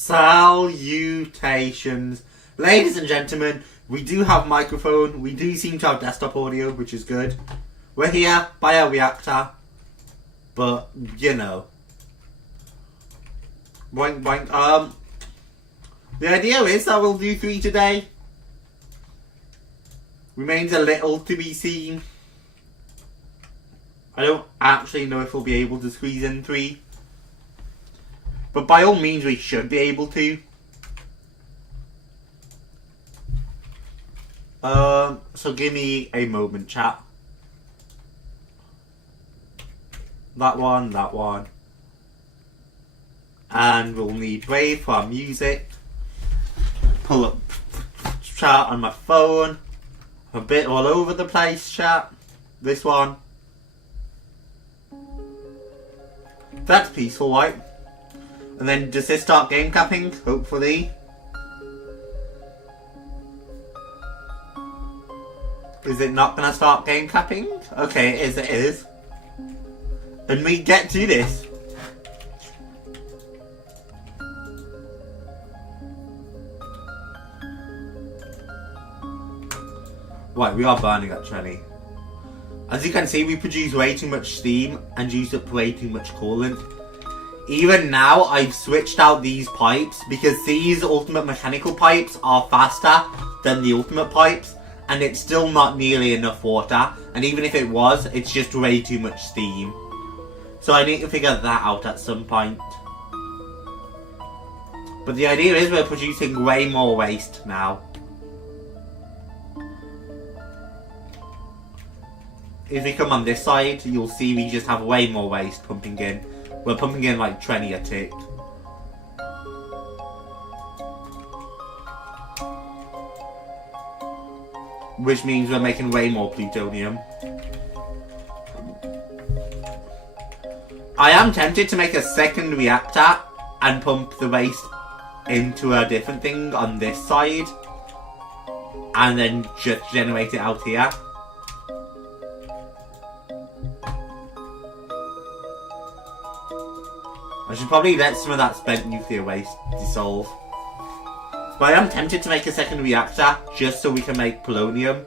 Salutations. Ladies and gentlemen, we do have microphone, we do seem to have desktop audio, which is good. We're here by a reactor, but you know. Boink boink. The idea is that we'll do 3 today. Remains a little to be seen. I don't actually know if we'll be able to squeeze in 3. But by all means we should be able to. So give me a moment, chat. That one. And we'll need Wave for our music. Pull up chat on my phone. A bit all over the place, chat. This one. That's peaceful, right? And then does this start game capping? Hopefully. Is it not gonna start game capping? Okay, it is. And we get to this. Right, we are burning actually. As you can see, we produce way too much steam and use up way too much coolant. Even now, I've switched out these pipes because these ultimate mechanical pipes are faster than the ultimate pipes, and it's still not nearly enough water. And even if it was, it's just way too much steam. So I need to figure that out at some point. But the idea is we're producing way more waste now. If we come on this side, you'll see we just have way more waste pumping in. We're pumping in like 20 a tick. Which means we're making way more plutonium. I am tempted to make a second reactor and pump the waste into a different thing on this side. And then just generate it out here. I should probably let some of that spent nuclear waste dissolve. But I am tempted to make a second reactor just so we can make polonium.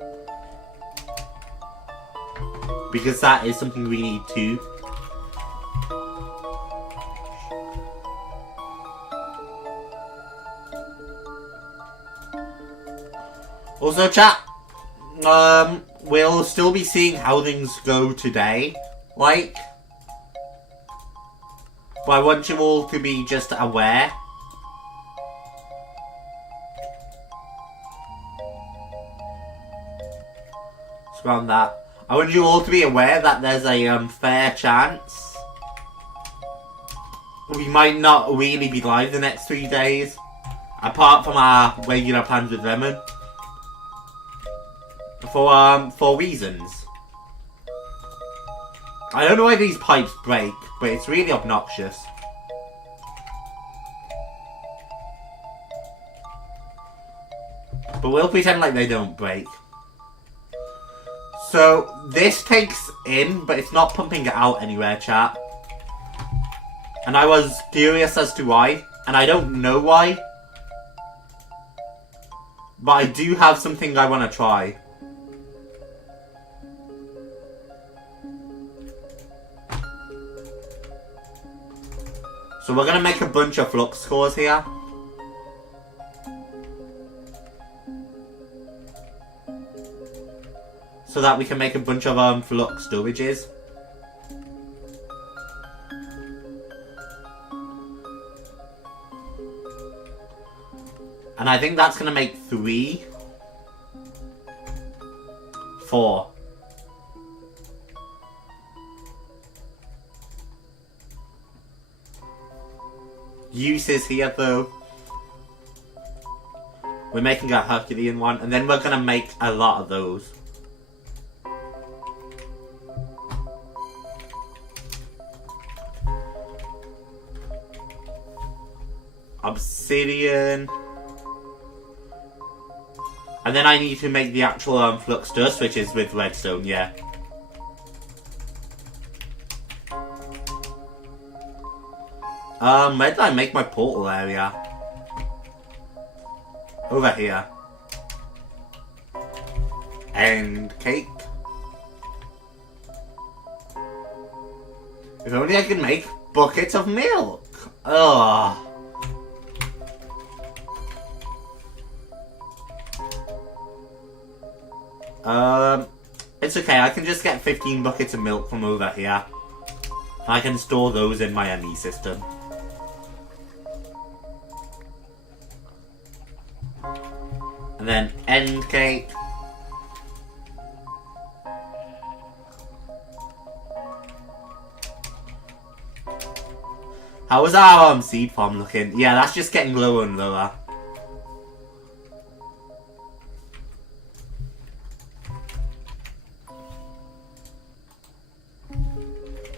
Because that is something we need too. Also chat, we'll still be seeing how things go today. Like, but I want you all to be just aware. Around that. I want you all to be aware that there's a fair chance we might not really be live the next 3 days. Apart from our regular plans with Lemon. For reasons. I don't know why these pipes break, but it's really obnoxious. But we'll pretend like they don't break. So, this takes in, but it's not pumping it out anywhere, chat. And I was curious as to why, and I don't know why. But I do have something I want to try. So we're going to make a bunch of flux cores here. So that we can make a bunch of flux storages. And I think that's going to make 3. 4. Uses here though. We're making a Herculean one, and then we're gonna make a lot of those. Obsidian. And then I need to make the actual flux dust, which is with redstone, yeah. Where did I make my portal area? Over here. And cake. If only I could make buckets of milk. Ugh. It's okay, I can just get 15 buckets of milk from over here. I can store those in my ME system. And then end cake. How is our seed farm looking? Yeah, that's just getting lower and lower.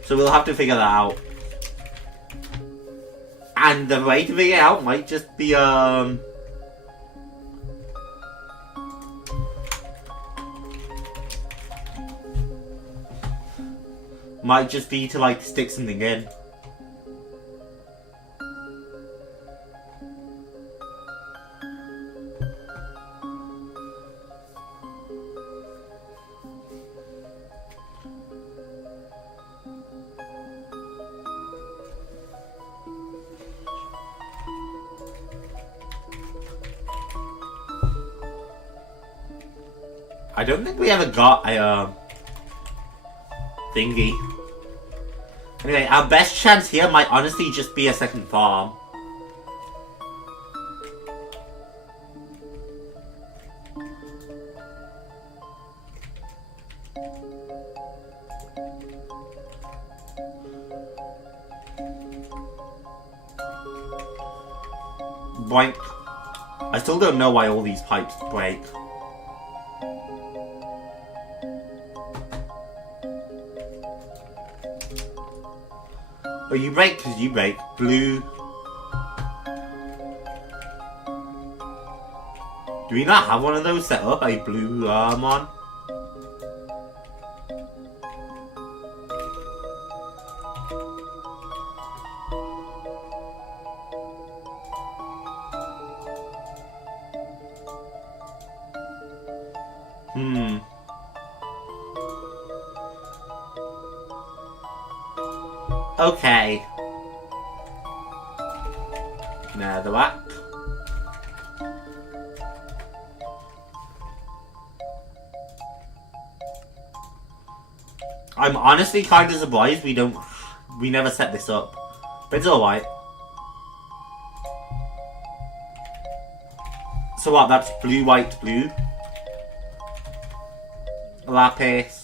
So we'll have to figure that out. And the way to figure it out might just be, might just be to, like, stick something in. I don't think we ever got a thingy. Anyway, our best chance here might honestly just be a second farm. Boink. I still don't know why all these pipes break. Oh, you break because you break. Blue. Do we not have one of those set up? A blue one? Okay. Another whack. I'm honestly kind of surprised we never set this up. But it's alright. So what, that's blue, white, blue. Lapis.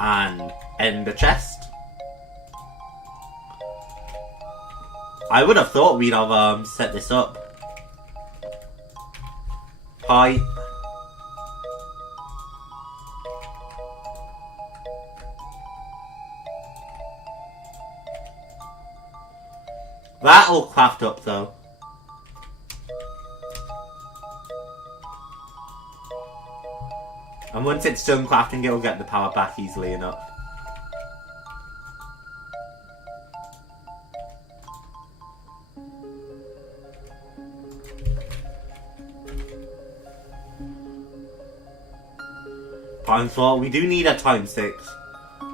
And end the chest. I would have thought we'd have set this up. Pipe. That'll craft up though. And once it's done crafting, it'll get the power back easily enough. Time slot, we do need a time 6.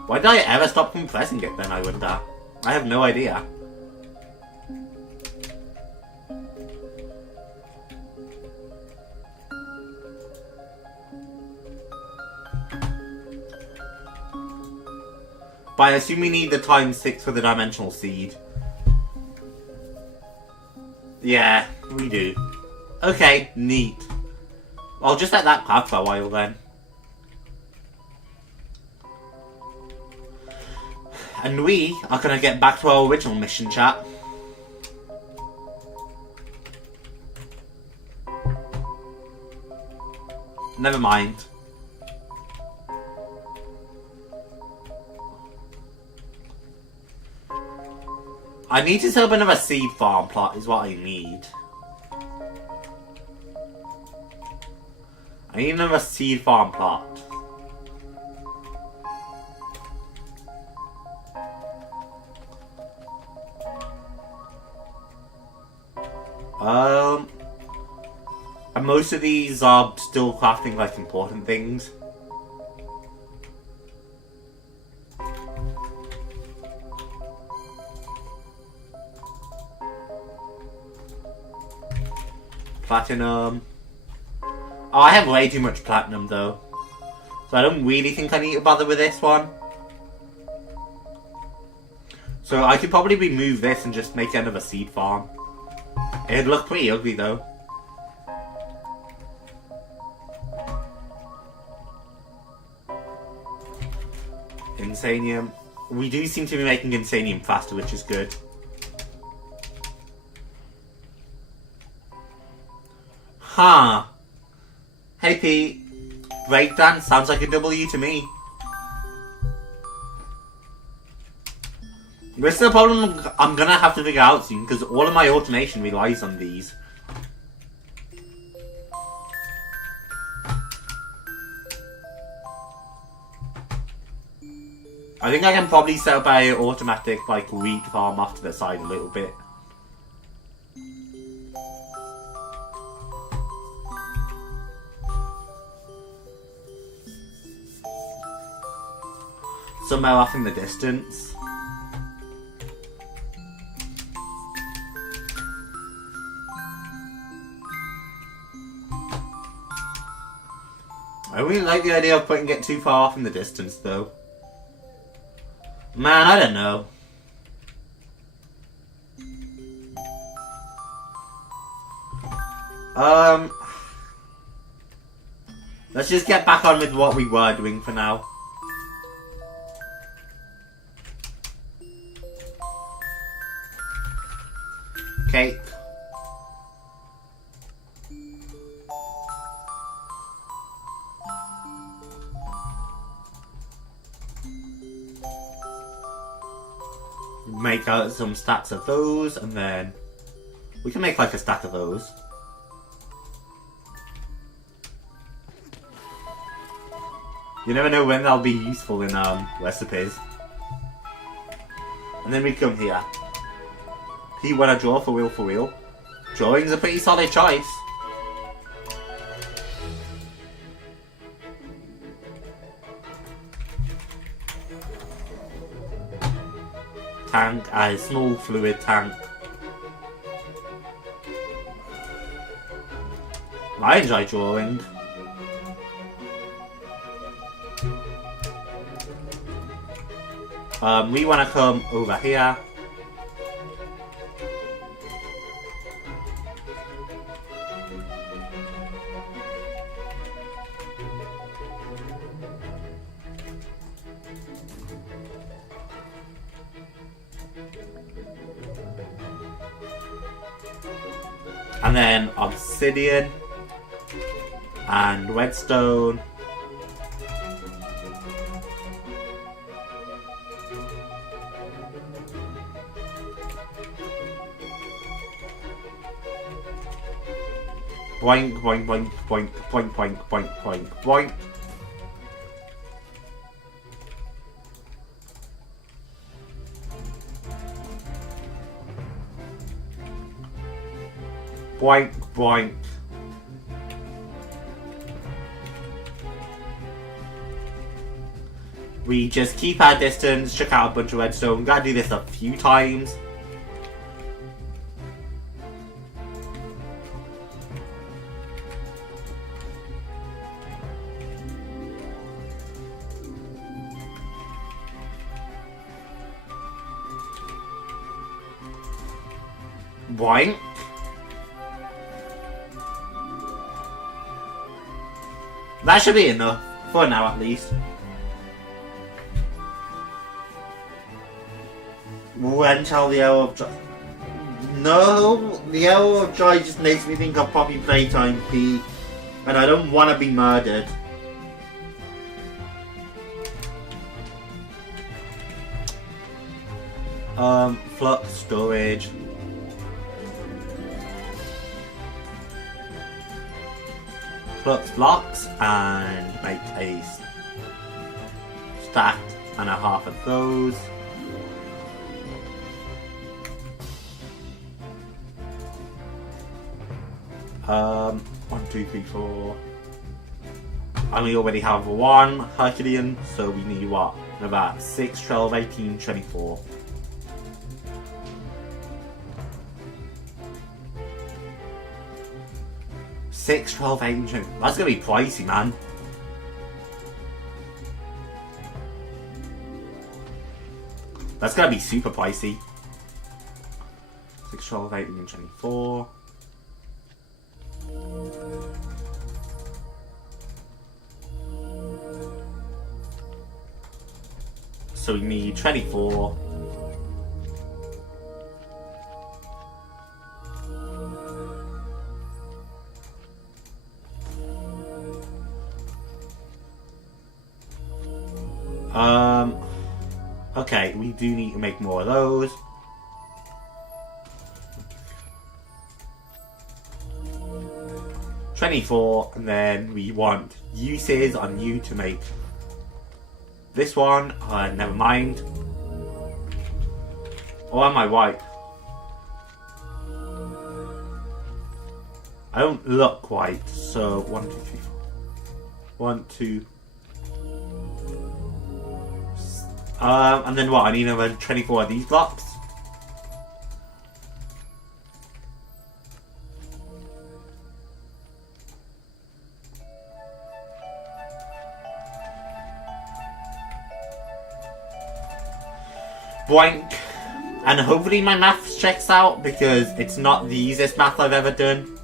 Why did I ever stop compressing it then, I wonder? I have no idea. But I assume we need the time 6 for the dimensional seed. Yeah, we do. Okay, neat. I'll just let that craft for a while then. And we are gonna get back to our original mission, chat. Never mind. I need to set up another seed farm plot is what I need. I need another seed farm plot. And most of these are still crafting like important things. Platinum. Oh, I have way too much platinum though. So I don't really think I need to bother with this one. So I could probably remove this and just make another seed farm. It'd look pretty ugly though. Insanium. We do seem to be making Insanium faster, which is good. Huh. Hey Pete. Breakdance sounds like a W to me. This is a problem I'm gonna have to figure out soon because all of my automation relies on these. I think I can probably set up an automatic like wheat farm off to the side a little bit. Somewhere off in the distance. I really like the idea of putting it too far off in the distance though. Man, I don't know. Let's just get back on with what we were doing for now. Cake. Make out some stacks of those, and then we can make like a stack of those. You never know when they'll be useful in recipes. And then we come here. Do you want to draw for real for real? Drawing's a pretty solid choice. Tank, a small fluid tank. I enjoy drawing. We want to come over here. And then obsidian and redstone. Boink, boink, boink, boink, boink, boink, boink, boink, boink. Boink, boink. We just keep our distance, check out a bunch of redstone. Gotta do this a few times. Boink. That should be enough, for now at least. When shall the hour of joy... No, the hour of joy just makes me think of Poppy Playtime P. And I don't want to be murdered. Flux storage. Flux blocks and make a stack and a half of those. 1, 2, 3, 4. And we already have 1 Herculean, so we need what? About 6, 12, 18, 24. Six, 12, 18, 20. That's gonna be pricey, man. That's gonna be super pricey. 6, 12, 18, 24. So we need 24. Okay, we do need to make more of those. $24, and then we want uses on you to make this one. Never mind. Or am I white? I don't look white, so 1, 2, 3, 4. 1, 2. And then what? I need another 24 of these blocks. Boink. And hopefully my maths checks out, because it's not the easiest math I've ever done.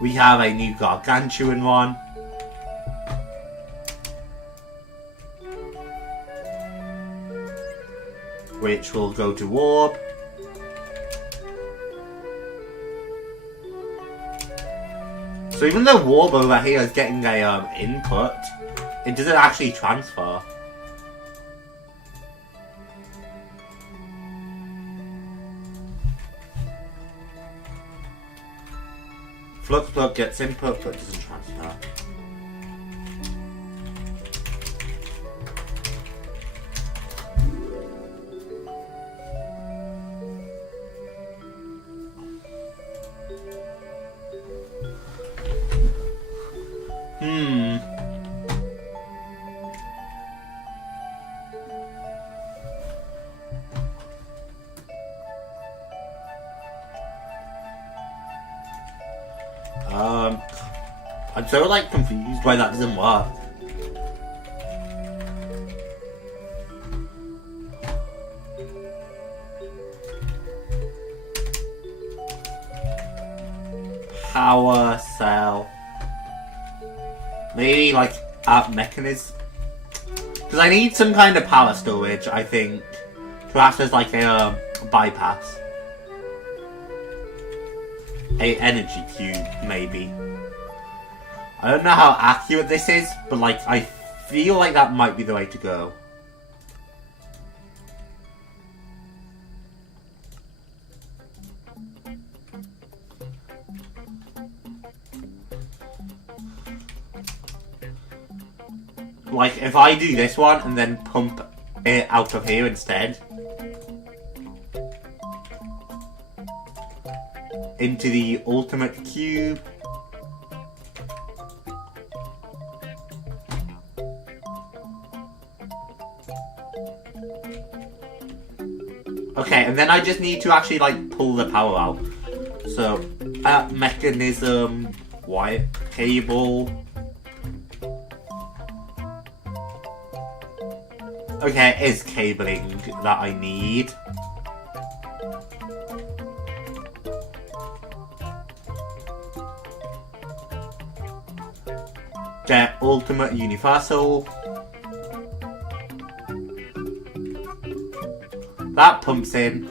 We have a new gargantuan one. Which will go to warp. So even though warp over here is getting a input, it doesn't actually transfer. Flux plug gets input but doesn't transfer. I'm so like confused why that doesn't work. Power cell. Maybe like mechanism. Because I need some kind of power storage, I think. Perhaps there's like a bypass. A energy cube, maybe. I don't know how accurate this is, but like I feel like that might be the way to go. Like if I do this one and then pump it out of here instead. Into the ultimate cube. Okay, and then I just need to actually like pull the power out. So, mechanism, wire, cable. Okay, it is cabling that I need. Get ultimate universal. That pumps in.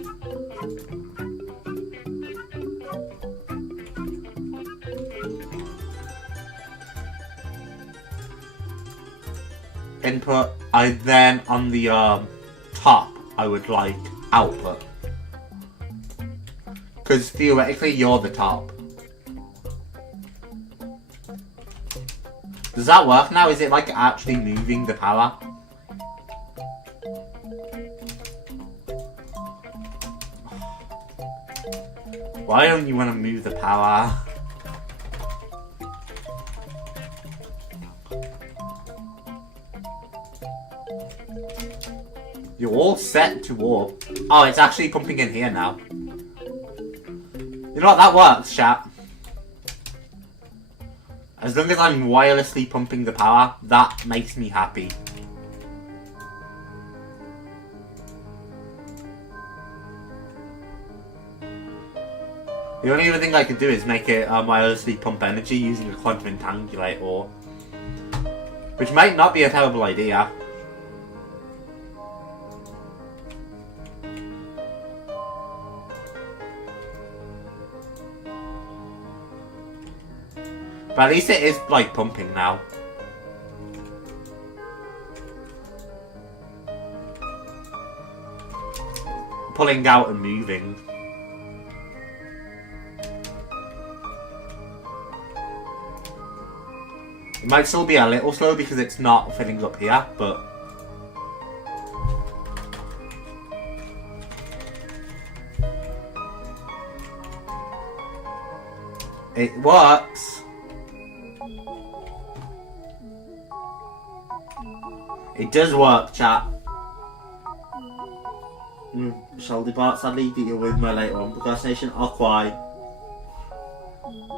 Input. I then on the top I would like output. Because theoretically you're the top. Does that work now? Is it like actually moving the power? Why don't you want to move the power? You're all set to warp. Oh, it's actually pumping in here now. You know what? That works, chat. As long as I'm wirelessly pumping the power, that makes me happy. The only other thing I could do is make it wirelessly pump energy using a quantum entangulator, which might not be a terrible idea. But at least it is, like, pumping now. Pulling out and moving. It might still be a little slow because it's not filling up here, but... it works! It does work, chat. Shall depart sadly, deal with my later on procrastination. Aquai.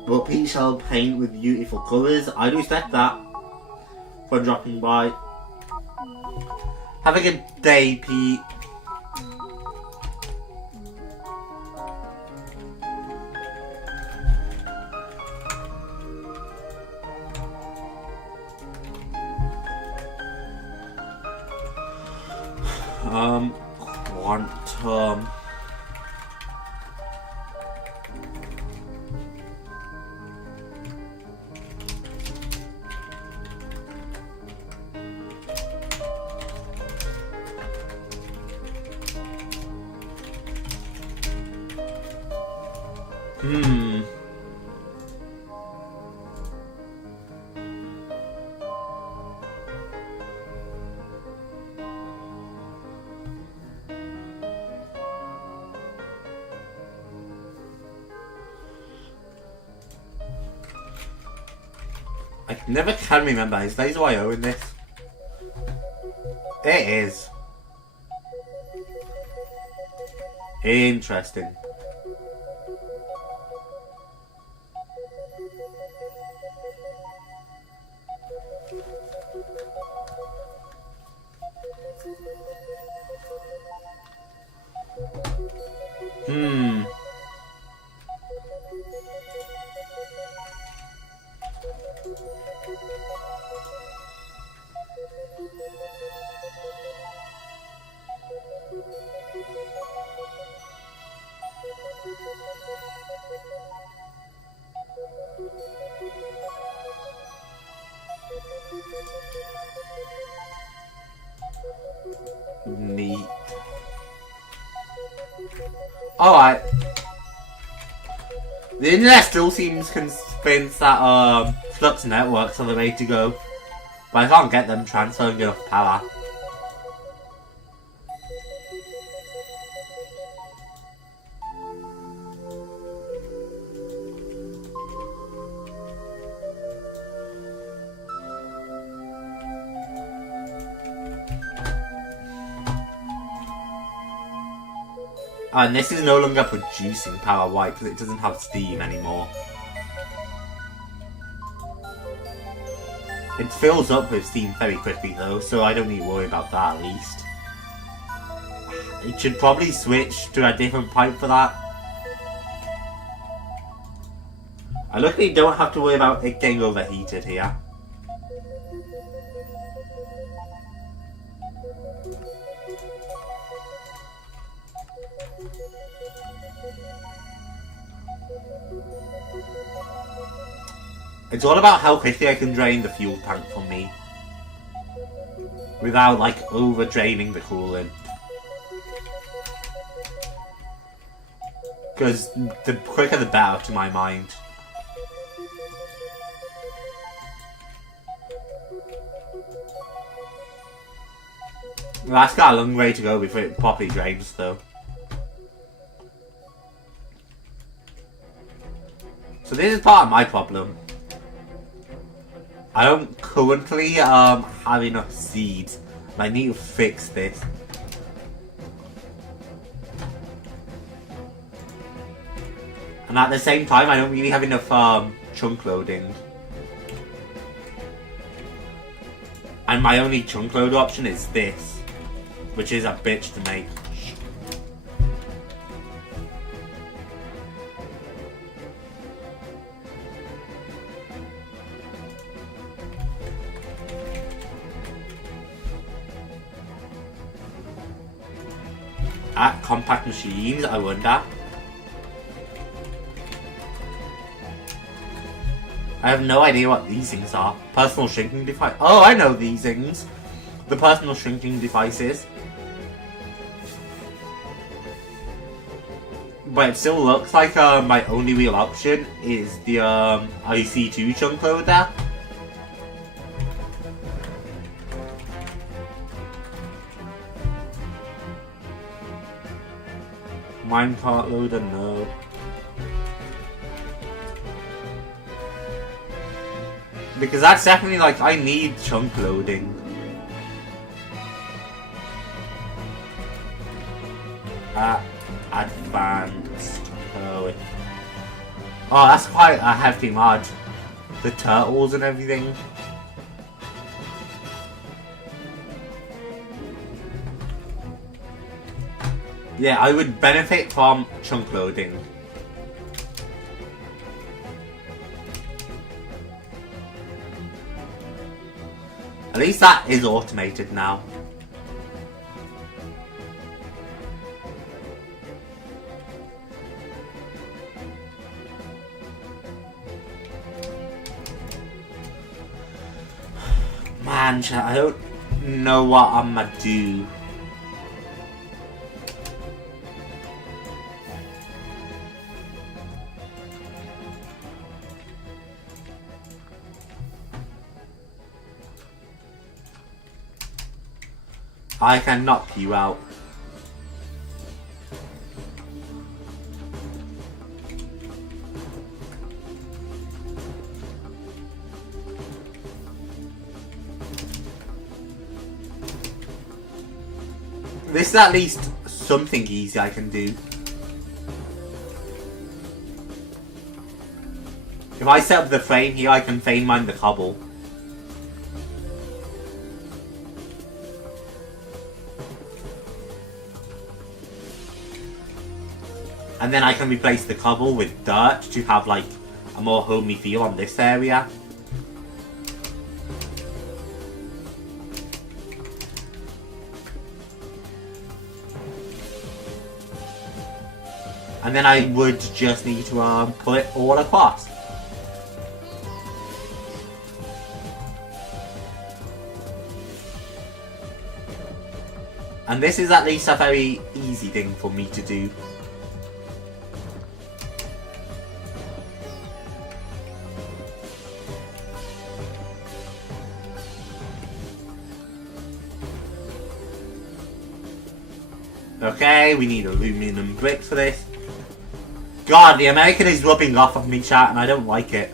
But Pete shall paint with beautiful colours. I do respect that. For dropping by. Have a good day, Pete. Quantum. I never can remember. Is Laser YO in this? It is. Interesting. Neat. Alright. The internet still seems convinced that Flux networks are the way to go. But I can't get them transferring enough power. And this is no longer producing power white because it doesn't have steam anymore. It fills up with steam very quickly though, so I don't need to worry about that at least. It should probably switch to a different pipe for that. I luckily don't have to worry about it getting overheated here. It's all about how quickly I can drain the fuel tank from me without like over draining the coolant. Because the quicker the better to my mind. That's got a long way to go before it properly drains though. So this is part of my problem. I don't currently have enough seeds. I need to fix this. And at the same time, I don't really have enough chunk loading. And my only chunk load option is this, which is a bitch to make. At compact machines, I wonder. I have no idea what these things are. Personal shrinking device. Oh, I know these things. The personal shrinking devices. But it still looks like my only real option is the IC2 chunk loader. Minecart loader, no. Because that's definitely like, I need chunk loading. Advanced. Oh, that's quite a hefty mod. The turtles and everything. Yeah, I would benefit from chunk loading. At least that is automated now. Man, I don't know what I'm gonna do. I can knock you out. This is at least something easy I can do. If I set up the frame here, I can feign mine the cobble. And then I can replace the cobble with dirt to have like a more homey feel on this area. And then I would just need to put it all across. And this is at least a very easy thing for me to do. Okay, we need aluminum bricks for this. God, the American is rubbing off of me, chat, and I don't like it.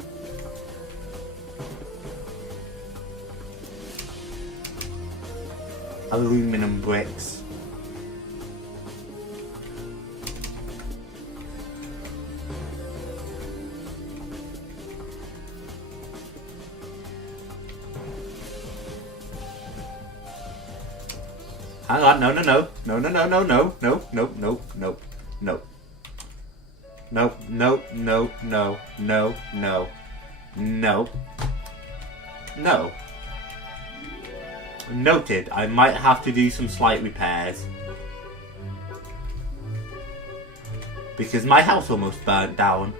Aluminum bricks. Hang on, no, no, no, no, no, no, no, no, no, no, no, no, no. No, no, no, no, no, no, no, no. Noted, I might have to do some slight repairs. Because my house almost burnt down.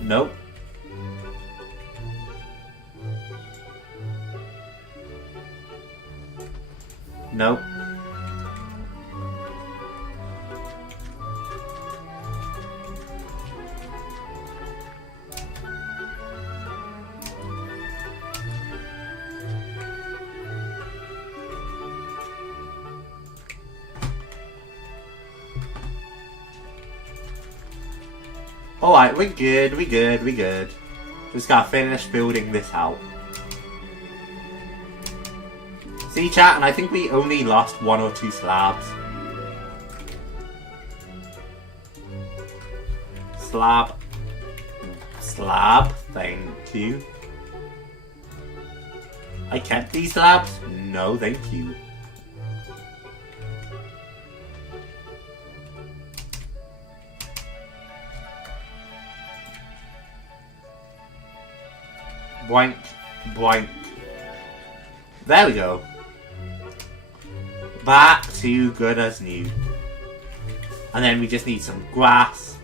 Nope. Nope. Alright, we're good, we good, we good. Just gotta finish building this out. See, chat, and I think we only lost 1 or 2 slabs. Slab. Slab, thank you. I kept these slabs? No, thank you. Boink, boink. There we go. Back to good as new. And then we just need some grass.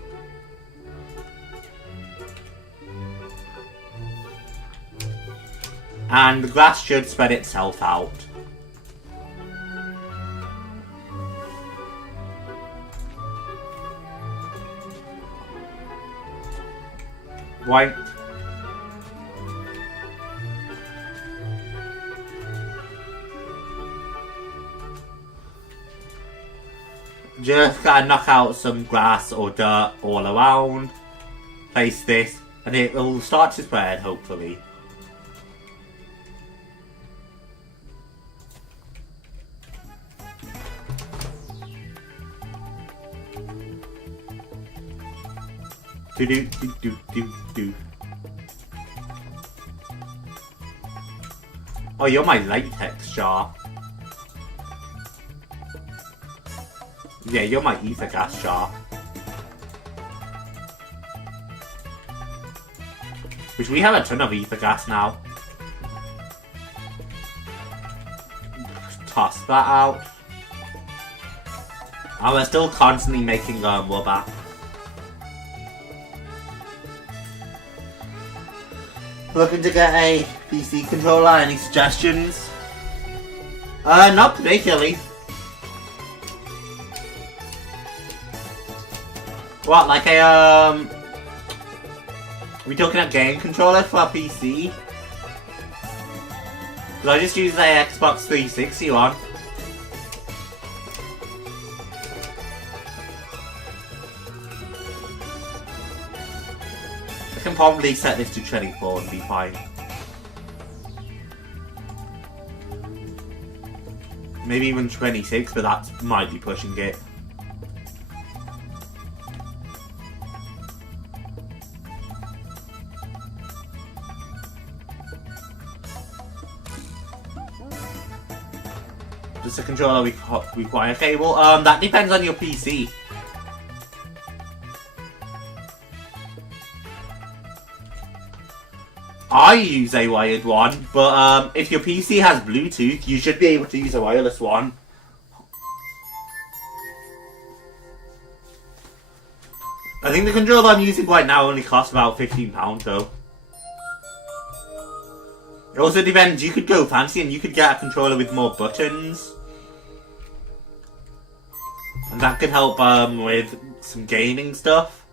And the grass should spread itself out. Boink. Just gotta knock out some grass or dirt all around. Place this, and it will start to spread, hopefully. Do do do do do do. Oh, you're my latex jar. Yeah, you're my ether gas jar. Which we have a ton of ether gas now. Toss that out. And we're still constantly making rubber. Looking to get a PC controller, any suggestions? Not particularly. What, like a, we talking a game controller for a PC? Because I just use the Xbox 360 one. I can probably set this to 24 and be fine. Maybe even 26, but that might be pushing it. Does the controller require a cable? That depends on your PC. I use a wired one, but if your PC has Bluetooth, you should be able to use a wireless one. I think the controller I'm using right now only costs about £15 though. It also depends, you could go fancy and you could get a controller with more buttons. And that could help with some gaming stuff.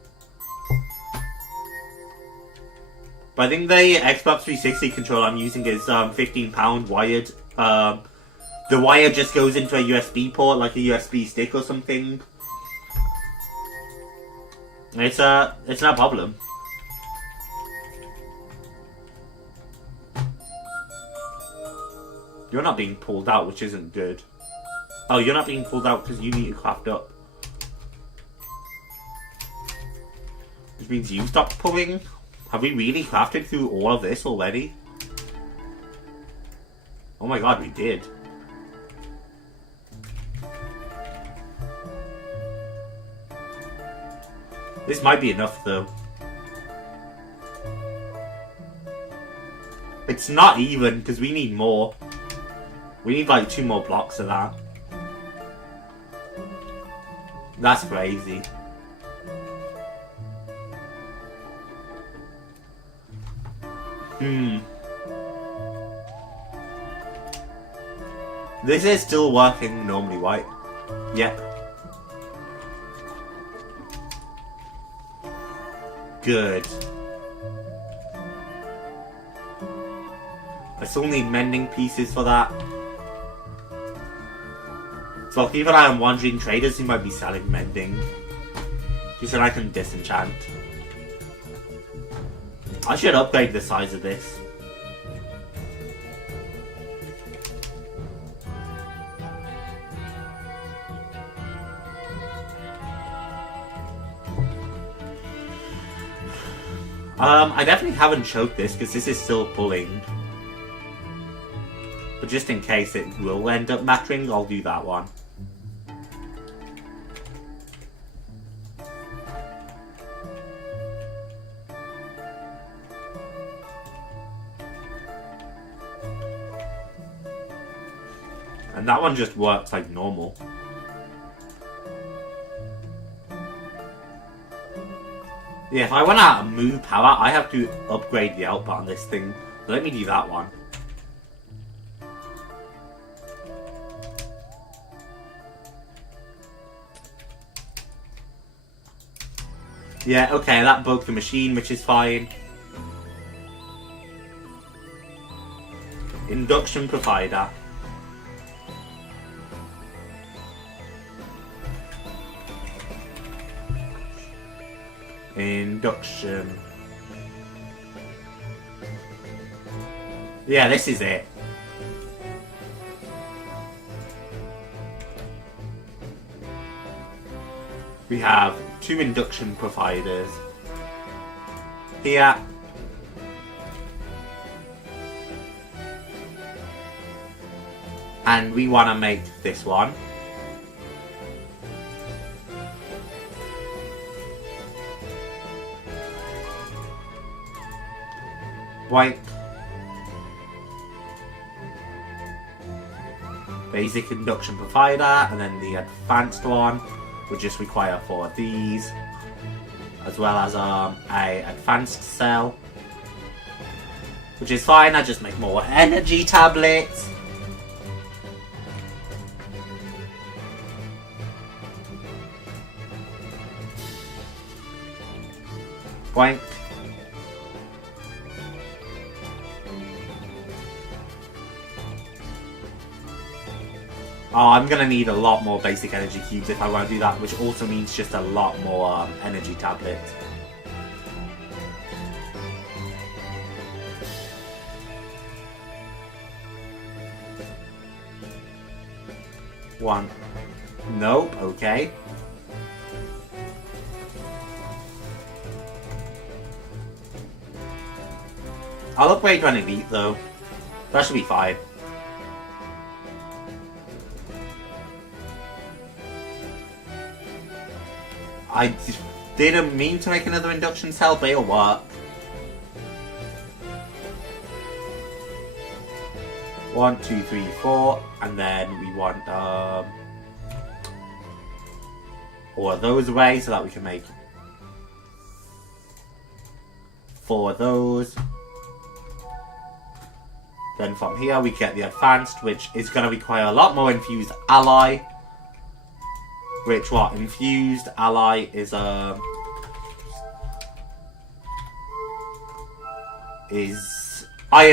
But I think the Xbox 360 controller I'm using is £15 wired. The wire just goes into a USB port, like a USB stick or something. It's not a problem. You're not being pulled out, which isn't good. Oh, you're not being pulled out because you need to craft up. Which means you stopped pulling. Have we really crafted through all of this already? Oh my god, we did. This might be enough though. It's not even, because we need more. We need like 2 more blocks of that. That's crazy. This is still working normally, right? Yep. Good. I still need mending pieces for that. So I'll keep an eye on wandering traders who might be selling mending. Just so I can disenchant. I should upgrade the size of this. I definitely haven't choked this because this is still pulling. But just in case it will end up mattering, I'll do that one. And that one just works like normal. Yeah, if I want to move power, I have to upgrade the output on this thing. Let me do that one. Yeah, okay, that broke the machine, which is fine. Induction provider. Induction. Yeah, this is it. We have 2 induction providers here. And we want to make this one. White. Basic induction provider, and then the advanced one would just require 4 of these, as well as a advanced cell, which is fine. I just make more energy tablets. Boink. Oh, I'm gonna need a lot more basic energy cubes if I want to do that, which also means just a lot more energy tablets. One. Nope, okay. I'll upgrade when elite though. That should be fine. I didn't mean to make another induction cell, but it'll work. One, two, three, 4, and then we want all of those away so that we can make 4 of those. Then from here we get the advanced, which is going to require a lot more infused ally. Which what? Infused ally is iron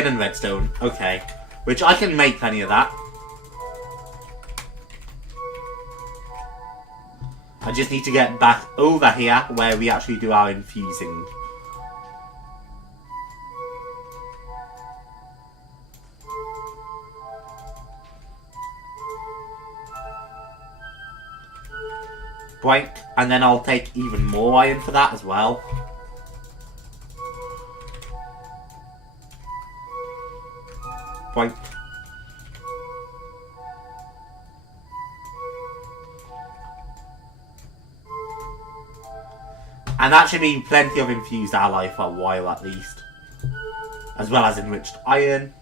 and redstone. Okay. Which I can make plenty of that. I just need to get back over here where we actually do our infusing. Boink, and then I'll take even more iron for that as well. Boink. And that should be plenty of infused ally for a while at least. As well as enriched iron.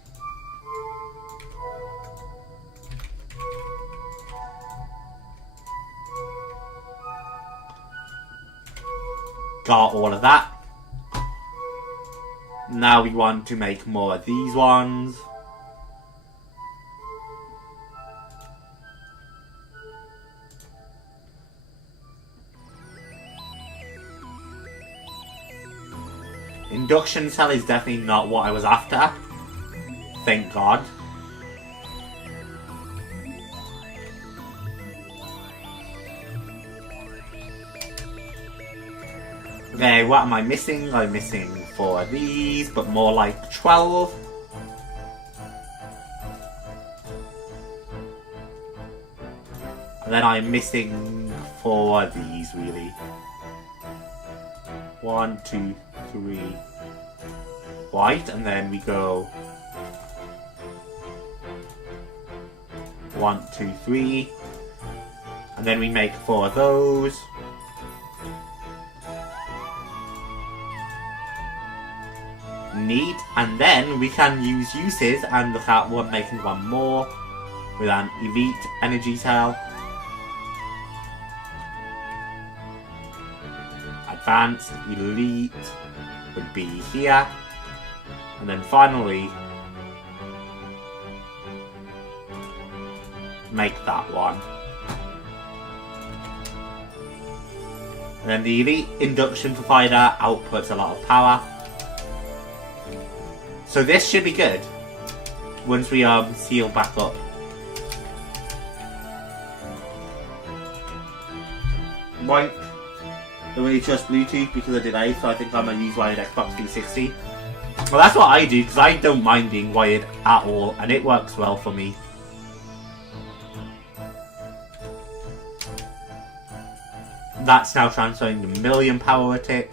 Got all of that. Now we want to make more of these ones. Induction cell is definitely not what I was after. Thank God. Okay, what am I missing? I'm missing 4 of these, but more like 12. And then I'm missing 4 of these, really. 1, 2, 3 white, and then we go 1, 2, 3, and then we make 4 of those. Neat, and then we can use uses and look at making one more with an elite energy cell. Advanced elite would be here, and then finally make that one. And then the elite induction provider outputs a lot of power. So this should be good once we seal back up. Boink. Don't really trust Bluetooth because of delay, so I think I'm going to use wired Xbox 360. Well, that's what I do because I don't mind being wired at all, and it works well for me. That's now transferring the 1,000,000 power a tick.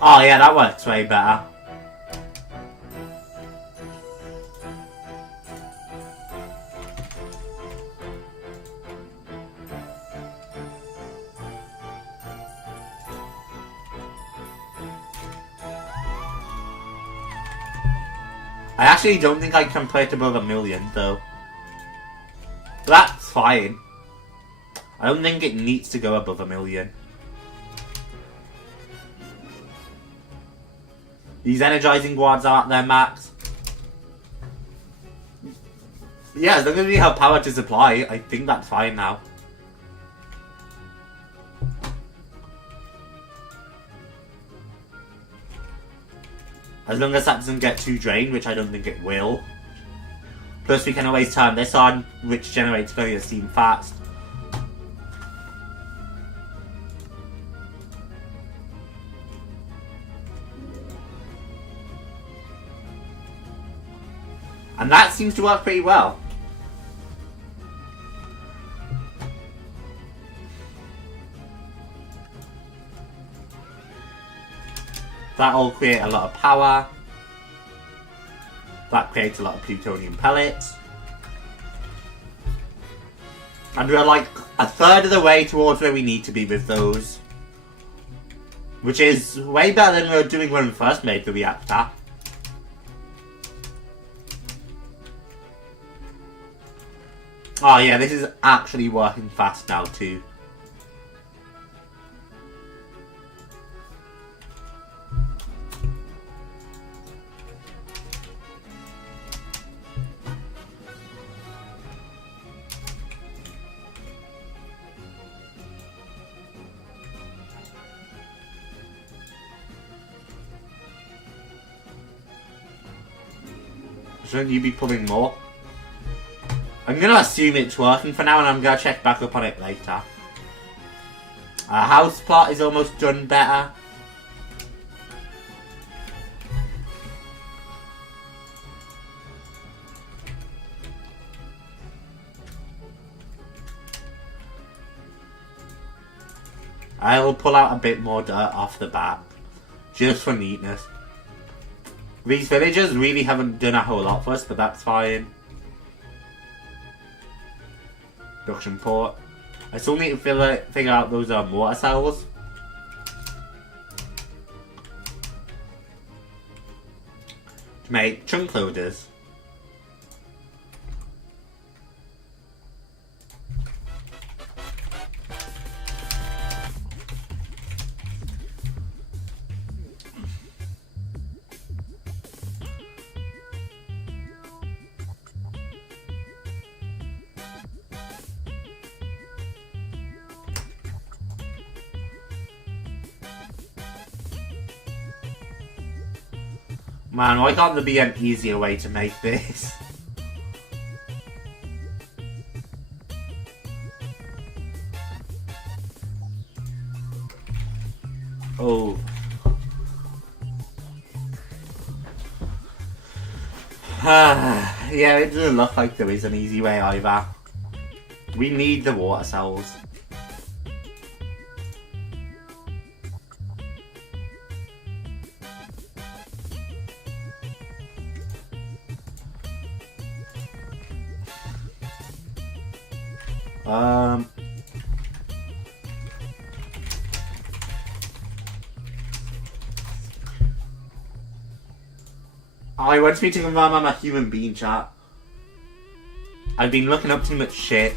Oh yeah, that works way better. I actually don't think I can play it above 1,000,000 though. That's fine. I don't think it needs to go above 1,000,000. These energizing wards are at their max. Yeah, as long as we have power to supply, I think that's fine now. As long as that doesn't get too drained, which I don't think it will. Plus we can always turn this on, which generates plenty of steam fast. And that seems to work pretty well. That'll create a lot of power. That creates a lot of plutonium pellets. And we're like a third of the way towards where we need to be with those. Which is way better than we were doing when we first made the reactor. Oh yeah, this is actually working fast now too. Shouldn't you be pulling more? I'm gonna assume it's working for now, and I'm gonna check back up on it later. House plot is almost done better. I'll pull out a bit more dirt off the back, just for neatness. These villagers really haven't done a whole lot for us, but that's fine. Production port. I still need to figure out those water cells. To make chunk loaders. Man, why can't there be an easier way to make this? Yeah, it doesn't look like there is an easy way either. We need the water cells. I want me to confirm I'm a human being, chat. I've been looking up too much shit.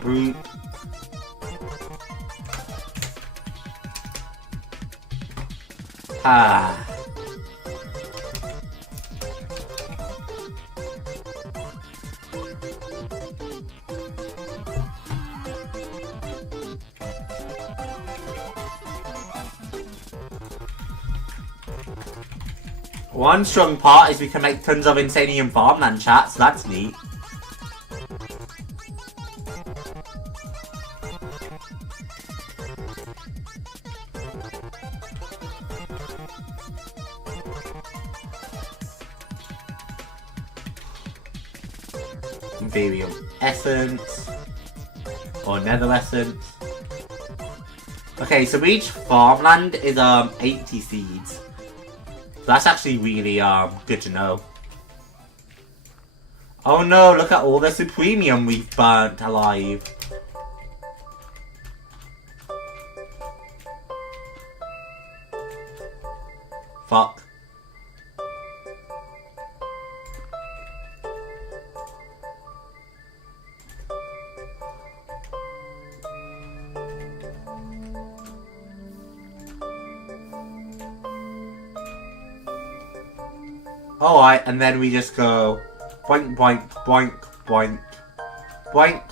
Brute. Ah. One strong part is we can make tons of insanium farmland, chat, so that's neat. Barium essence or nether essence. Okay, so each farmland is 80 seeds. That's actually really good to know. Oh no, look at all the supremium we've burnt alive. Fuck. Alright, and then we just go boink, boink, boink, boink, boink.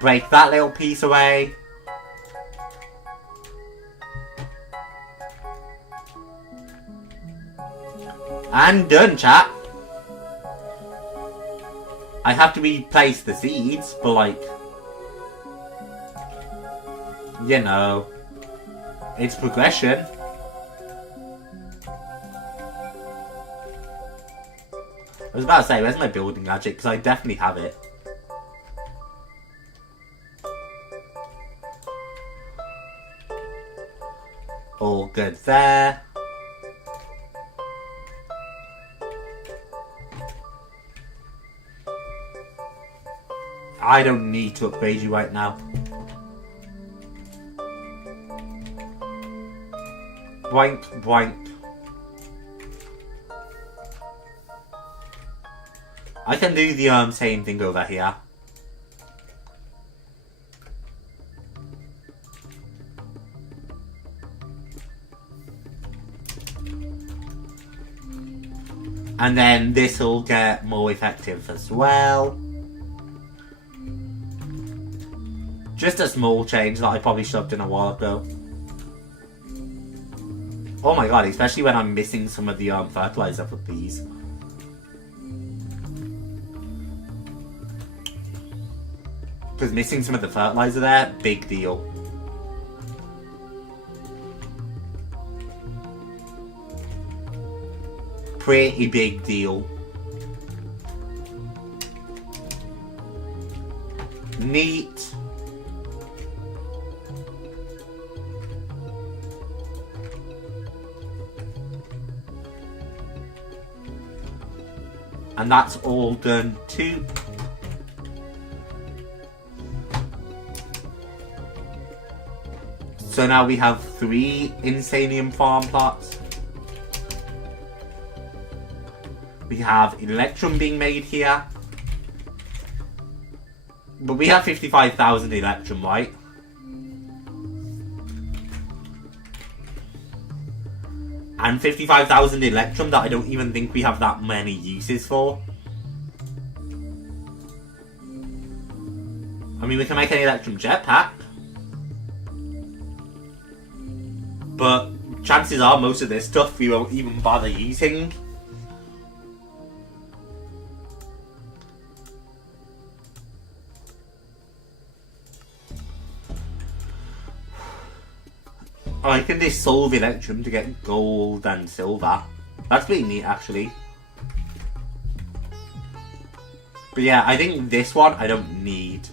Break that little piece away. And done, chat. I have to replace the seeds, but like, you know, it's progression. I was about to say, where's my building magic? Because I definitely have it. All good there. I don't need to upgrade you right now. Boink, boink. I can do the same thing over here. And then this will get more effective as well. Just a small change that I probably shoved in a while ago. Oh my god, especially when I'm missing some of the fertilizer for these. Because missing some of the fertilizer there, big deal. Pretty big deal. Neat. And that's all done too. So now we have 3 insanium farm plots. We have electrum being made here. But we have 55,000 electrum, right? And 55,000 electrum that I don't even think we have that many uses for. I mean, we can make an electrum jetpack. But chances are most of this stuff we won't even bother using. I can dissolve electrum to get gold and silver. That's pretty neat, actually. But yeah, I think this one I don't need.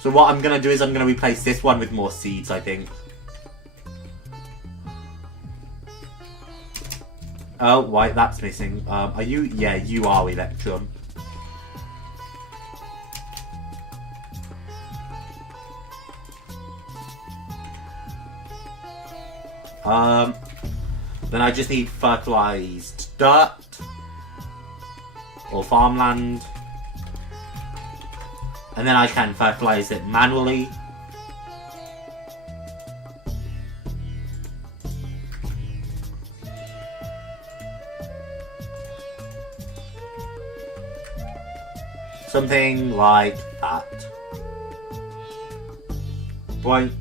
So what I'm going to do is I'm going to replace this one with more seeds, I think. Oh, wait, that's missing. Are you? Yeah, you are electrum. Then I just need fertilized dirt or farmland, and then I can fertilize it manually. Something like that. Boink.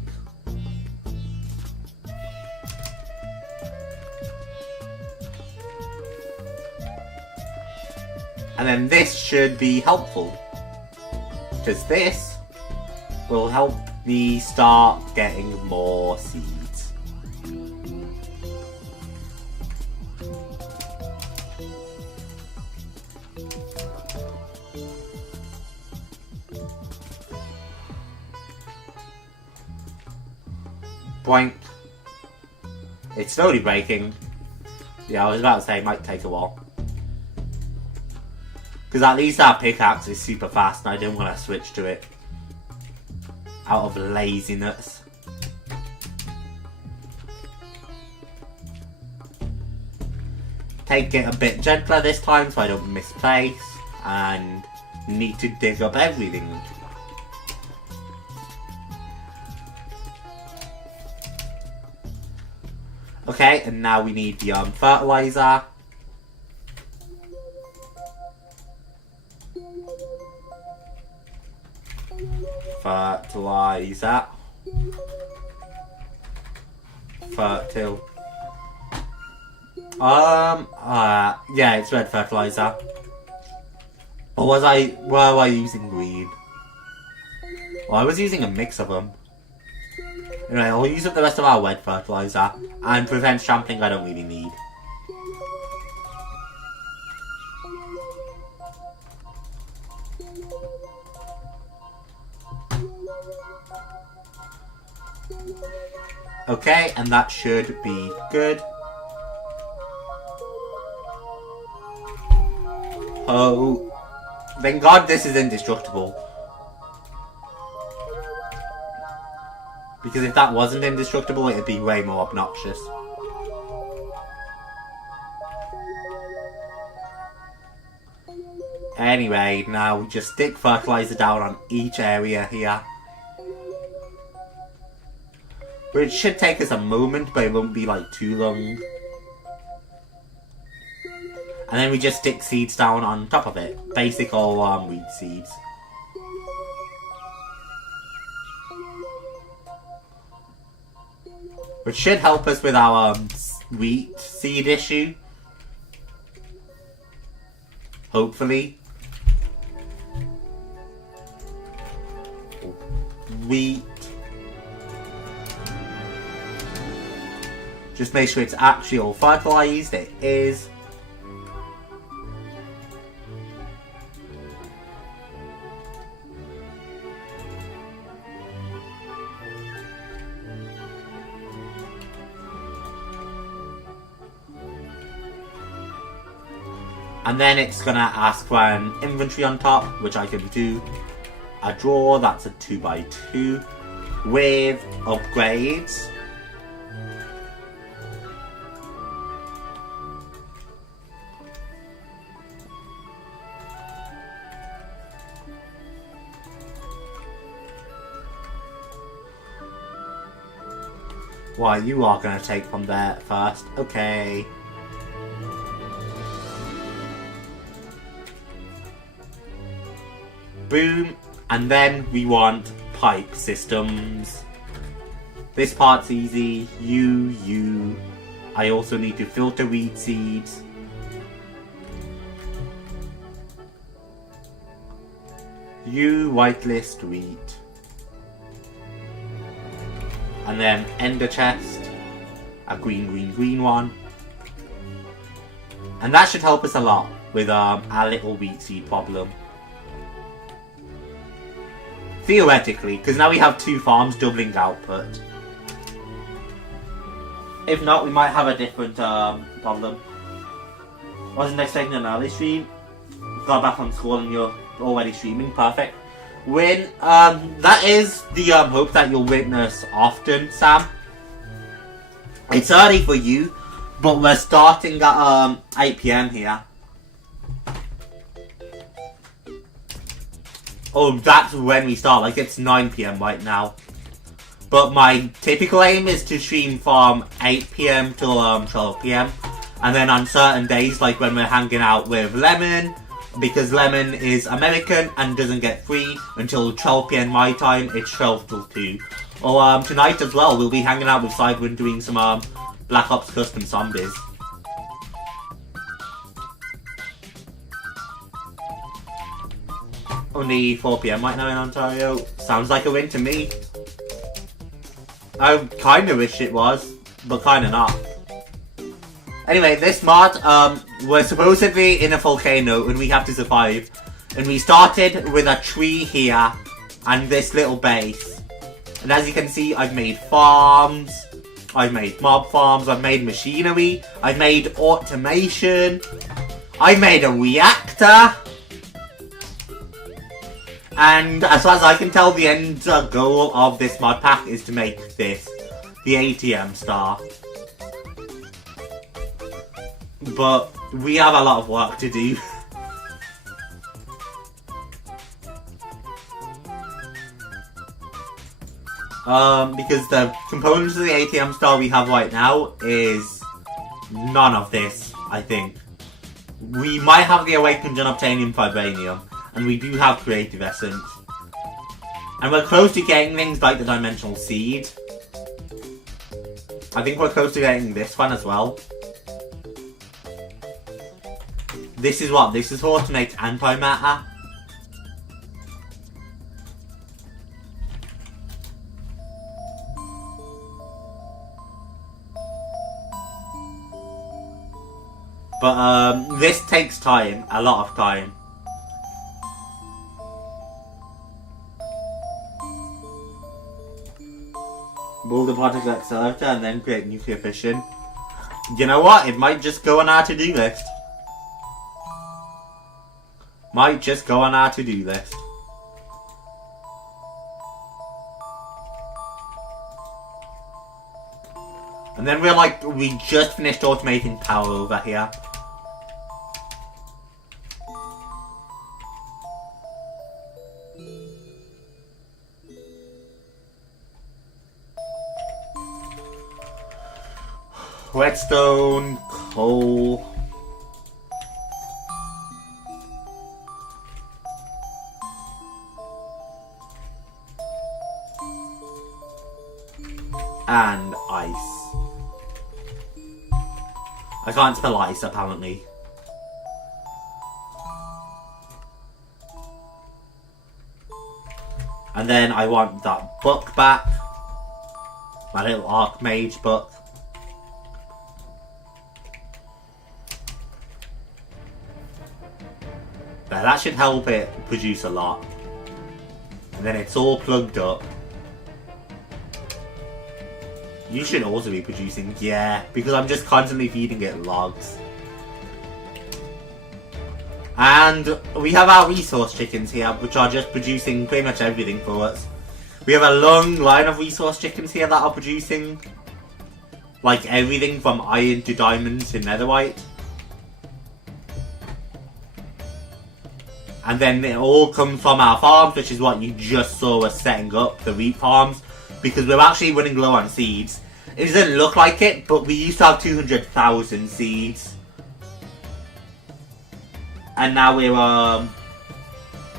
And then this should be helpful, because this will help me start getting more seeds. Boink. It's slowly breaking. Yeah, I was about to say it might take a while. Because at least our pickaxe is super fast and I don't want to switch to it out of laziness. Take it a bit gentler this time so I don't misplace and need to dig up everything. Okay, and now we need the fertilizer. Fertilizer. Fertile. Yeah, it's red fertilizer. Or were I using green? Well, I was using a mix of them. Anyway, I'll use up the rest of our red fertilizer and prevent trampling I don't really need. Okay, and that should be good. Oh, thank God this is indestructible. Because if that wasn't indestructible, it'd be way more obnoxious. Anyway, now we just stick fertilizer down on each area here. Which should take us a moment, but it won't be like too long. And then we just stick seeds down on top of it. Basic all wheat seeds. Which should help us with our wheat seed issue. Hopefully. Wheat. Just make sure it's actually all fertilized. It is. And then it's gonna ask for an inventory on top, which I can do. A drawer, that's a 2x2 with upgrades. Well, you are gonna take from there first. Okay. Boom. And then we want pipe systems. This part's easy. I also need to filter wheat seeds. Whitelist wheat. And then ender chest. A green one. And that should help us a lot with our little wheat seed problem. Theoretically, because now we have 2 farms doubling output. If not, we might have a different problem. Wasn't expecting an early stream. Got back from school and you're already streaming. Perfect. Win. That is the hope that you'll witness often, Sam. It's early for you, but we're starting at 8 PM here. Oh, that's when we start. Like, it's 9 PM right now. But my typical aim is to stream from 8 PM till 12 PM. And then on certain days, like when we're hanging out with Lemon, because Lemon is American and doesn't get free until 12 PM my time, it's 12 till 2. Or tonight as well, we'll be hanging out with Cyber and doing some Black Ops custom zombies. Only 4 PM right now in Ontario. Sounds like a win to me. I kinda wish it was, but kinda not. Anyway, this mod, we're supposedly in a volcano and we have to survive. And we started with a tree here and this little base. And as you can see, I've made farms, I've made mob farms, I've made machinery, I've made automation, I made a reactor. And as far as I can tell, the end goal of this mod pack is to make this, the ATM star. But we have a lot of work to do. Because the components of the ATM star we have right now is none of this, I think. We might have the Awakened Unobtainium Vibranium, and we do have Creative Essence. And we're close to getting things like the Dimensional Seed. I think we're close to getting this one as well. This is what? This is for to make antimatter. But this takes time, a lot of time. Build a particle accelerator and then create nuclear fission. You know what? It might just go on our to-do list. Might just go on our to-do list. And then we're like, we just finished automating power over here. Redstone, coal. And ice. I can't spell ice apparently. And then I want that book back. My little Archmage book. Now that should help it produce a lot. And then it's all plugged up. You should also be producing, yeah, because I'm just constantly feeding it logs. And we have our resource chickens here, which are just producing pretty much everything for us. We have a long line of resource chickens here that are producing like everything from iron to diamonds to netherite. And then it all comes from our farms, which is what you just saw us setting up, the wheat farms. Because we're actually running low on seeds. It doesn't look like it, but we used to have 200,000 seeds. And now we're,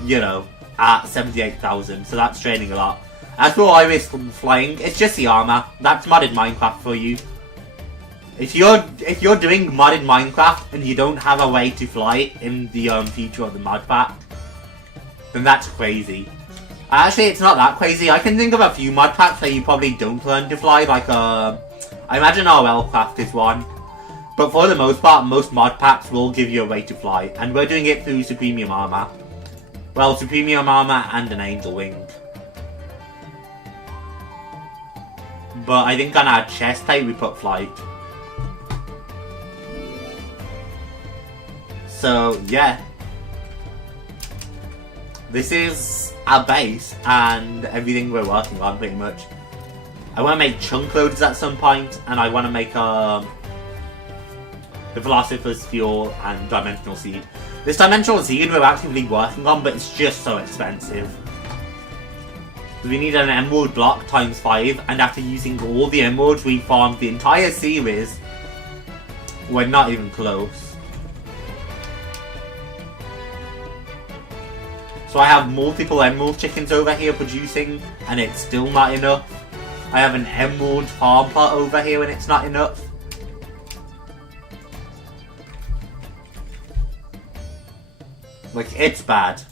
you know, at 78,000, so that's training a lot. As for Iris flying, it's just the armor. That's modded Minecraft for you. If you're doing modded Minecraft and you don't have a way to fly in the future of the mod pack, then that's crazy. Actually, it's not that crazy. I can think of a few mod packs where you probably don't learn to fly, like I imagine RLcraft is one. But for the most part, most mod packs will give you a way to fly, and we're doing it through Supremium Armor. Well, Supremium Armor and an Angel Wing. But I think on our chest type we put Flight. So, yeah. This is our base and everything we're working on, pretty much. I want to make chunk loaders at some point, and I want to make the Philosopher's Fuel and Dimensional Seed. This Dimensional Seed we're actively working on, but it's just so expensive. We need an emerald block times 5, and after using all the emeralds we farmed the entire series, we're not even close. So I have multiple emerald chickens over here producing, and it's still not enough. I have an emerald farm plot over here, and it's not enough. Like, it's bad.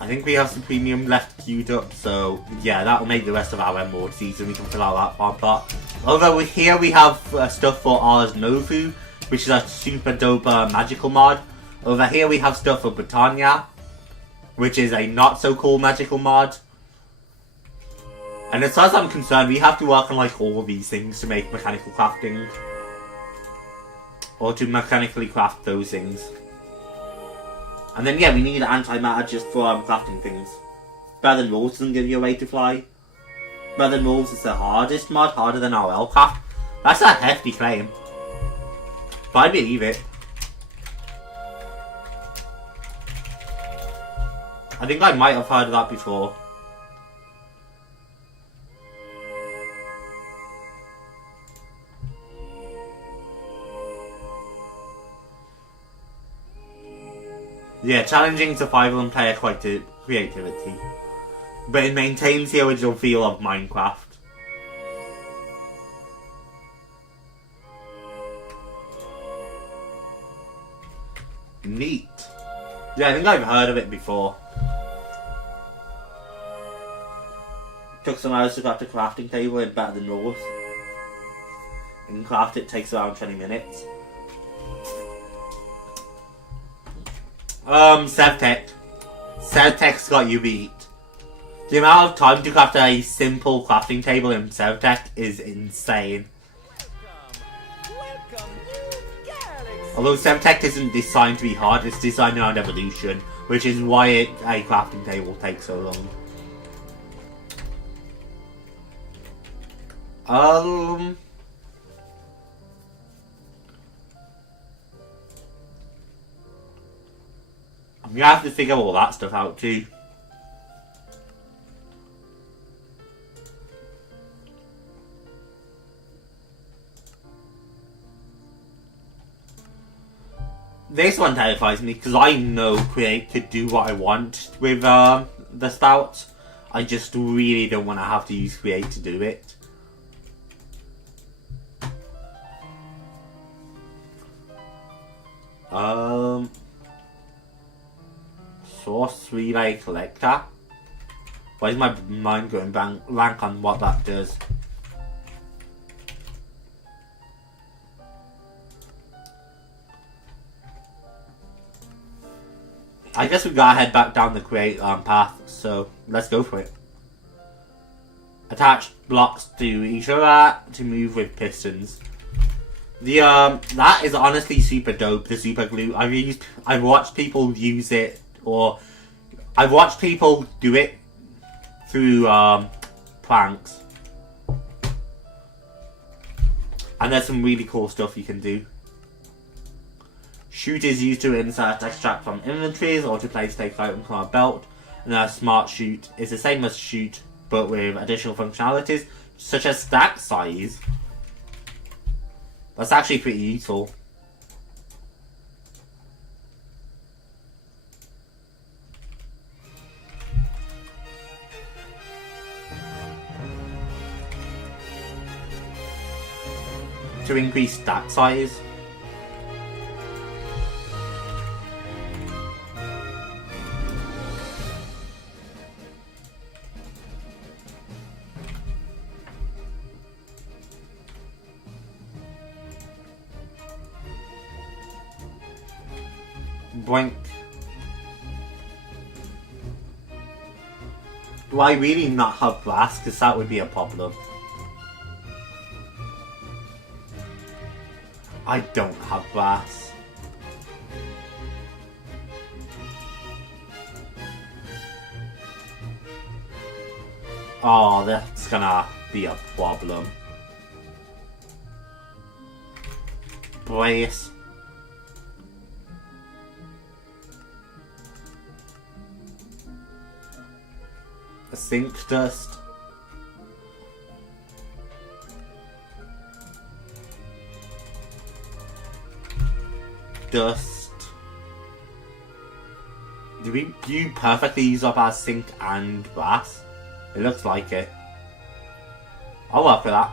I think we have some premium left queued up, so yeah, that'll make the rest of our emerald season. We can fill out that farm plot. Over here we have stuff for Ars Novu, which is a super dope magical mod. Over here we have stuff for Britannia, which is a not so cool magical mod. And as far as I'm concerned, we have to work on like all these things to make mechanical crafting. Or to mechanically craft those things. And then yeah, we need antimatter just for crafting things. Better than Wolves doesn't give you a way to fly. Better than Wolves is the hardest mod, harder than RLcraft. That's a hefty claim. But I believe it. I think I might have heard of that before. Yeah, challenging survival and player creativity. But it maintains the original feel of Minecraft. Neat. Yeah, I think I've heard of it before. Took some hours to craft a crafting table in Better Than Rules. In craft it takes around 20 minutes. Sevtech. Sevtech's got you beat. The amount of time to craft a simple crafting table in Sevtech is insane. Although Sevtech isn't designed to be hard, it's designed around evolution, which is why a crafting table takes so long. I'm gonna have to figure all that stuff out too. This one terrifies me because I know Create could do what I want with the spouts. I just really don't want to have to use Create to do it. Source Relay Collector. Why is my mind going blank on what that does? I guess we gotta head back down the Create path, so let's go for it. Attach blocks to each other to move with pistons. The that is honestly super dope, the super glue. I've watched people use it, or I've watched people do it through pranks. And there's some really cool stuff you can do. Shoot is used to insert extract from inventories or to place take item from a belt. And a smart chute is the same as chute, but with additional functionalities, such as stack size. That's actually pretty useful. To increase stack size. Boink. Do I really not have brass? Because that would be a problem. I don't have brass. Oh, that's gonna be a problem. Brace. A sink dust. Dust. Do we perfectly use up our sink and brass? It looks like it. I'll work with that.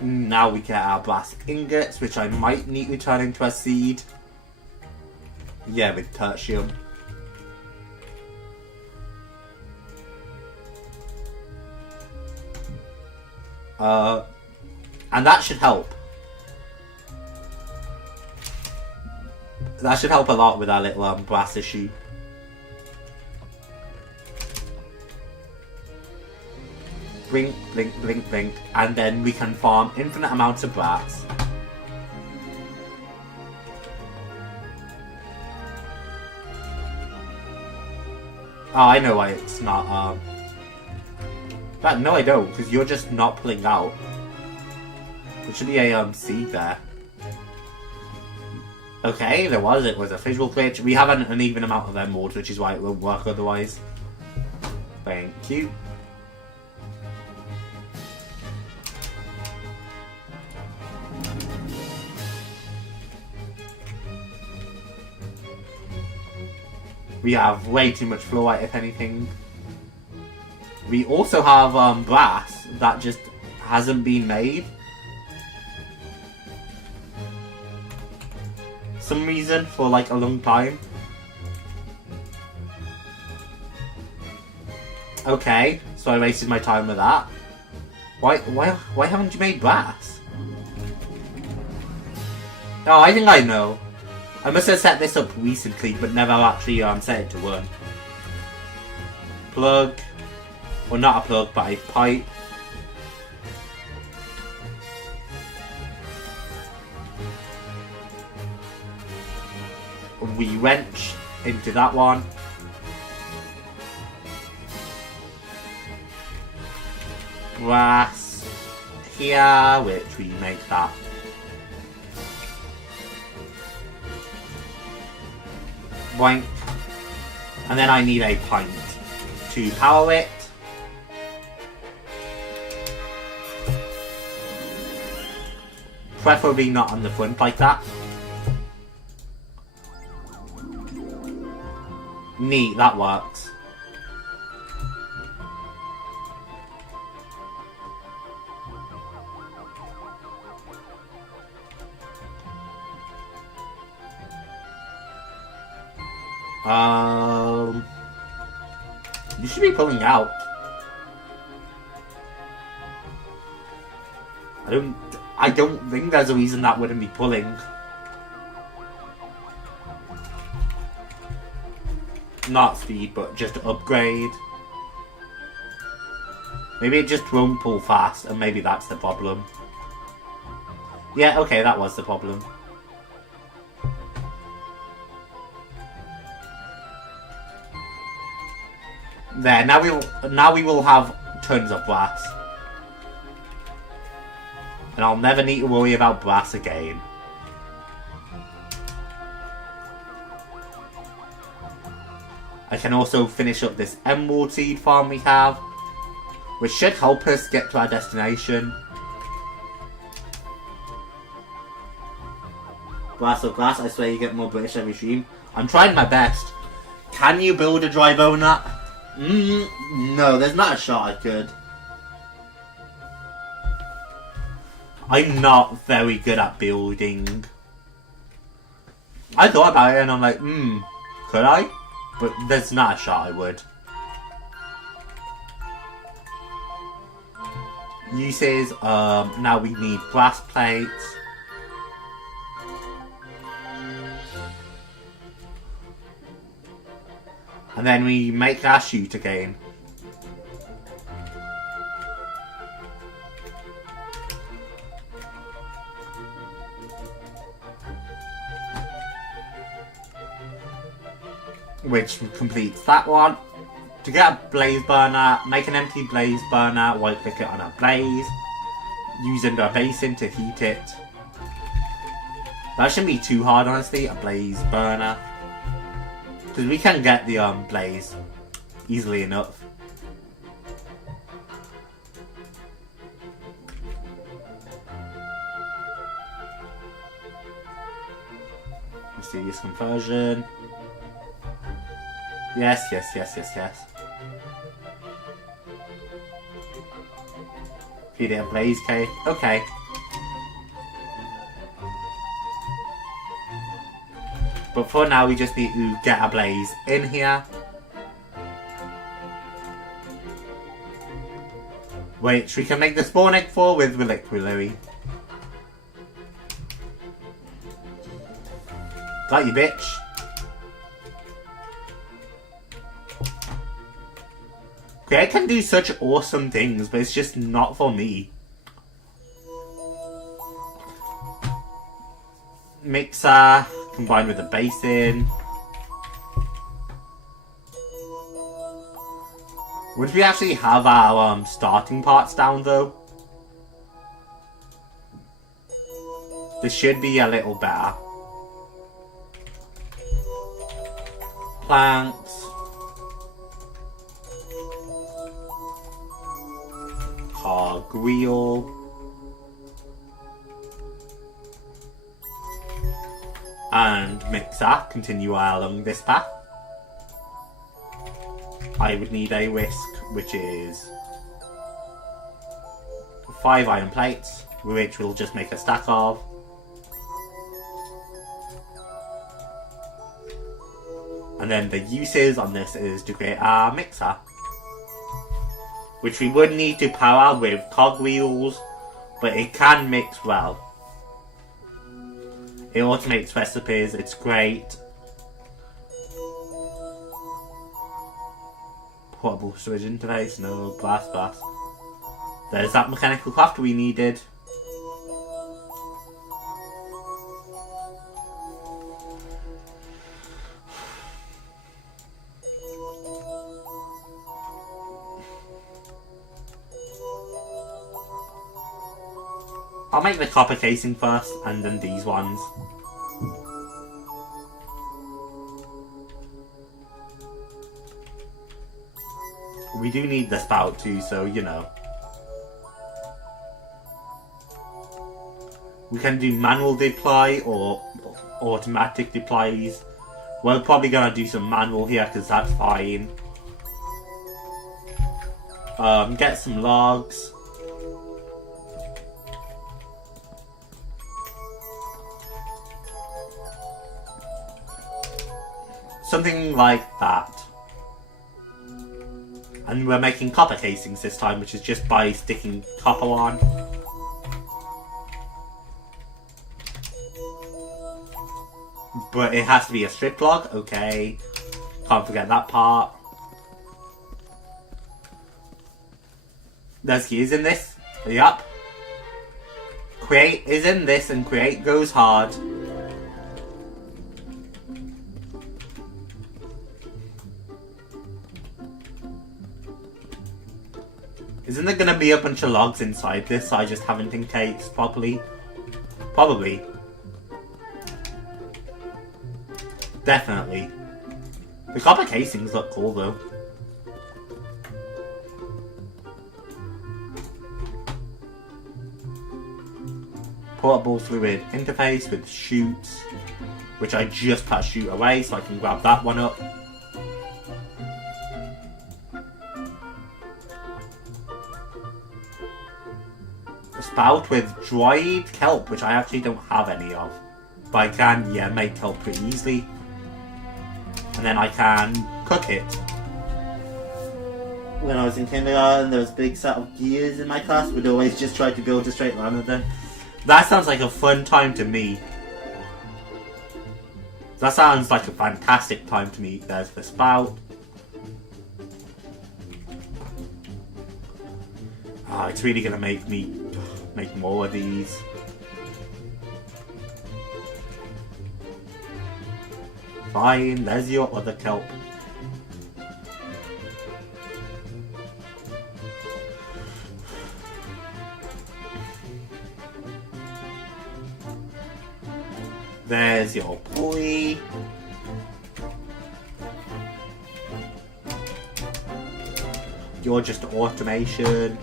Now we get our brass ingots, which I might need to turn into a seed. Yeah, with tertium. And that should help. That should help a lot with our little brass issue. Blink, blink, blink, blink, and then we can farm infinite amounts of brass. Oh, I know why it's not, But no, I don't, because you're just not pulling out. There should be a, seed there. Okay, it was a visual glitch. We have an uneven amount of emeralds, which is why it won't work otherwise. Thank you. We have way too much fluorite, if anything. We also have brass that just hasn't been made. Some reason for like a long time. Okay, so I wasted my time with that. Why haven't you made brass? Oh, I think I know. I must have set this up recently, but never actually set it to run. Plug. Well, not a plug, but a pipe. We wrench into that one. Brass here, which we make that. Boink. And then I need a pint to power it. Preferably not on the front like that. Neat, that works. You should be pulling out. I don't think there's a reason that wouldn't be pulling. Not speed, but just upgrade. Maybe it just won't pull fast, and maybe that's the problem. Yeah, okay, that was the problem. There, now we will have tons of brass. And I'll never need to worry about brass again. I can also finish up this emerald seed farm we have, which should help us get to our destination. Brass or glass, I swear you get more British every stream. I'm trying my best. Can you build a dry bone nut? No, there's not a shot I could. I'm not very good at building. I thought about it and I'm like, could I? But there's not a shot I would. Uses, now we need brass plates. And then we make our chute again. Which completes that one. To get a blaze burner, make an empty blaze burner, right click it on a blaze. Use under a basin to heat it. That shouldn't be too hard, honestly, a blaze burner. Because we can get the blaze easily enough. Mysterious conversion. Yes. Feed it a blaze cake. Okay. But for now, we just need to get a blaze in here. Which we can make the spawn egg for with reliquary. Got you, bitch. Okay, I can do such awesome things, but it's just not for me. Mixer, combined with the basin. Would we actually have our starting parts down though? This should be a little better. Planks. Cogwheel. And mixer, continue along this path. I would need a whisk, which is 5 iron plates, which we'll just make a stack of. And then the uses on this is to create a mixer, which we would need to power with cogwheels, but it can mix well. It automates recipes, it's great. Portable storage interface, no, glass. There's that mechanical craft we needed. I'll make the copper casing first, and then these ones. We do need the spout too, so you know. We can do manual deploy or automatic deploys. We're probably gonna do some manual here because that's fine. Get some logs. Something like that. And we're making copper casings this time, which is just by sticking copper on. But it has to be a strip log, okay. Can't forget that part. There's gears in this. Yup. Create is in this and create goes hard. Isn't there gonna be a bunch of logs inside this I just haven't encased properly? Probably. Definitely. The copper casings look cool though. Portable fluid interface with chutes, which I just put a chute away so I can grab that one up. A spout with dried kelp, which I actually don't have any of. But I can, yeah, make kelp pretty easily. And then I can cook it. When I was in kindergarten, there was a big set of gears in my class. We'd always just try to build a straight line with them. That sounds like a fun time to me. That sounds like a fantastic time to me. There's the spout. Oh, it's really gonna make me make more of these. Fine, there's your other kelp. There's your pulley. You're just automation.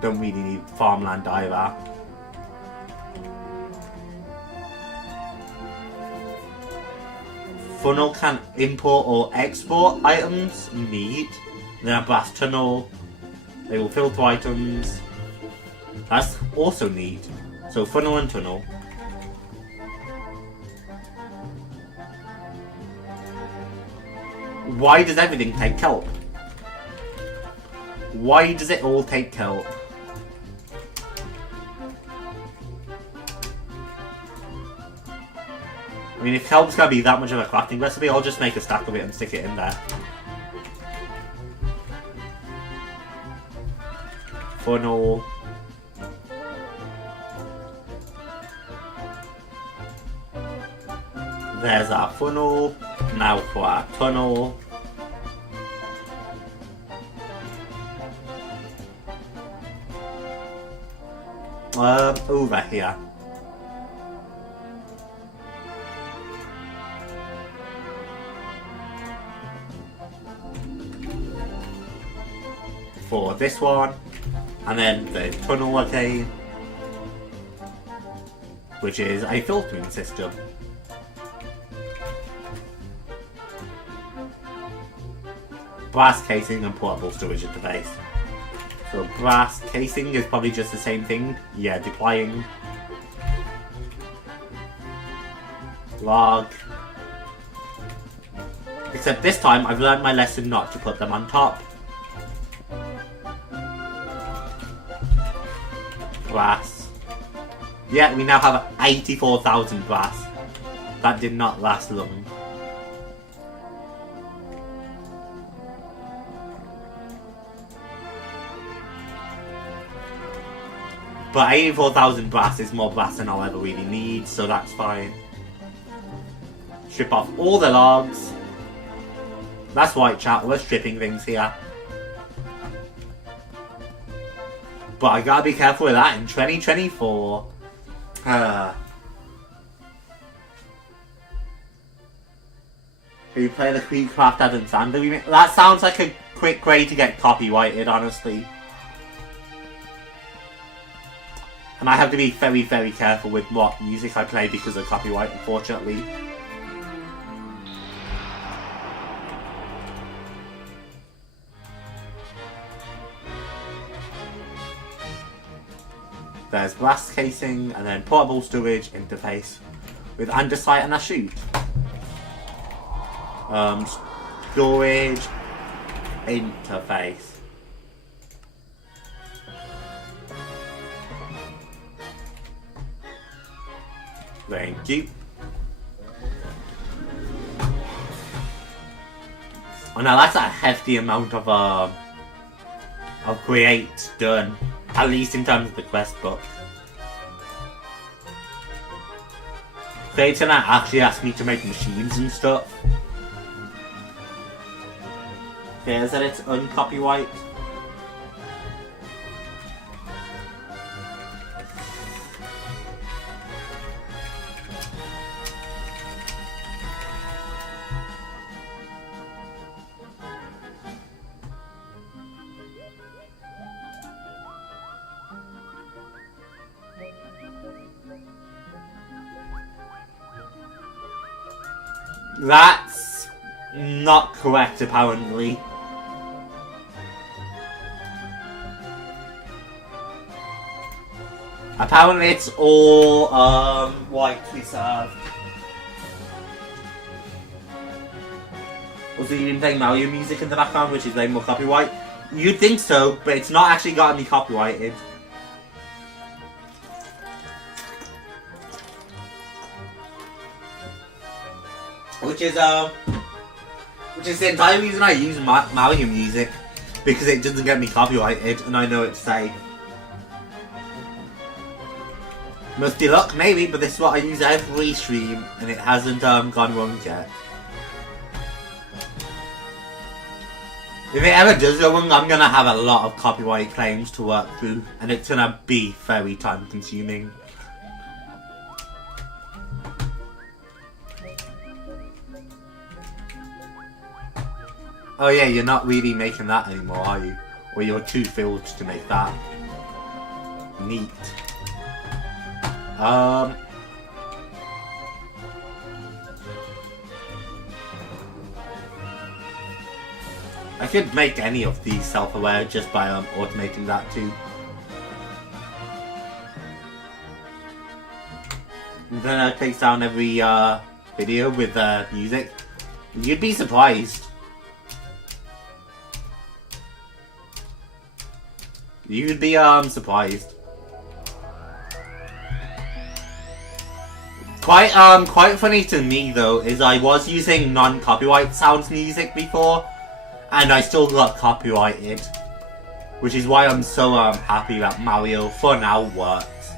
Don't really need farmland either. Funnel can import or export items. Neat. Then a brass tunnel. They will filter items. That's also neat. So funnel and tunnel. Why does everything take kelp? Why does it all take kelp? I mean, if kelp's gonna be that much of a crafting recipe, I'll just make a stack of it and stick it in there. Funnel. There's our funnel. Now for our tunnel. Over here. For this one. And then the tunnel again, which is a filtering system. Brass casing and portable storage interface. So brass casing is probably just the same thing. Yeah, deploying. Log. Except this time I've learned my lesson not to put them on top. Brass. Yeah, we now have 84,000 brass. That did not last long. But 84,000 brass is more brass than I'll ever really need, so that's fine. Strip off all the logs. That's right, chat, we're stripping things here. But I gotta be careful with that in 2024. You play the Creekcraft Adam Sandler remix? That sounds like a quick way to get copyrighted, honestly. And I have to be very, very careful with what music I play because of copyright, unfortunately. There's brass casing and then portable storage interface with andesite and a chute. Storage interface. Thank you. Oh, now that's a hefty amount of create done. At least in terms of the quest book. Okay, it's gonna actually ask me to make machines and stuff. Okay, is that it's uncopyright? That's not correct, apparently. Apparently it's all, white reserved. Also, you've been playing Mario music in the background, which is way more copyright. You'd think so, but it's not actually gotten me copyrighted. Which is the entire reason I use Mario music, because it doesn't get me copyrighted, and I know it's safe. Must be luck, maybe, but this is what I use every stream, and it hasn't gone wrong yet. If it ever does go wrong, I'm gonna have a lot of copyright claims to work through, and it's gonna be very time consuming. Oh yeah, you're not really making that anymore, are you? Or you're too filled to make that. Neat. I could make any of these self-aware just by automating that too. And then it takes down every video with music. You'd be surprised. You'd be surprised. Quite funny to me though is I was using non-copyright sounds music before, and I still got copyrighted, which is why I'm so happy that Mario for now works.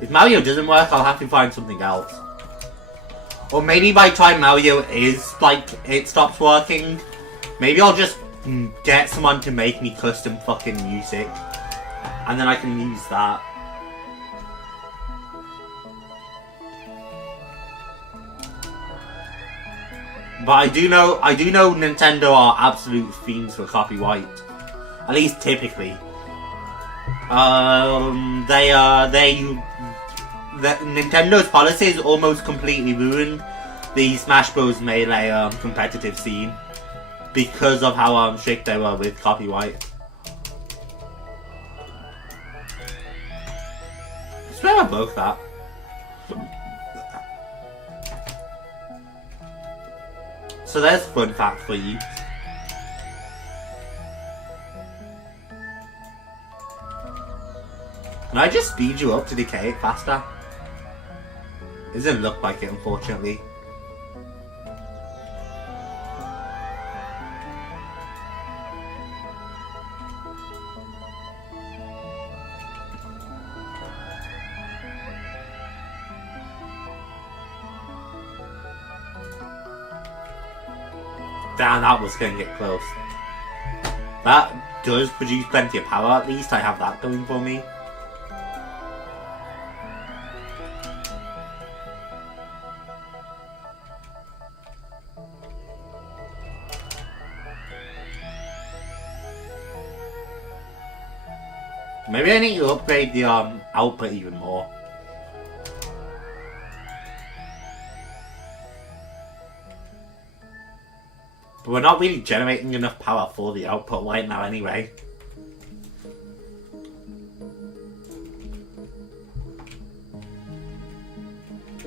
If Mario doesn't work, I'll have to find something else. Or maybe by the time Mario is like it stops working, maybe I'll just get someone to make me custom fucking music, and then I can use that. But I do know Nintendo are absolute fiends for copyright, at least typically. Nintendo's policies almost completely ruined the Smash Bros. Melee competitive scene because of how strict they were with copyright. I swear I broke that. So there's a fun fact for you. Can I just speed you up to decay it faster? It doesn't look like it, unfortunately. Damn, that was going to get close. That does produce plenty of power, at least I have that going for me. Maybe I need to upgrade the output even more. But we're not really generating enough power for the output right now anyway.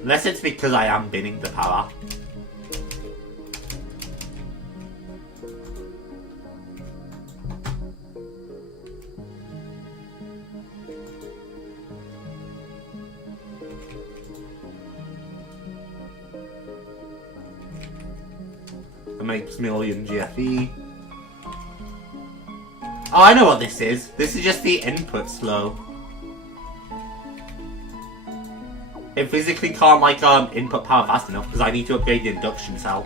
Unless it's because I am binning the power. Makes million GFE. Oh, I know what this is. This is just the input slow. It physically can't like input power fast enough because I need to upgrade the induction cell.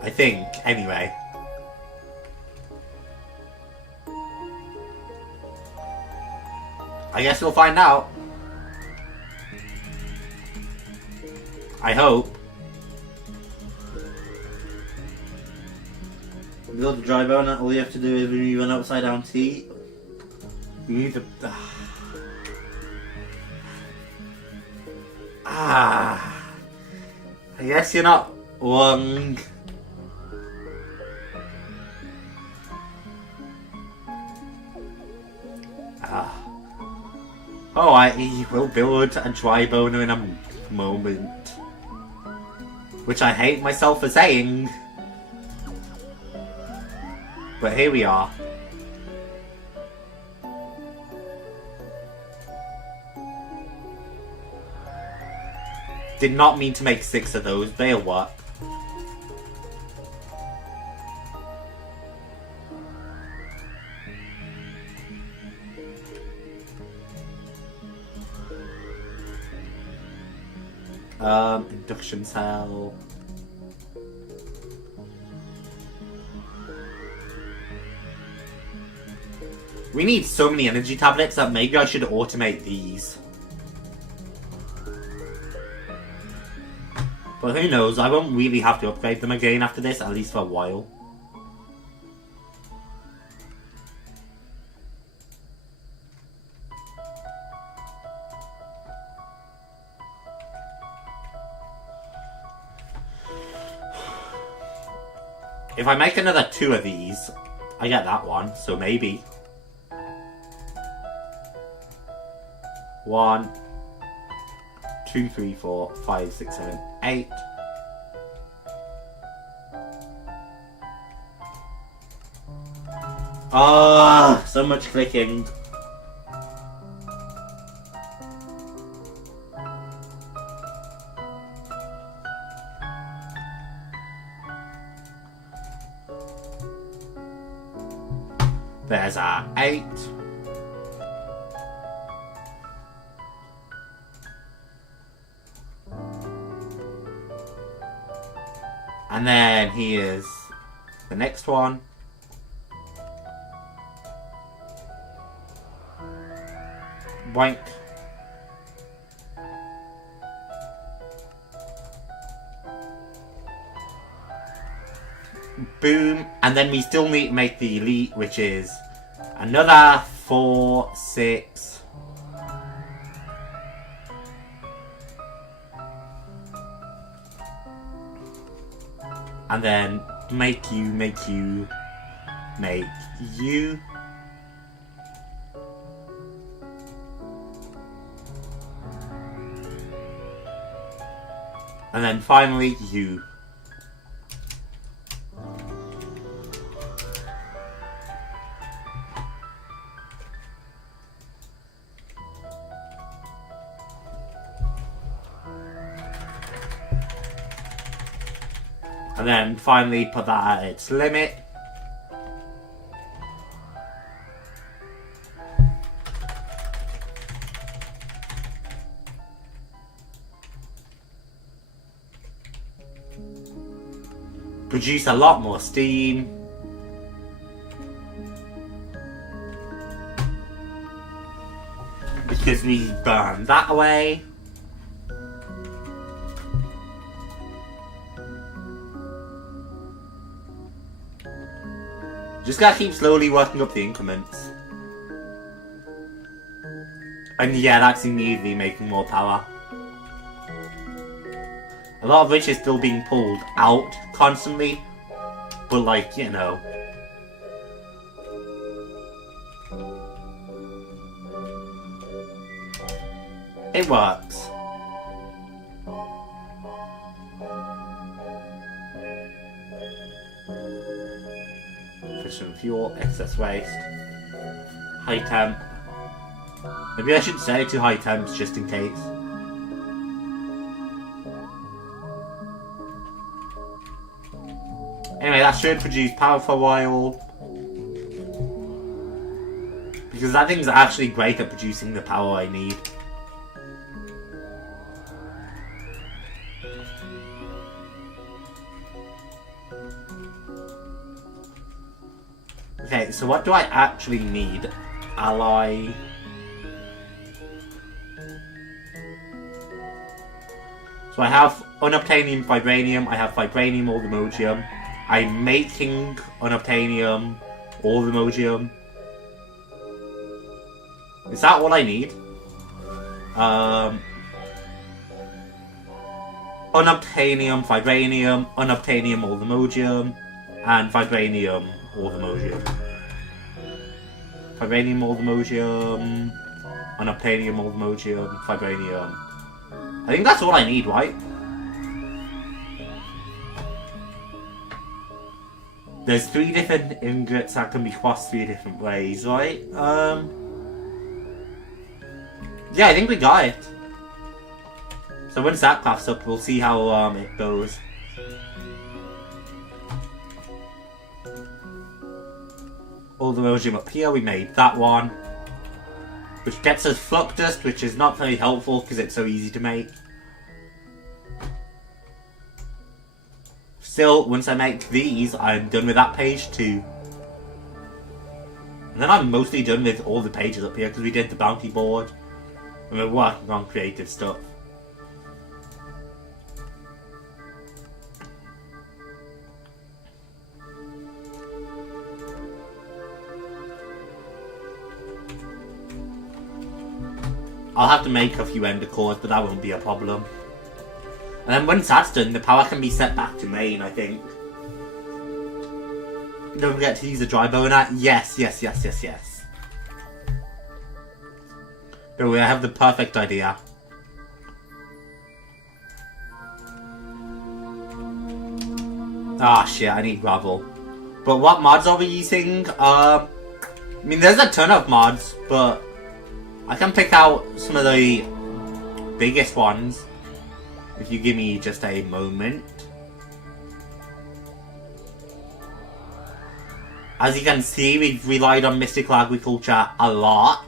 I think, anyway. I guess we'll find out. I hope. Build the dry bone, all you have to do is remove an upside down T. You need to... I guess you're not wrong. Oh, I will build a dry boner in a moment. Which I hate myself for saying. But here we are. Did not mean to make 6 of those, they'll work. Induction cell. We need so many energy tablets that maybe I should automate these. But who knows, I won't really have to upgrade them again after this, at least for a while. If I make another 2 of these, I get that one, so maybe. 1, 2, 3, 4, 5, 6, 7, 8. Ah, so much clicking. There's our 8. And then here's the next one. Boink. Boom. And then we still need to make the elite, which is another 4, 6. And then make you. And then finally you. And then finally put that at its limit. Produce a lot more steam. Because we burn that away. Just gotta keep slowly working up the increments. And yeah, that's immediately making more power. A lot of which is still being pulled out constantly. But like, you know. It works. Efficient fuel, excess waste. High temp. Maybe I should set it to high temps just in case. Anyway, that should produce power for a while. Because that thing's actually great at producing the power I need. Okay, so what do I actually need? Ally. So I have unobtainium vibranium, I have vibranium orthomodium. I'm making unobtainium orthomodium. Is that all I need? Unobtainium vibranium, unobtainium orthomodium, and vibranium orthomodium. Vibranium orthomodium, unobtainium orthomodium, vibranium. I think that's all I need, right? There's 3 different ingots that can be crossed 3 different ways, right? Yeah, I think we got it. So once that crafts up, we'll see how it goes. All the Orthomodium up here, we made that one. Which gets us flux dust, which is not very helpful because it's so easy to make. Still, once I make these, I'm done with that page too. And then I'm mostly done with all the pages up here because we did the bounty board. And we're working on creative stuff. I'll have to make a few ender cores, but that won't be a problem. And then once that's done, the power can be set back to main, I think. Don't forget to use the dry boner. Yes, yes, yes, yes, yes. Don't worry, I have the perfect idea. Ah, shit, I need gravel. But what mods are we using? I mean, there's a ton of mods, but I can pick out some of the biggest ones. If you give me just a moment. As you can see, we've relied on mystical agriculture a lot.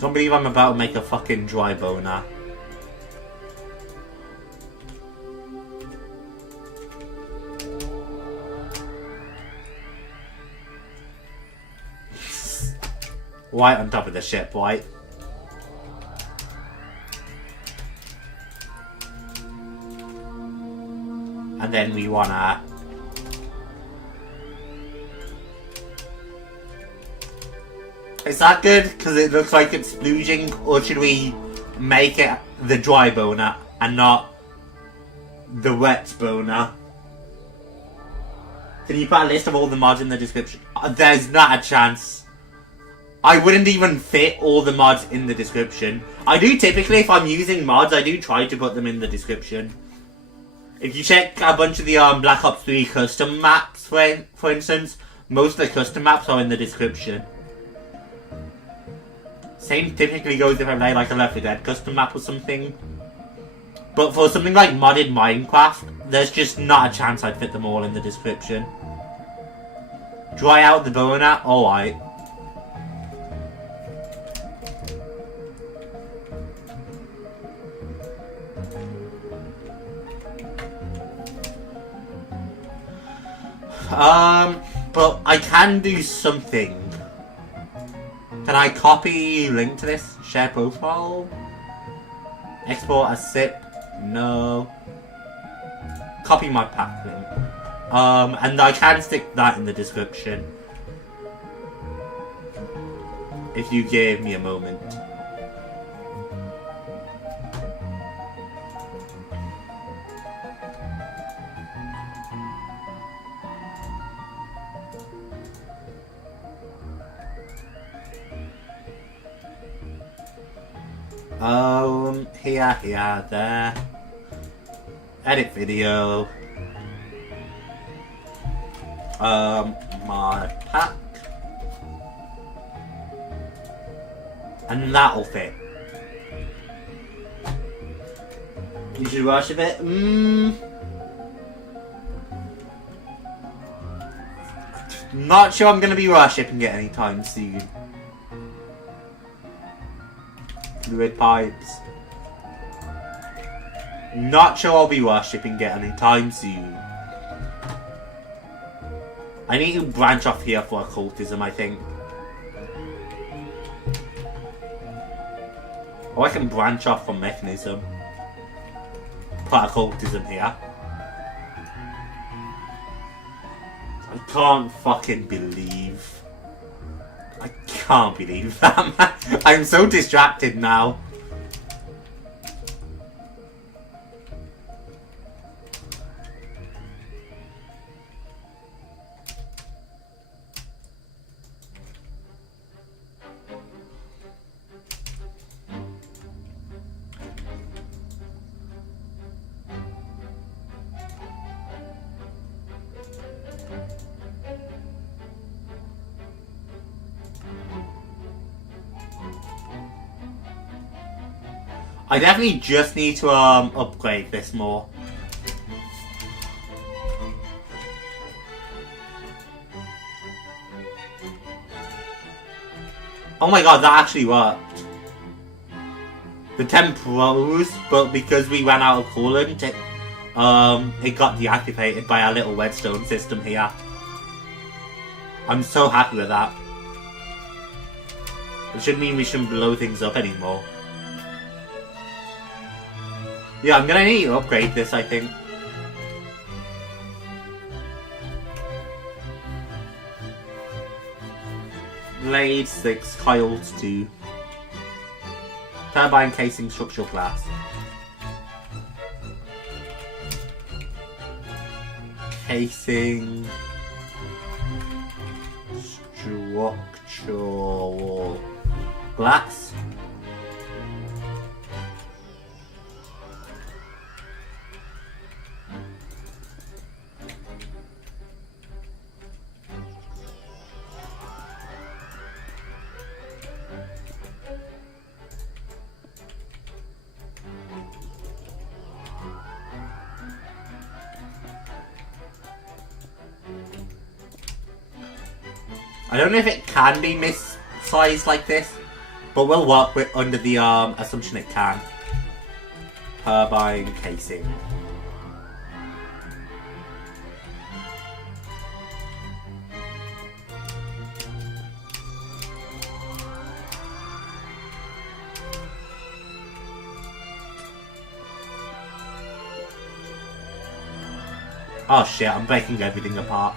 Don't believe I'm about to make a fucking dry boner. Right on top of the ship, right? And then we wanna... Is that good? Because it looks like it's splooging, or should we make it the dry boner and not the wet boner? Can you put a list of all the mods in the description? There's not a chance. I wouldn't even fit all the mods in the description. I do typically, if I'm using mods, I do try to put them in the description. If you check a bunch of the Black Ops 3 custom maps, for instance, most of the custom maps are in the description. Same typically goes if I play like a Left 4 Dead custom map or something. But for something like modded Minecraft, there's just not a chance I'd fit them all in the description. Dry out the boner? Alright. But I can do something. Can I copy link to this? Share profile? Export as zip? No. Copy my path link. And I can stick that in the description. If you give me a moment. Here, there. Edit video. My pack. And that'll fit. You should worship it? Not sure I'm gonna be worshipping it anytime soon. Fluid pipes. Not sure I'll be worshipping it anytime soon. I need to branch off here for occultism, I think. Or I can branch off from mechanism. Put occultism here. I can't fucking believe. I can't believe that, man. I'm so distracted now. I definitely just need to upgrade this more. Oh my god, that actually worked. The 10 pros, but because we ran out of coolant, it got deactivated by our little redstone system here. I'm so happy with that. It should mean we shouldn't blow things up anymore. Yeah, I'm gonna need to upgrade this, I think. Blade 6, coils 2. Turbine casing, structural glass. Casing. Structural glass. I don't know if it can be missized like this, but we'll work with under the assumption it can. Turbine casing. Oh shit, I'm breaking everything apart.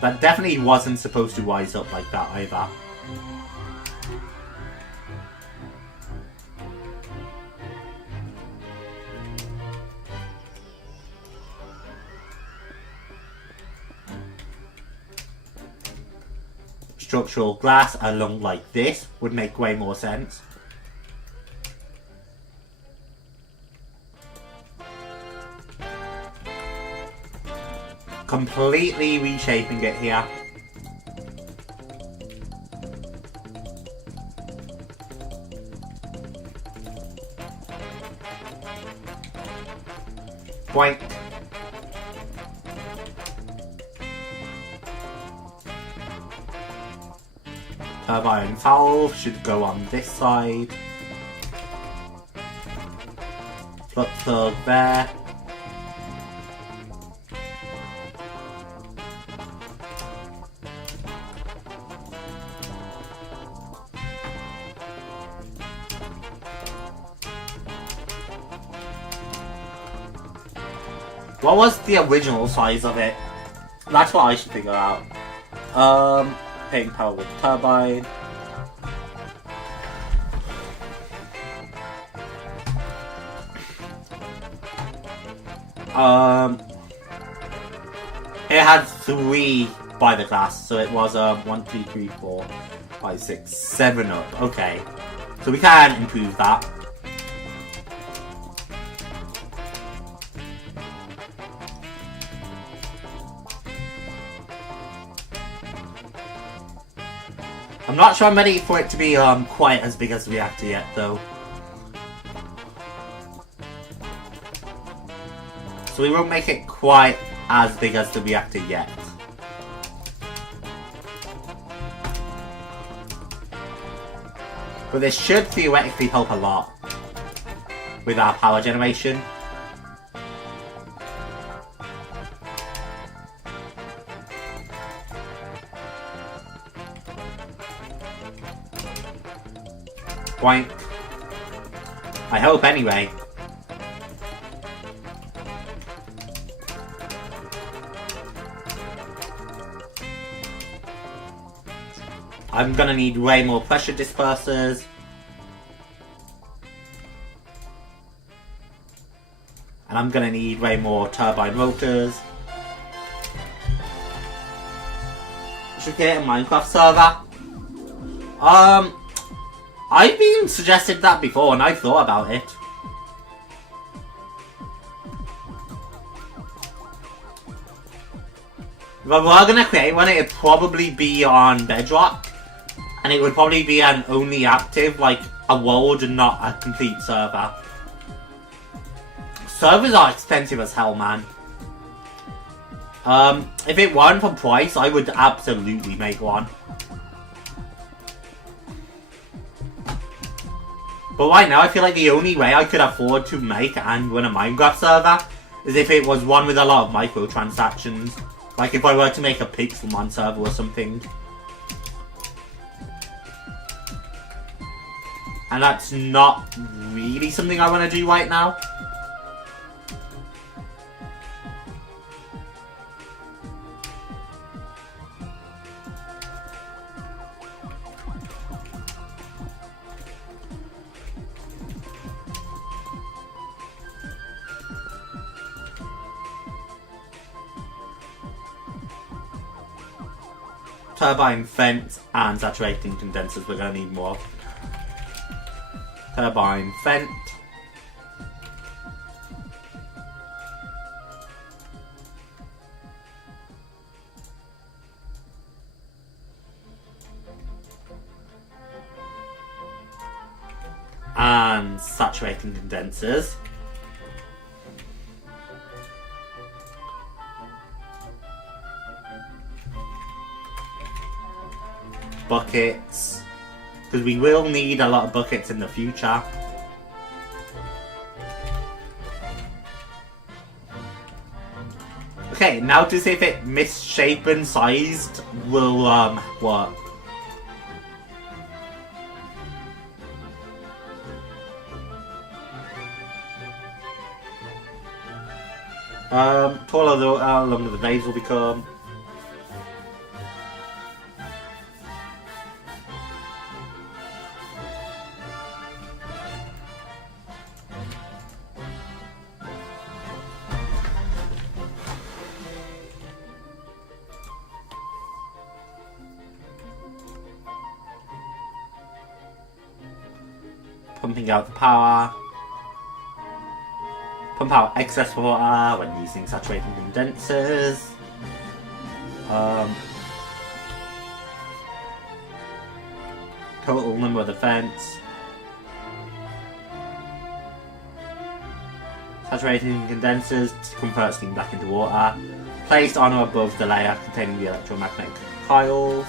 That definitely wasn't supposed to rise up like that either. Structural glass along like this would make way more sense. Completely reshaping it here. Boink. Turbine valve should go on this side. Flux plug there. What was the original size of it? That's what I should figure out. Paying power with turbine. It had 3 by the glass, so it was 1, 2, 3, 4, 5, 6, 7 up. Okay, so we can improve that. I'm not sure I'm ready for it to be quite as big as the reactor yet, though. So we won't make it quite as big as the reactor yet. But this should theoretically help a lot with our power generation. Boink. I hope anyway. I'm gonna need way more pressure dispersers. And I'm gonna need way more turbine rotors. Should get a Minecraft server. I've been suggested that before and I've thought about it. If I were gonna create one, it'd probably be on Bedrock. And it would probably be an only active, like a world and not a complete server. Servers are expensive as hell, man. If it weren't for price, I would absolutely make one. But right now, I feel like the only way I could afford to make and run a Minecraft server is if it was one with a lot of microtransactions. Like if I were to make a Pixelmon server or something. And that's not really something I want to do right now. Turbine vent and saturating condensers we're going to need more of. Turbine vent. And saturating condensers. Buckets, because we will need a lot of buckets in the future. Okay, now to see if it misshapen sized will work. Taller the longer the days will become. Pumping out the power. Pump out excess water when using saturating condensers. Total number of the vents. Saturating condensers to convert steam back into water. Placed on or above the layer containing the electromagnetic coils.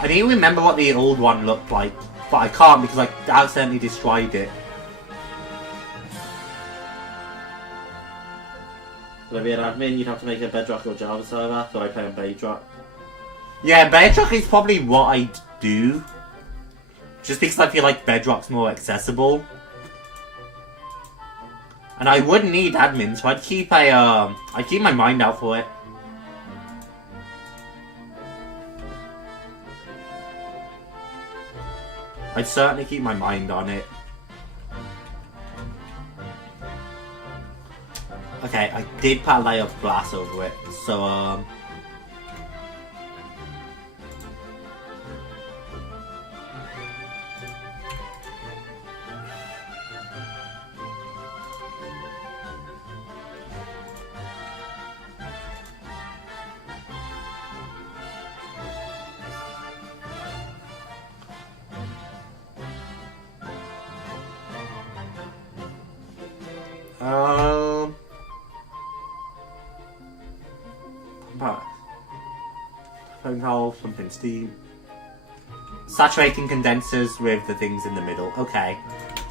I need to remember what the old one looked like, but I can't because I accidentally destroyed it. To be an admin, you'd have to make a Bedrock or Java server, so I play on Bedrock. Yeah, Bedrock is probably what I'd do. Just because I feel like Bedrock's more accessible. And I would need admins, so I'd keep my mind out for it. I'd certainly keep my mind on it. Okay, I did put a layer of glass over it, so Phone something steam. Saturating condensers with the things in the middle. Okay.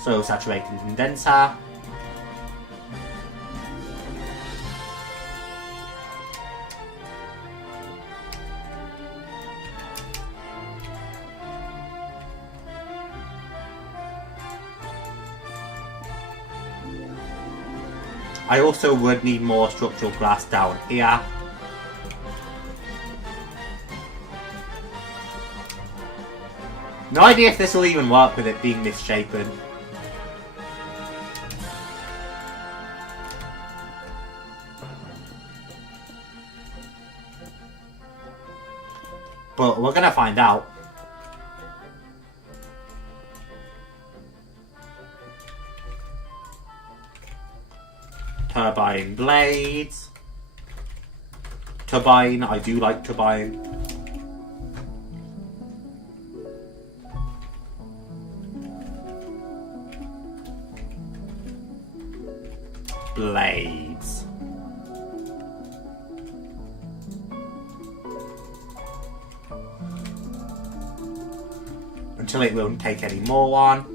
So saturating condenser. I also would need more structural glass down here. No idea if this will even work with it being misshapen. But we're gonna find out. Turbine blades. Turbine, I do like turbine. Blades. Until it won't take any more on.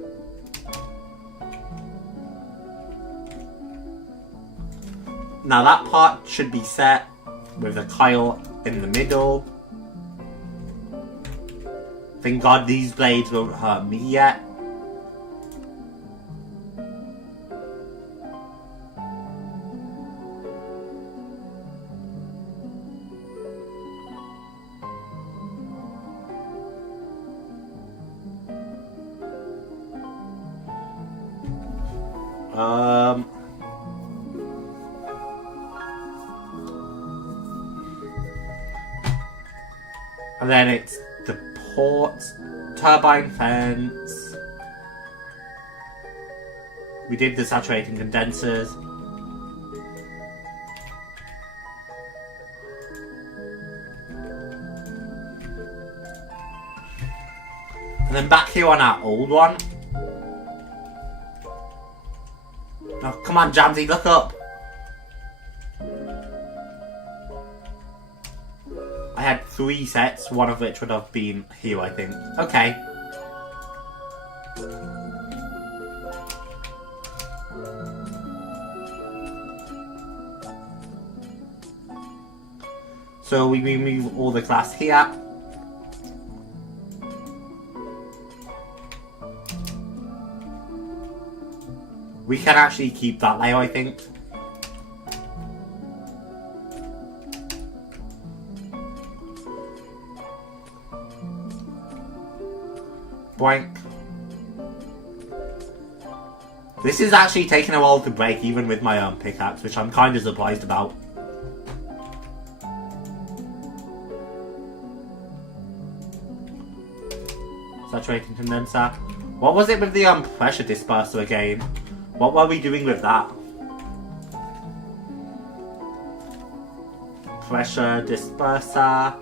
Now that part should be set with the coil in the middle. Thank God these blades won't hurt me yet. And then it's the ports, turbine fence. We did the saturating condensers. And then back here on our old one. Oh, come on, Jamsy, look up. I had 3 sets, one of which would have been here, I think. Okay. So we remove all the glass here. We can actually keep that layer, I think. Boink. This is actually taking a while to break, even with my pickaxe, which I'm kind of surprised about. Saturating condenser. What was it with the pressure disperser again? What were we doing with that? Pressure disperser.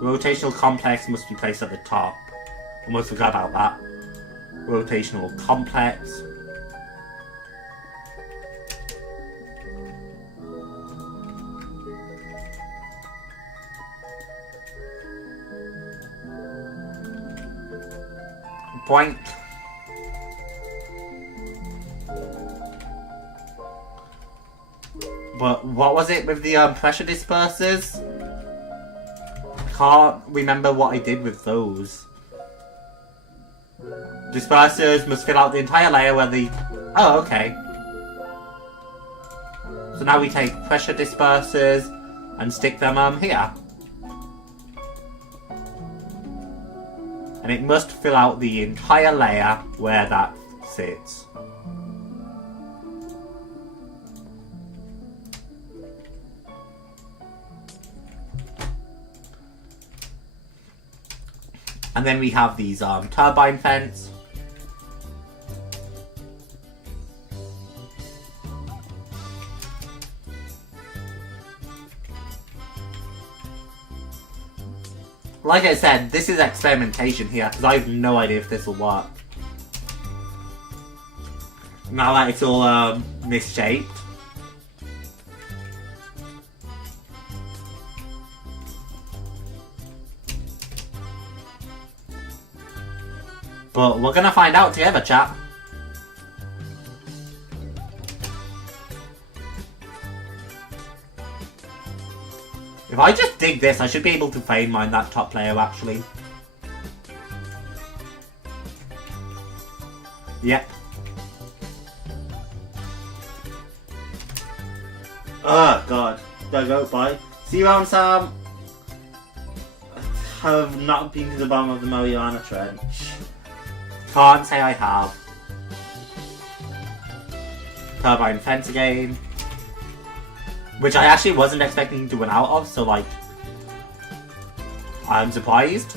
Rotational complex must be placed at the top. Almost forgot about that. Rotational complex. Point. But what was it with the pressure dispersers? Can't remember what I did with those. Dispersers must fill out the entire layer where the... Oh, okay. So now we take pressure dispersers and stick them here. And it must fill out the entire layer where that sits. And then we have these turbine fence. Like I said, this is experimentation here, because I have no idea if this will work. Now that it's all misshaped. But we're gonna find out together, chap. If I just dig this, I should be able to fade mine that top player, actually. Yep. Oh god. Do I go bye? See you around, Sam. I have not been to the bottom of the Mariana Trench. Can't say I have. Turbine Fence again. Which I actually wasn't expecting to win out of, so like... I'm surprised.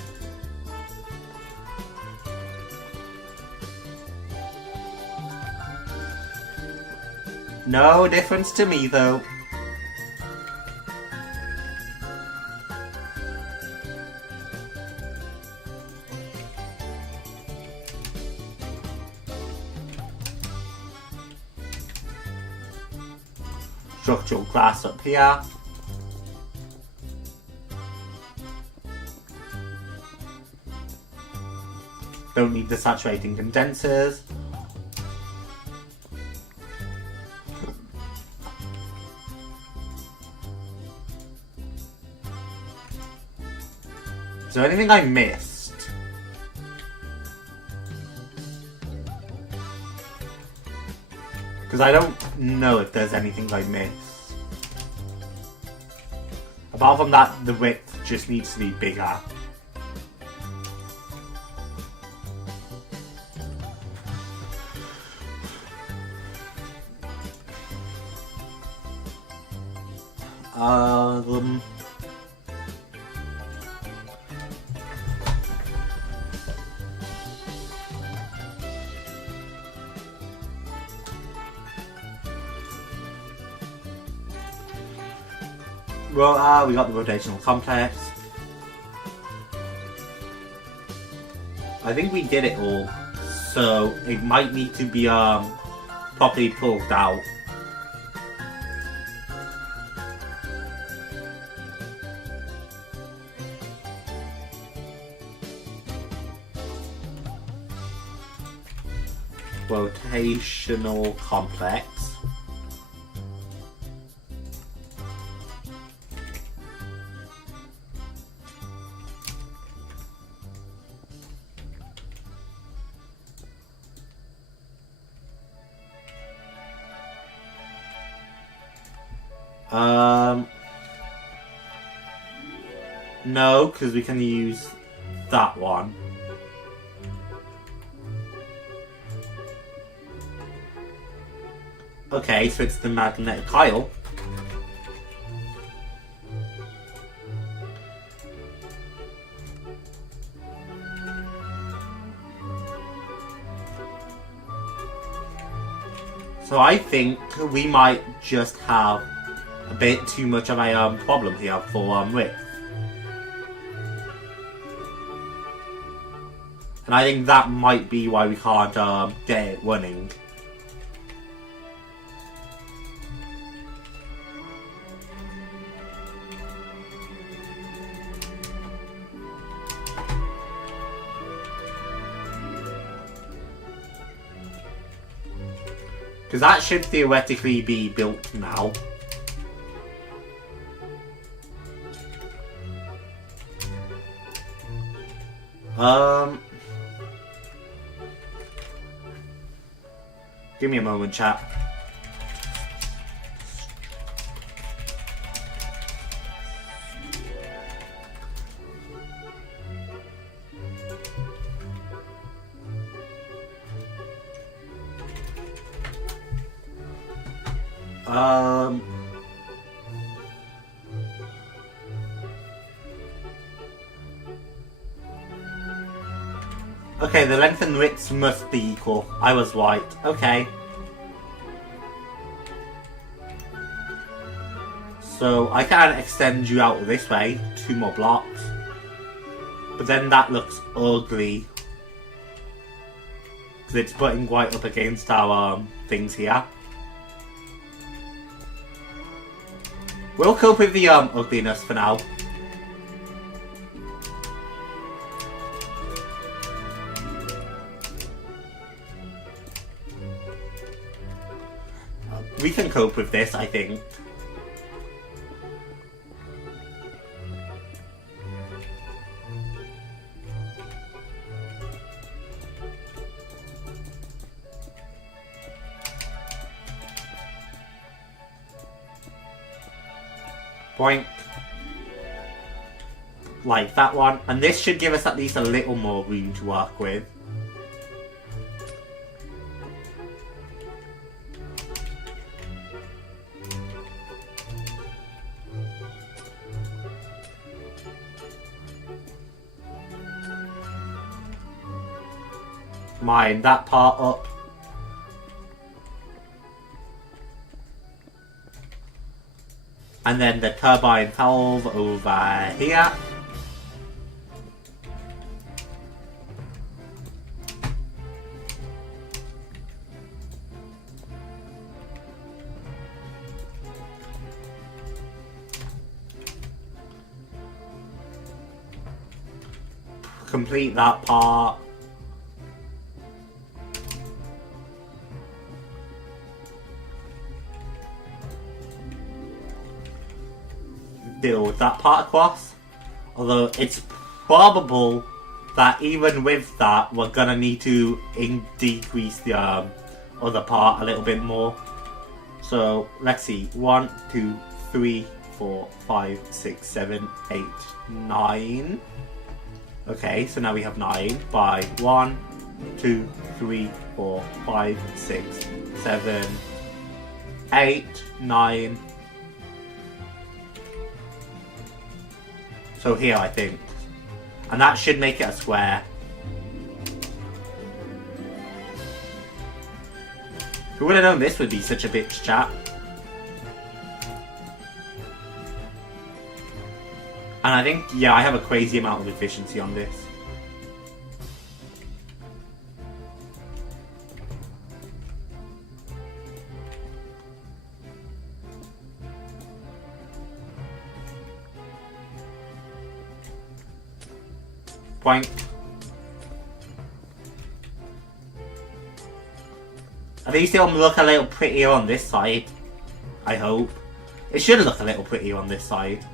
No difference to me though. Structural glass up here. Don't need the saturating condensers. Is there anything I missed? Because I don't know if there's anything I missed. Apart from that, the width just needs to be bigger. Well, we got the rotational complex. I think we did it all, so it might need to be properly pulled out. Rotational complex. No, because we can use that one. Okay, so it's the magnetic coil. So I think we might just have a bit too much of a problem here for width. And I think that might be why we can't get it running. Because that should theoretically be built now. Give me a moment, chat. Okay, the length and width must be equal. I was right. Okay. So I can extend you out this way, 2 more blocks. But then that looks ugly. Because it's putting right up against our things here. We'll cope with the ugliness for now. We can cope with this, I think. Point. Like that one. And this should give us at least a little more room to work with. Mine that part up. And then the turbine valve over here. Complete that part. Build that part across. Although it's probable that even with that we're gonna need to decrease the other part a little bit more. So let's see, 1, 2, 3, 4, 5, 6, 7, 8, 9. Okay, so now we have 9 by 1, 2, 3, 4, 5, 6, 7, 8, 9. So here, I think. And that should make it a square. Who would have known this would be such a bitch, chat? And I think, yeah, I have a crazy amount of efficiency on this. Point. At least it'll look a little prettier on this side. I hope. It should look a little prettier on this side.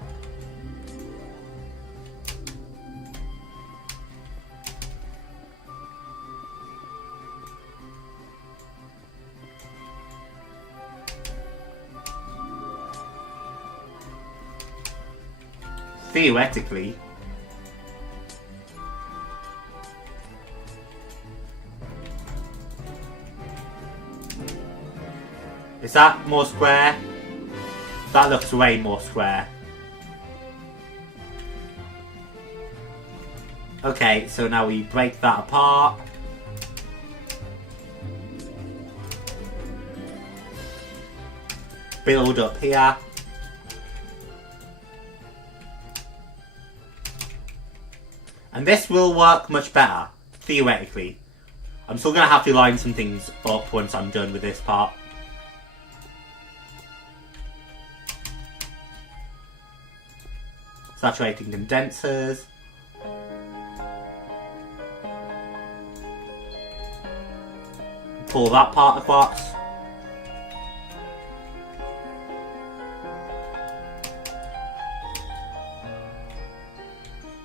Theoretically. Is that more square? That looks way more square. Okay, so now we break that apart. Build up here. And this will work much better, theoretically. I'm still going to have to line some things up once I'm done with this part. Saturating condensers. Pull that part across.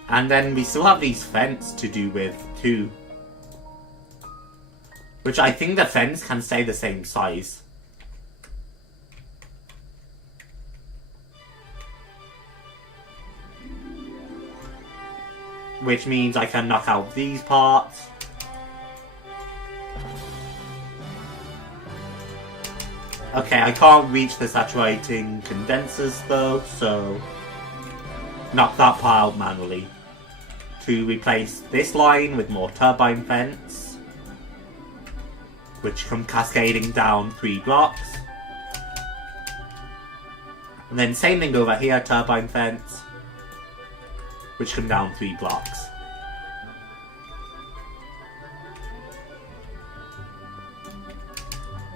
And then we still have these vents to do with too. Which I think the vents can stay the same size. Which means I can knock out these parts. Okay, I can't reach the saturating condensers though, so knock that part out manually. To replace this line with more turbine vents, which come cascading down 3 blocks. And then same thing over here, turbine vents, which come down 3 blocks.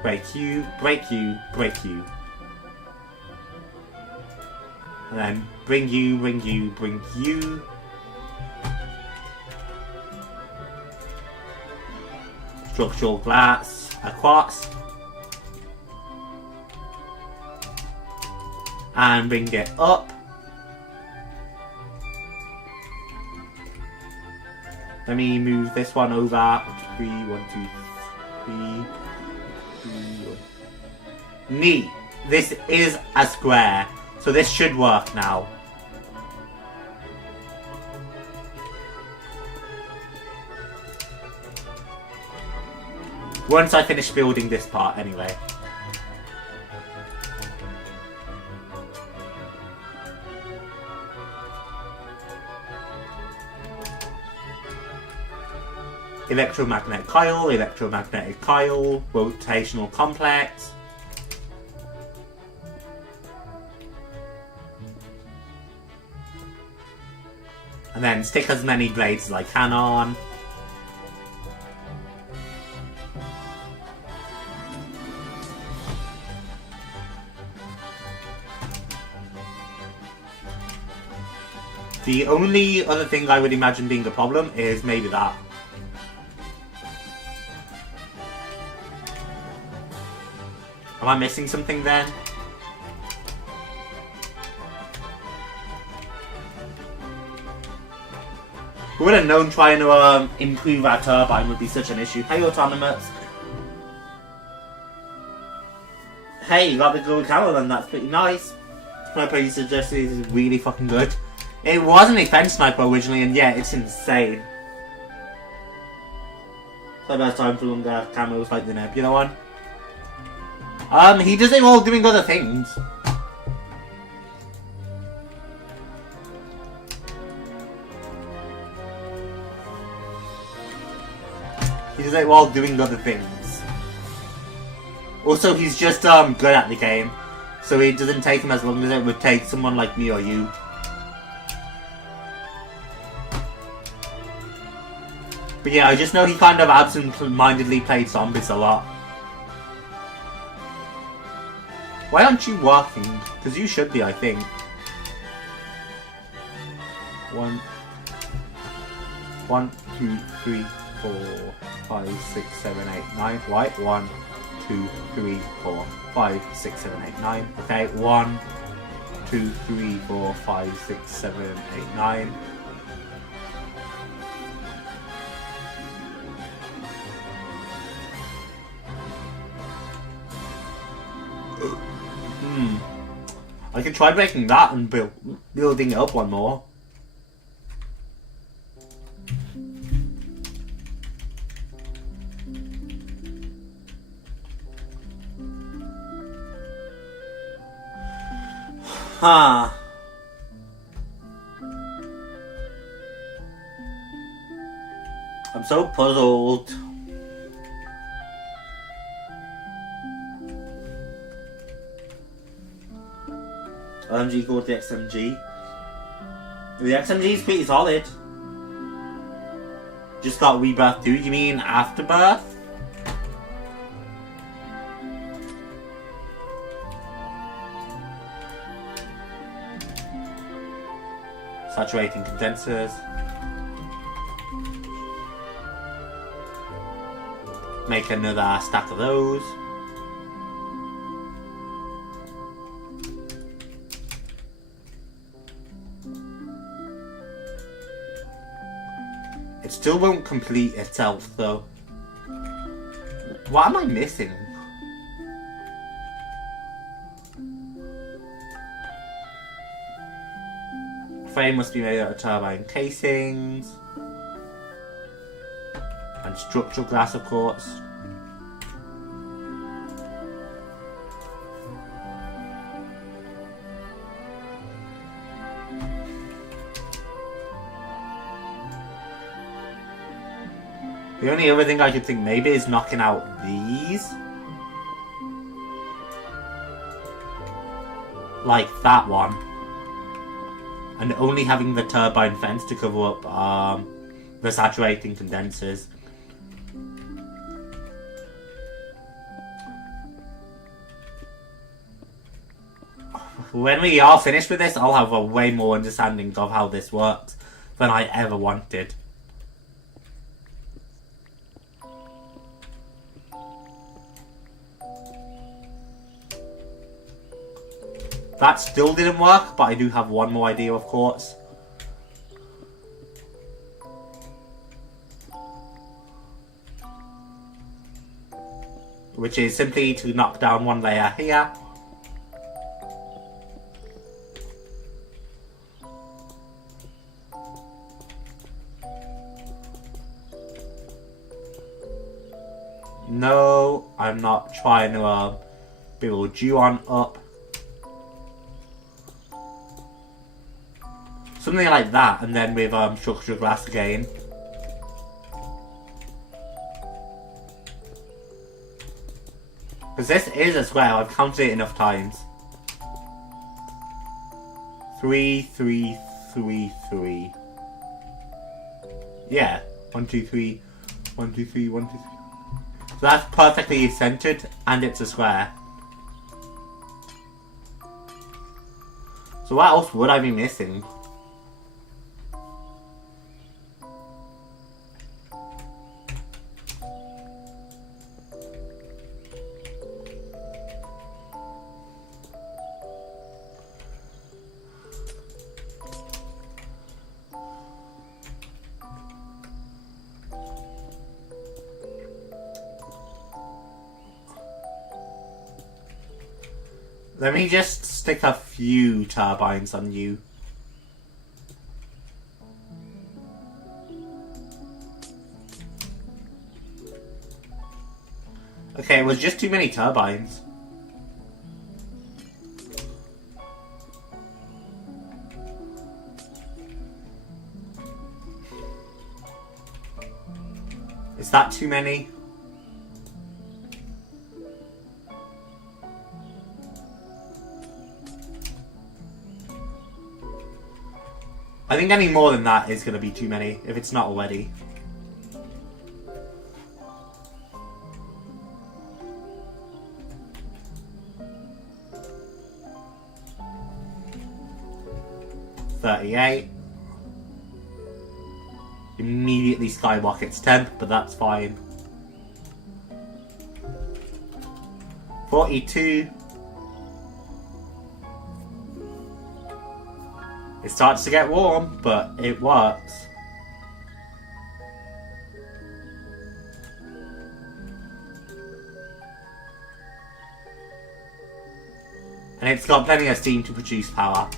break you, break you, break you. And then bring you, bring you, bring you. Structural glass across. And bring it up. Let me move this one over. 1, 2, 3. Neat. This is a square. So this should work now. Once I finish building this part anyway. Electromagnetic coil, rotational complex. And then stick as many blades as I can on. The only other thing I would imagine being a problem is maybe that. Am I missing something then? Who would have known trying to improve our turbine would be such an issue. Hey, Autonomous. Hey, you got the Volcano then, that's pretty nice. Sniper you suggested is really fucking good. It was an defense sniper originally, and yeah, it's insane. So that's time for longer camos like the Nebula one. He does it while doing other things. He does it while doing other things. Also, he's just good at the game, so it doesn't take him as long as it would take someone like me or you. But yeah, I just know he kind of absent-mindedly played zombies a lot. Why aren't you working? Because you should be, I think. 1, 2, 3, 4, 5, 6, 7, 8, 9. Right? 1, 2, 3, 4, 5, 6, 7, 8, 9. Okay, 1, 2, 3, 4, 5, 6, 7, 8, 9. I could try breaking that and building it up one more. Huh. I'm so puzzled. LMG called the XMG. The XMG is pretty solid. Just got rebirth too. You mean afterbirth? Saturating condensers. Make another stack of those. It still won't complete itself though. What am I missing? Frame must be made out of turbine casings. And structural glass, of course. The only other thing I could think maybe is knocking out these. Like that one. And only having the turbine fence to cover up the saturating condensers. When we are finished with this, I'll have a way more understanding of how this works than I ever wanted. That still didn't work, but I do have one more idea, of course. Which is simply to knock down one layer here. No, I'm not trying to build you on up. Something like that, and then with structural glass again. Because this is a square, I've counted it enough times. 3, 3, 3, 3. Yeah, 1, 2, 3, 1, 2, 3, 1, 2, 3. So that's perfectly centered, and it's a square. So what else would I be missing? Let me just stick a few turbines on you. Okay, it was just too many turbines. Is that too many? I think any more than that is going to be too many, if it's not already. $38. Immediately skyrockets temp, but that's fine. 42. It starts to get warm, but it works. And it's got plenty of steam to produce power.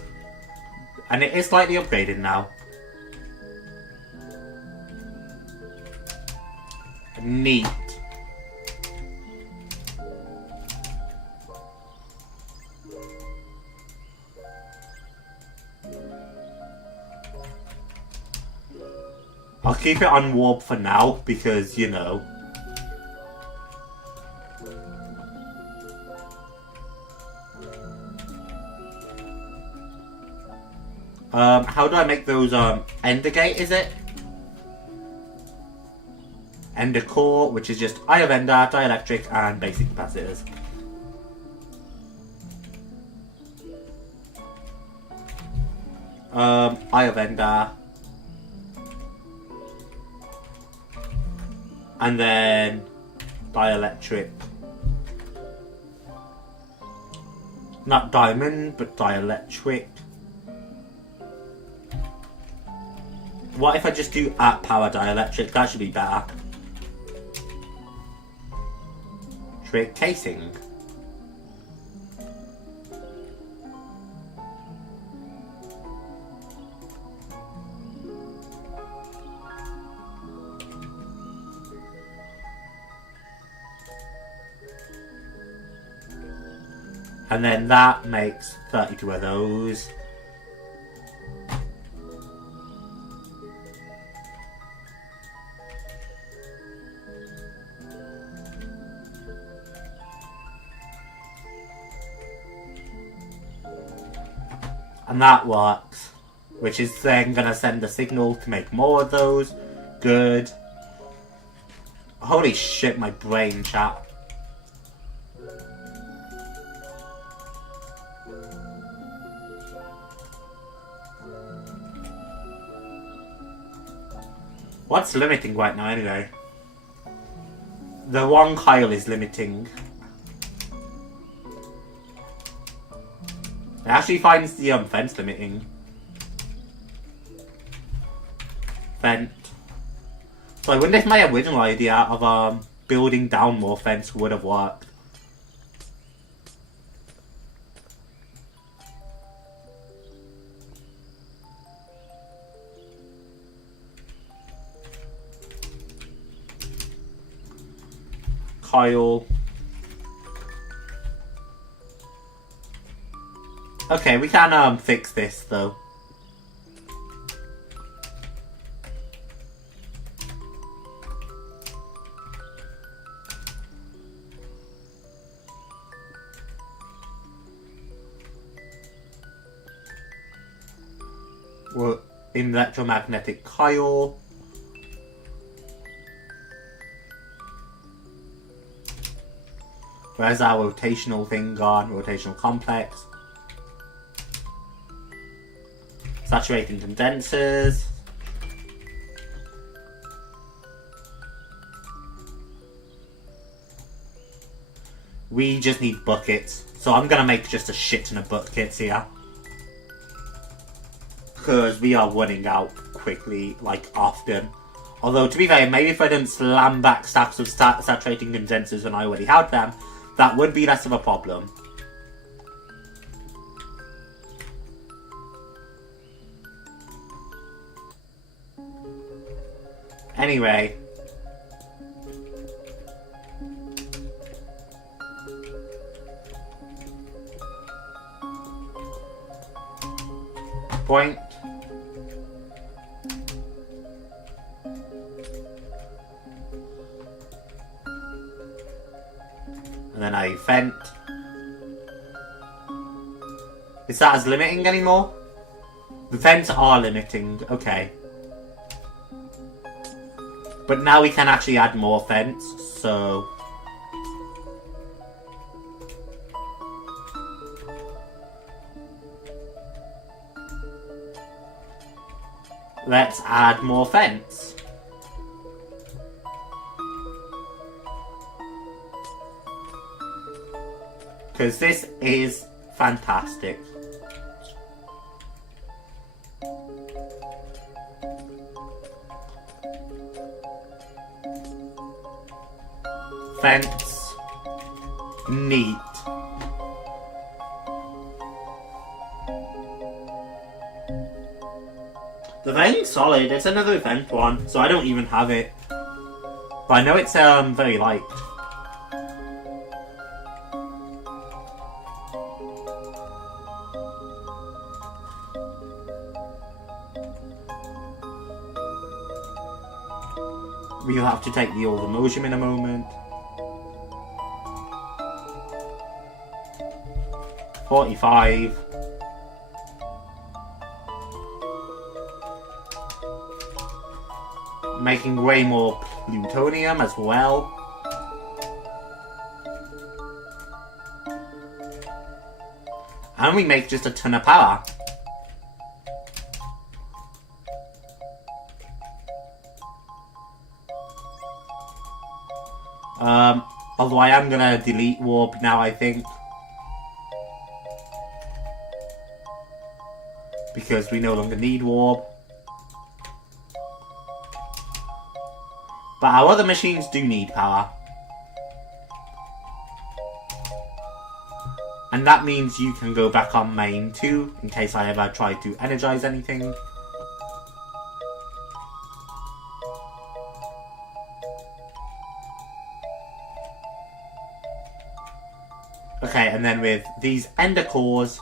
And it is slightly upgraded now. Neat. I'll keep it on warp for now, because, you know. How do I make those, ender gate, is it? Ender core, which is just eye of ender, dielectric, and basic capacitors. Eye of ender. And then dielectric. Not diamond, but dielectric. What if I just do at power dielectric? That should be better. Trick casing. And then that makes 32 of those. And that works. Which is then gonna send a signal to make more of those. Good. Holy shit, my brain, chat. What's limiting right now anyway? The one Kyle is limiting. It actually finds the fence limiting. Vent. So I wonder if my original idea of building down more fence would have worked. Kyle. Okay, we can fix this though. We're in electromagnetic Kyle. Where's our rotational thing gone? Rotational complex. Saturating condensers. We just need buckets. So I'm gonna make just a shit ton of buckets here. Because we are running out quickly, like often. Although, to be fair, maybe if I didn't slam back stacks of saturating condensers when I already had them, that would be less of a problem. Anyway. Point. And then I vent. Is that as limiting anymore? The vents are limiting, okay. But now we can actually add more vents, so... Let's add more vents. Because this is fantastic. Vents. Neat. The vent's solid. It's another vent one, so I don't even have it. But I know it's very liked. We'll have to take the older motion in a moment. 45. Making way more plutonium as well. And we make just a ton of power. Although I am gonna delete warp now, I think. Because we no longer need warp. But our other machines do need power. And that means you can go back on main too, in case I ever try to energize anything. Okay, and then with these ender cores,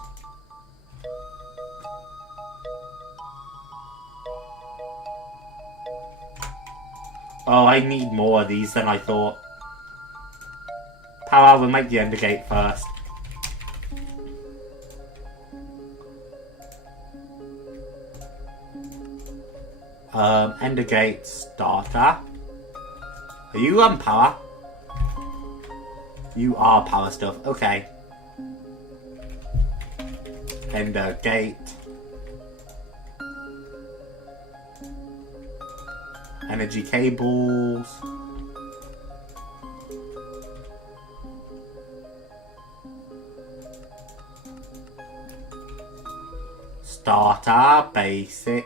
oh, I need more of these than I thought. Powah, we'll make the ender gate first. Ender gate starter. Are you power? You are power stuff. Okay. Ender gate. energy cables. Starter, basic.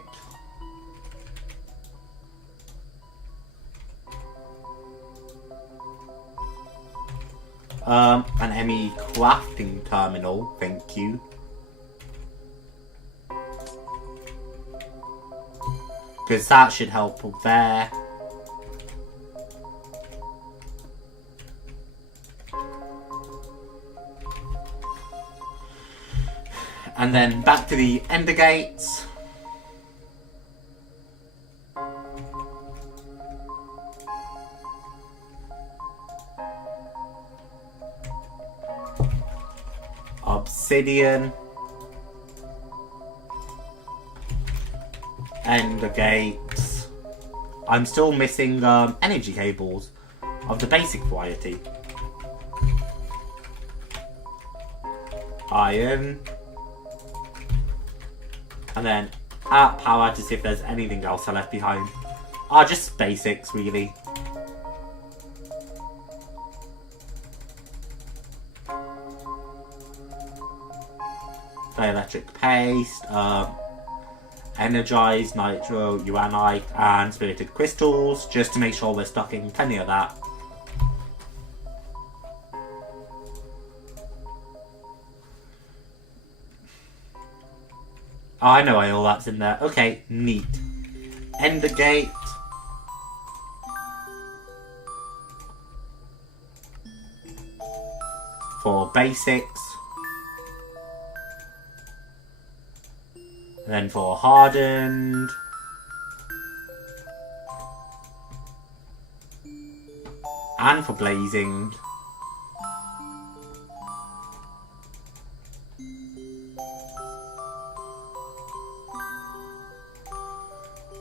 An ME crafting terminal, thank you. Because that should help up there. And then back to the ender gates. Obsidian. Ender gates. I'm still missing energy cables of the basic variety. Iron. And then at Powah to see if there's anything else I left behind. Just basics really. Dielectric paste, energized nitro, uranite, and spirited crystals, just to make sure we're stocking plenty of that. Oh, I know why all that's in there. Okay, neat. Ender gate. For basics. And then for hardened. And for blazing.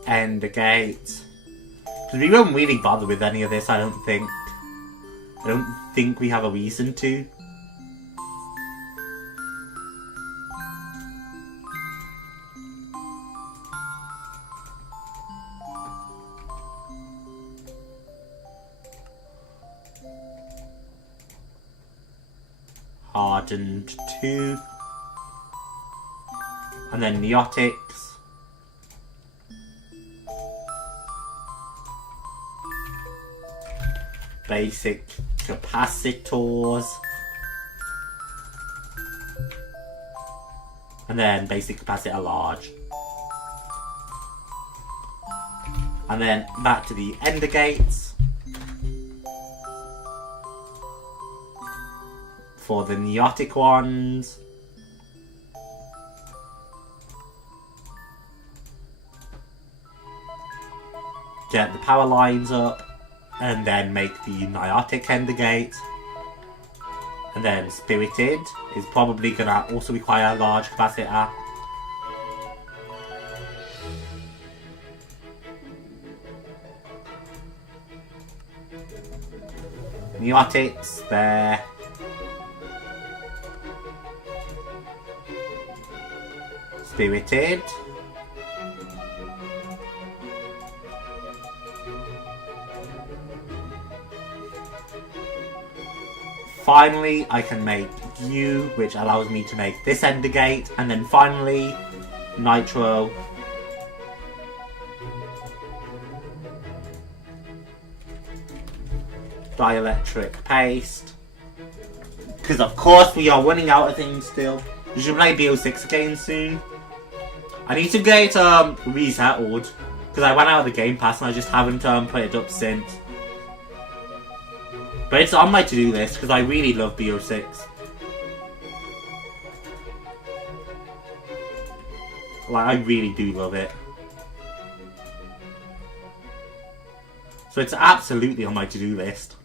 Ender gate. Because we won't really bother with any of this, I don't think. I don't think we have a reason to. Hardened 2. And then neotics. Basic capacitors. And then basic capacitor large. And then back to the ender gates. For the neotic ones. Get the power lines up. And then make the neotic ender gate. And then spirited is probably gonna also require a large capacitor. Neotics there. Spirited. Finally, I can make U, which allows me to make this ender gate, and then finally, nitro. Dielectric paste. Because of course we are running out of things still. We should play BO6 again soon. I need to get resettled, because I ran out of the Game Pass and I just haven't put it up since. But it's on my to-do list because I really love BO6. Like, I really do love it. So it's absolutely on my to-do list.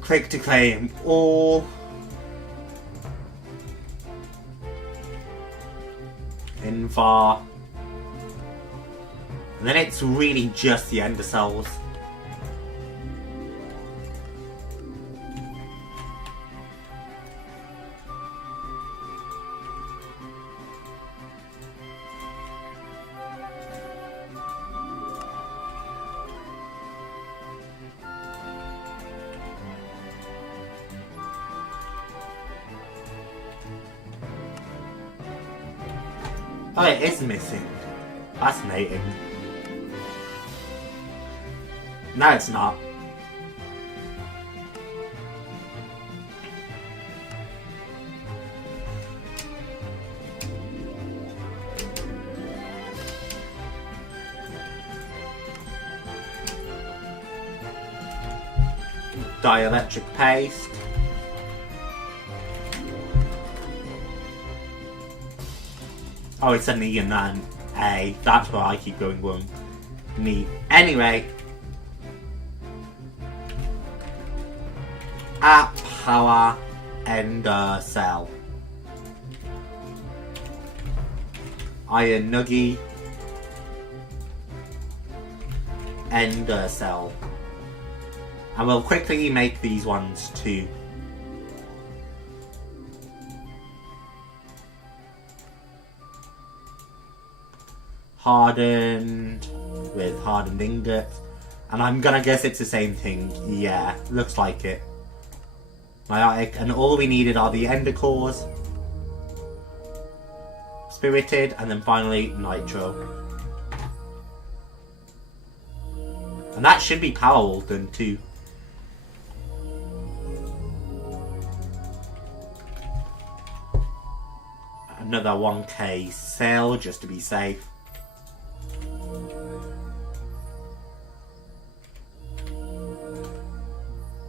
Click to claim all. Invar. And then it's really just the ender cells. Oh, it is missing. Fascinating. No, it's not. Dielectric paste. Oh, it's an E and an A. That's where I keep going wrong. Me. Anyway. At Powah Ender Cell. Iron Nuggy. Ender Cell. And we'll quickly make these ones too. Hardened with hardened ingots. And I'm gonna guess it's the same thing. Yeah, looks like it. Biotic, and all we needed are the ender cores, spirited, and then finally nitro. And that should be Powah all done too. Another 1k sale just to be safe.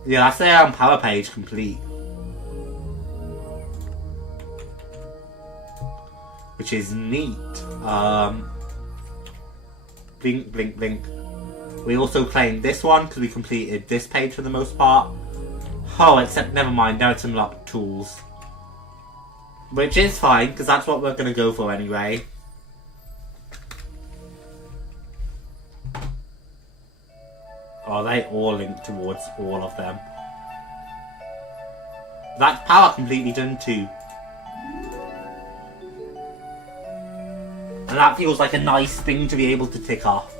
Yeah, that's the Powah page complete. Which is neat. Blink, blink, blink. We also claimed this one because we completed this page for the most part. Oh, except never mind, now it's unlocked tools. Which is fine, because that's what we're going to go for anyway. Oh, they all link towards all of them. That's Powah completely done too. And that feels like a nice thing to be able to tick off.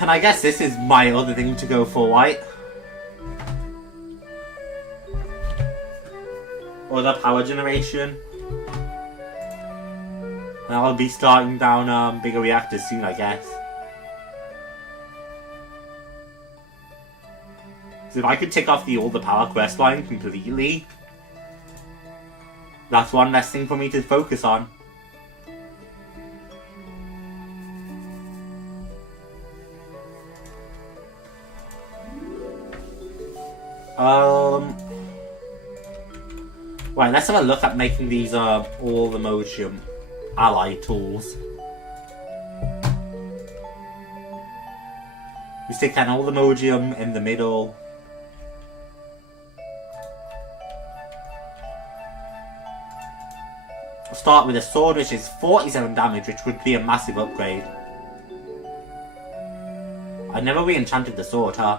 And I guess this is my other thing to go for, right? Or the power generation. And I'll be starting down bigger reactors soon, I guess. So if I could tick off all the power quest line completely, that's one less thing for me to focus on. Right, let's have a look at making these all the Modium ally tools. We stick an all the Modium in the middle. I'll start with a sword, which is 47 damage, which would be a massive upgrade. I never re-enchanted the sword, huh?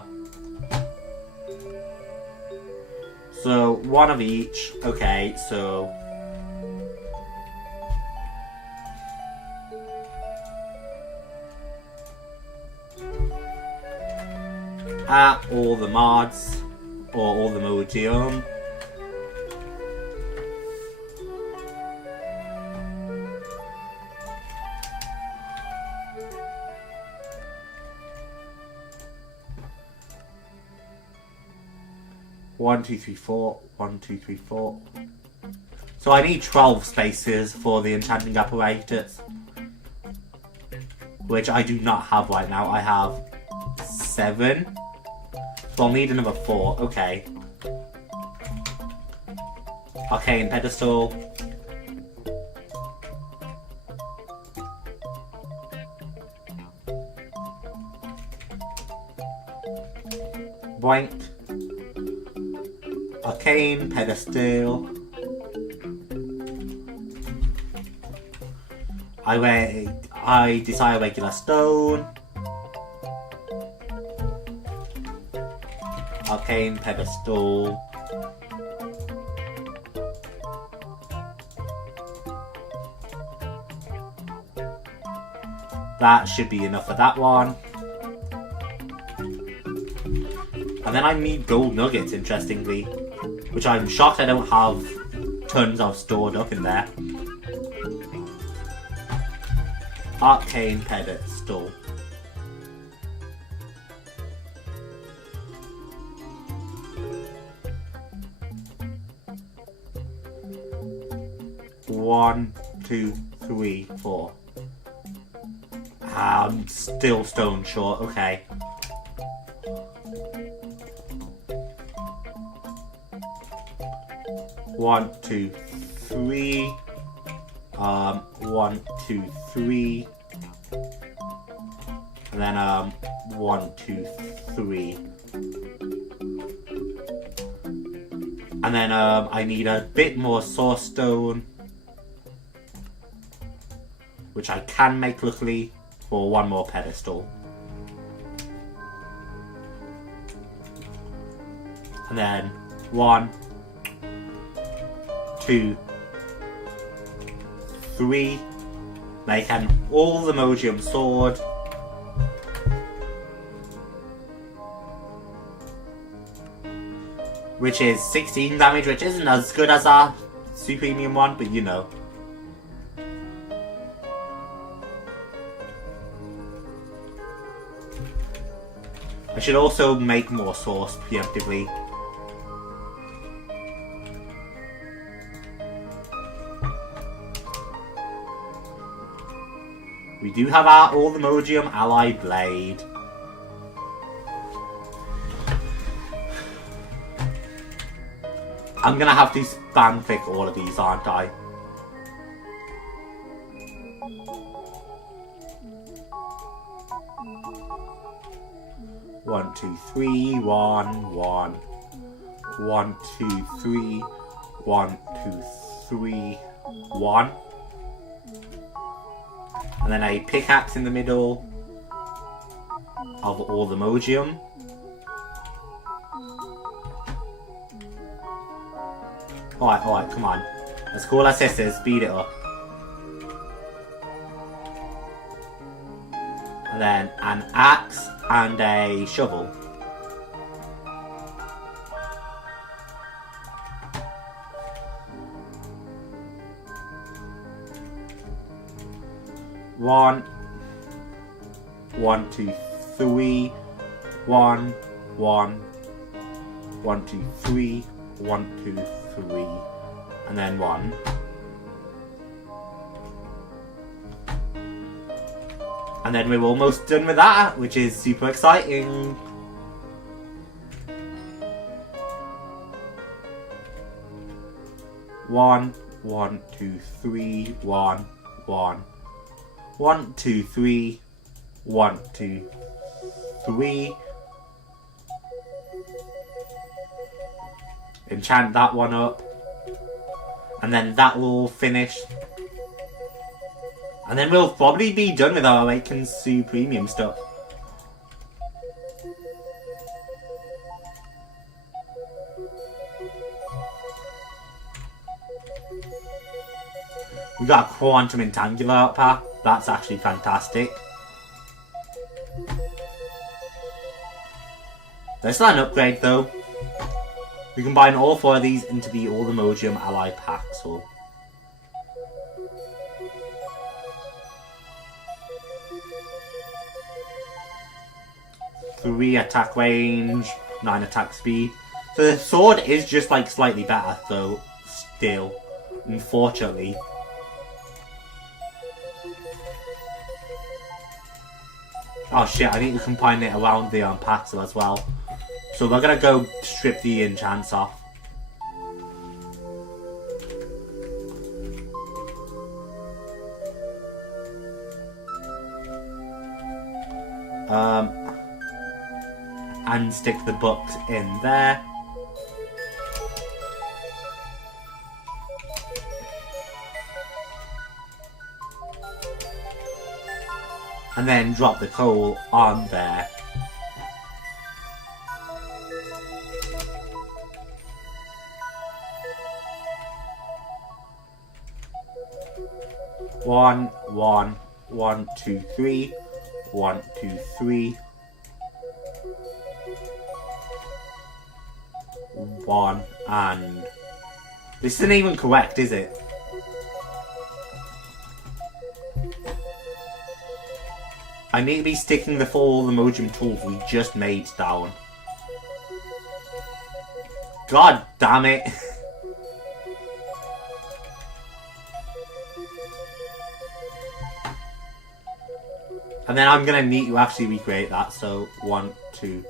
So, one of each. Okay, so... all the mods, or all the Modium. One, two, three, four. 1, 2, 3, 4. So I need 12 spaces for the enchanting apparatus, which I do not have right now. I have 7. So I'll need another 4. Okay. Arcane pedestal. Boink. Arcane pedestal. I desire regular stone. Arcane pedestal. That should be enough for that one. And then I need gold nuggets, interestingly. Which I'm shocked I don't have tons of stored up in there. Arcane pedestal. One, two, three, four. I'm still stone short, okay. One, two, three. 1, 2, 3. And then 1, 2, 3. And then I need a bit more source stone, which I can make luckily for one more pedestal. And then 1, 2, 3. Make an all-emodium sword. Which is 16 damage, which isn't as good as our Supremium one, but you know. I should also make more source preemptively. We do have our all-emodium ally blade. I'm gonna have to spam pick all of these, aren't I? One, two, three, 1, 1. 1, 2, 3. 1, 2, 3, 1. And then a pickaxe in the middle of all-emodium. Alright, come on. Let's call our sisters, speed it up. And then an axe and a shovel. One, 2, 3, 1, 1, 1, 2, 3, 1, 2, 3, and then 1. And then we're almost done with that, which is super exciting. One, 2, 3, 1, 1. 1, 2, 3, 1, 2, 3. Enchant that one up. And then that will finish. And then we'll probably be done with our Awakened Supremium stuff. We got a Quantum Entangler out path. That's actually fantastic. There's not an upgrade though. We combine all 4 of these into the all-emodium ally pack, so. Three attack range, 9 attack speed. So the sword is just like slightly better though, still, unfortunately. Oh shit, I need to combine it around the Paxel as well. So we're gonna go strip the enchants off. And stick the books in there. And then drop the coal on there. One, 2, 3. 1, 2, 3. 1, and... This isn't even correct, is it? I need to be sticking the 4 emojim tools we just made down. God damn it. And then I'm gonna need to actually recreate that, so 1, 2.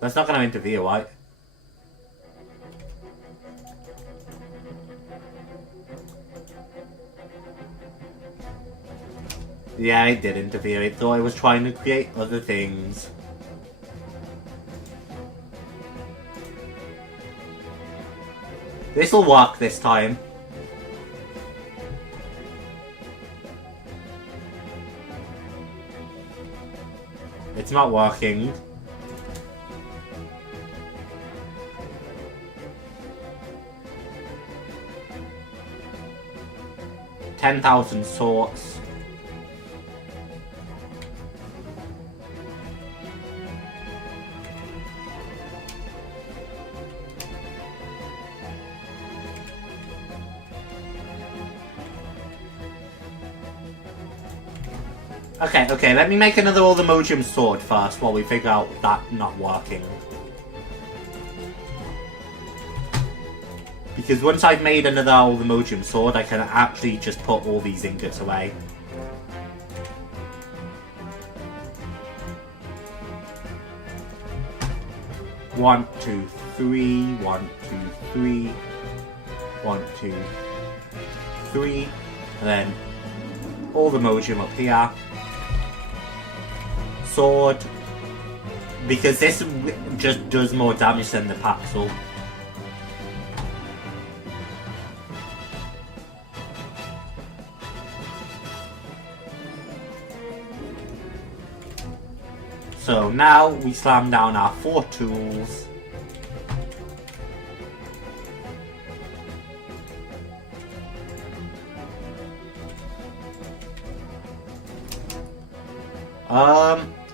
That's not gonna interfere, right? Yeah, it did interfere. It thought I was trying to create other things. This'll work this time. It's not working. $10,000 sorts. Okay, let me make another all emojim sword first while we figure out that not working. Because once I've made another all emojim sword, I can actually just put all these ingots away. One, two, three, 1, 2, 3, 1, 2, 3, and then all the emojim up here. Sword, because this just does more damage than the Paxel. So now we slam down our 4 tools.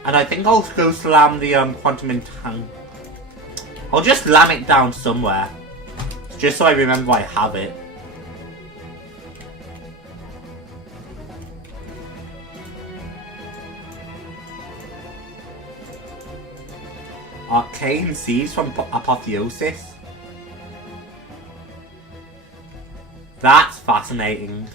And I think I'll go slam the quantum entang. I'll just slam it down somewhere, just so I remember I have it. Arcane Seeds from Apotheosis. That's fascinating.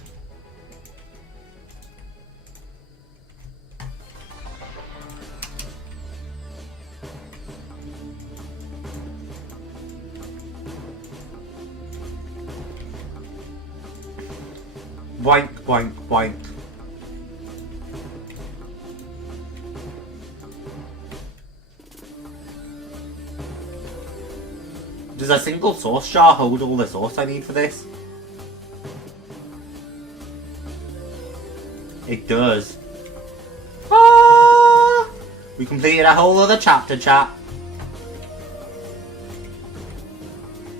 Boink, boink, boink. Does a single sauce jar hold all the sauce I need for this? It does. Ah! We completed a whole other chapter, chat.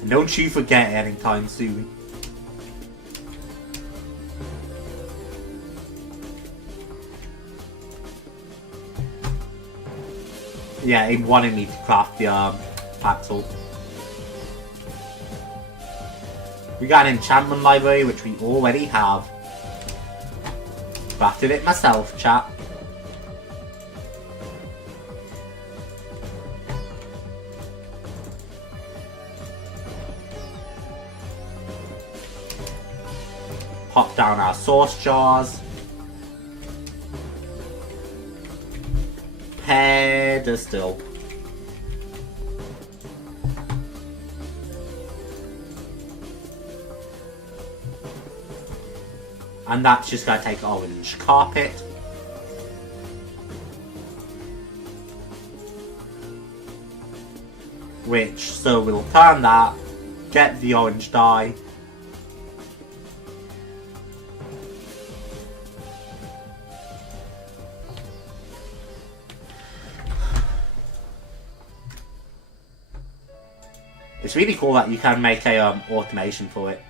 And don't you forget anytime soon. Yeah, it wanted me to craft the Paxel. We got an enchantment library, which we already have. Crafted it myself, chat. Pop down our sauce jars. Pedestal. And that's just going to take orange carpet. So we'll turn that, get the orange dye. It's really cool that you can make a automation for it.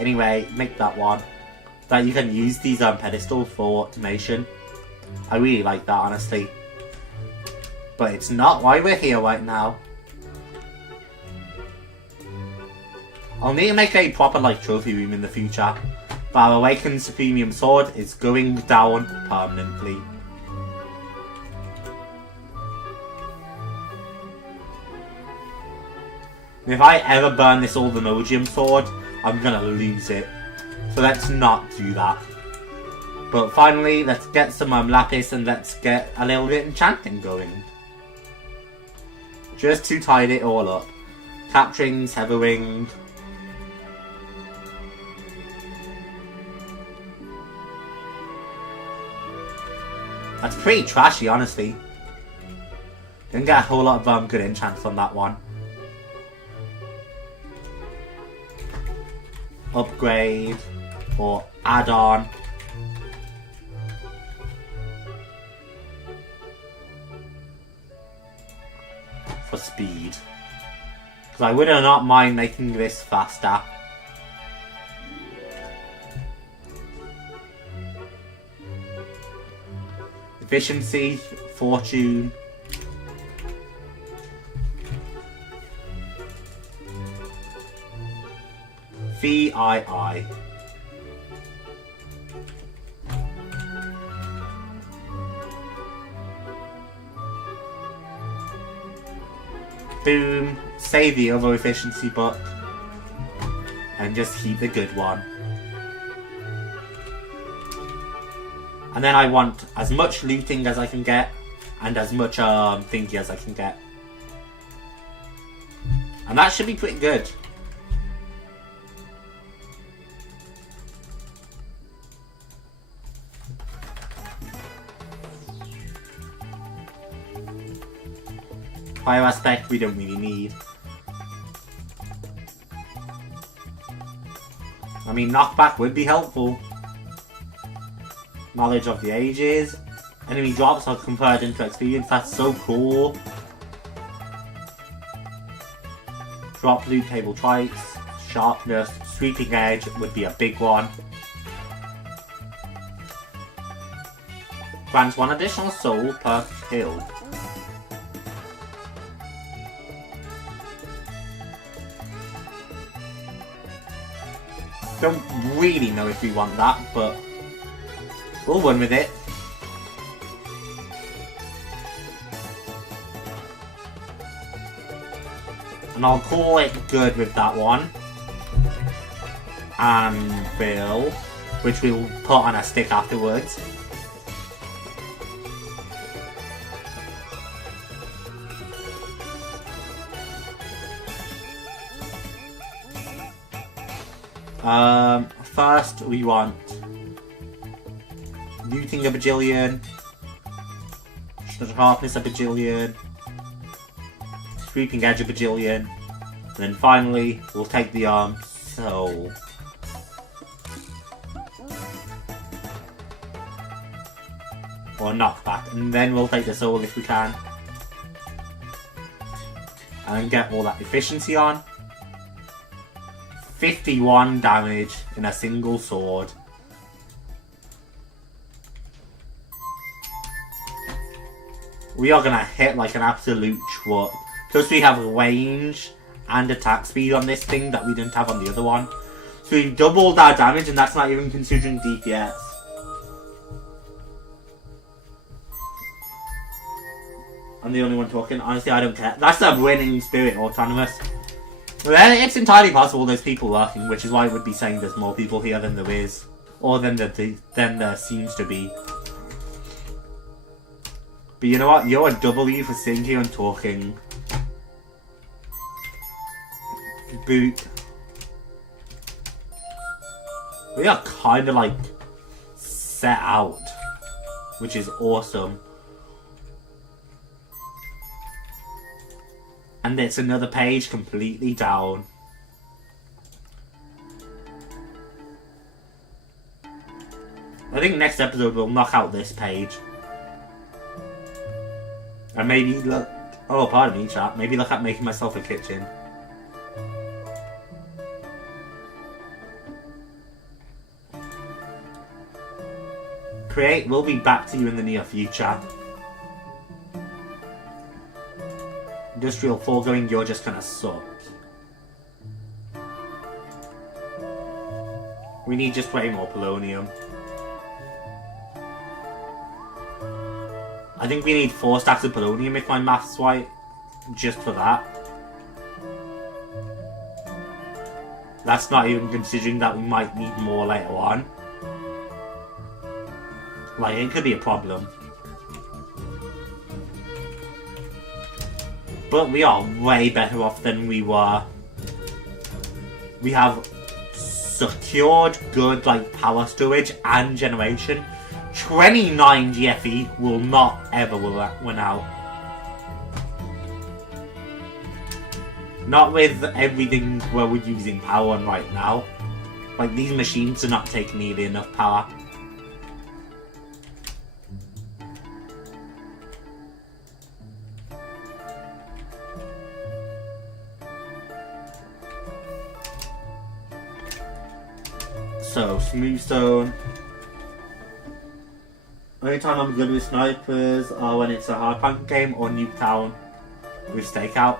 Anyway, make that one. That you can use these pedestals for automation. I really like that, honestly. But it's not why we're here right now. I'll need to make a proper like trophy room in the future. But our Awakened Supremium Sword is going down permanently. If I ever burn this Ultimodium sword, I'm gonna lose it. So let's not do that. But finally, let's get some lapis and let's get a little bit of enchanting going. Just to tidy it all up. Capturing Heatherwing. That's pretty trashy, honestly. Didn't get a whole lot of good enchants on that one. Upgrade or add on. For speed. Because I would not mind making this faster. Efficiency, fortune. VII. Boom. Save the other efficiency book. And just keep the good one. And then I want as much looting as I can get. And as much thingy as I can get. And that should be pretty good. Fire aspect we don't really need. I mean, knockback would be helpful. Knowledge of the ages. Enemy drops are converted into experience. That's so cool. Drop loot table traits. Sharpness. Sweeping edge would be a big one. Grants 1 additional soul per kill. Don't really know if we want that, but we'll run with it. And I'll call it good with that one. Anvil, which we'll put on a stick afterwards. First we want looting a bajillion, sharpness a bajillion, sweeping edge a bajillion, and then finally we'll take the soul. Or knockback, and then we'll take the soul if we can. And get all that efficiency on. 51 damage in a single sword. We are gonna hit like an absolute truck. Plus we have range and attack speed on this thing that we didn't have on the other one. So we've doubled our damage and that's not even considering DPS. I'm the only one talking. Honestly, I don't care. That's a winning spirit, autonomous. Well, it's entirely possible there's people lurking, which is why I would be saying there's more people here than there is. Or than there seems to be. But you know what? You're a W for sitting here and talking. Boot. We are kind of like set out. Which is awesome. And it's another page completely down. I think next episode we'll knock out this page. And maybe look... Oh, pardon me, chat. Maybe look at making myself a kitchen. Create, we'll be back to you in the near future. Industrial foregoing, you're just gonna suck. We need just way more polonium. I think we need 4 stacks of polonium if my math's right, just for that. That's not even considering that we might need more later on. Like, it could be a problem. But we are way better off than we were. We have secured good, like, power storage and generation. 29 GFE will not ever win out. Not with everything where we're using power on right now. Like, these machines are not taking nearly enough power. So, smooth stone. Only time I'm good with snipers are when it's a hardpoint game or Nuketown with stakeout.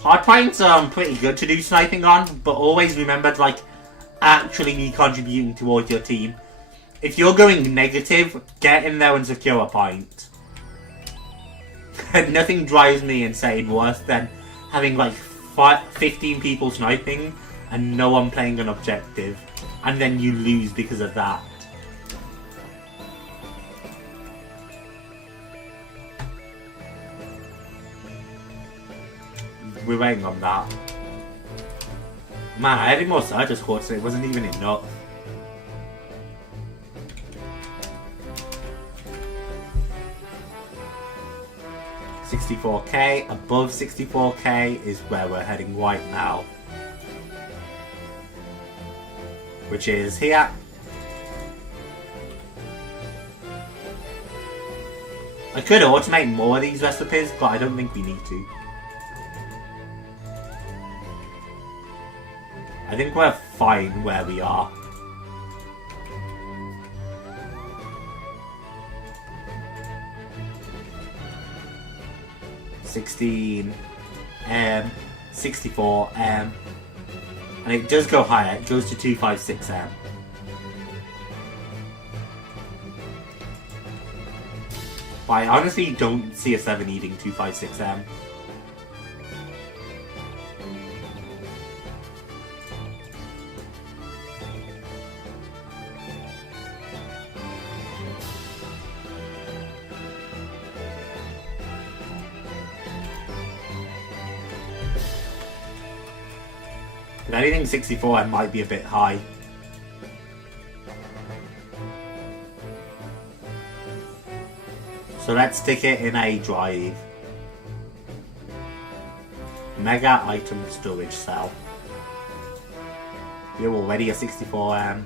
Hardpoints are pretty good to do sniping on, but always remember to, like, actually be contributing towards your team. If you're going negative, get in there and secure a point. Nothing drives me insane worse than having like 15 people sniping and no one playing an objective, and then you lose because of that. We're waiting on that. Man, I had more surges squads, so it wasn't even enough. $64k, above 64k is where we're heading right now. Which is here. I could automate more of these recipes, but I don't think we need to. I think we're fine where we are. $16 $64 and it does go higher. It goes to 256 But I honestly don't see a 7 needing 256 If anything, 64 might be a bit high. So let's stick it in a drive. Mega item storage cell. You're already a 64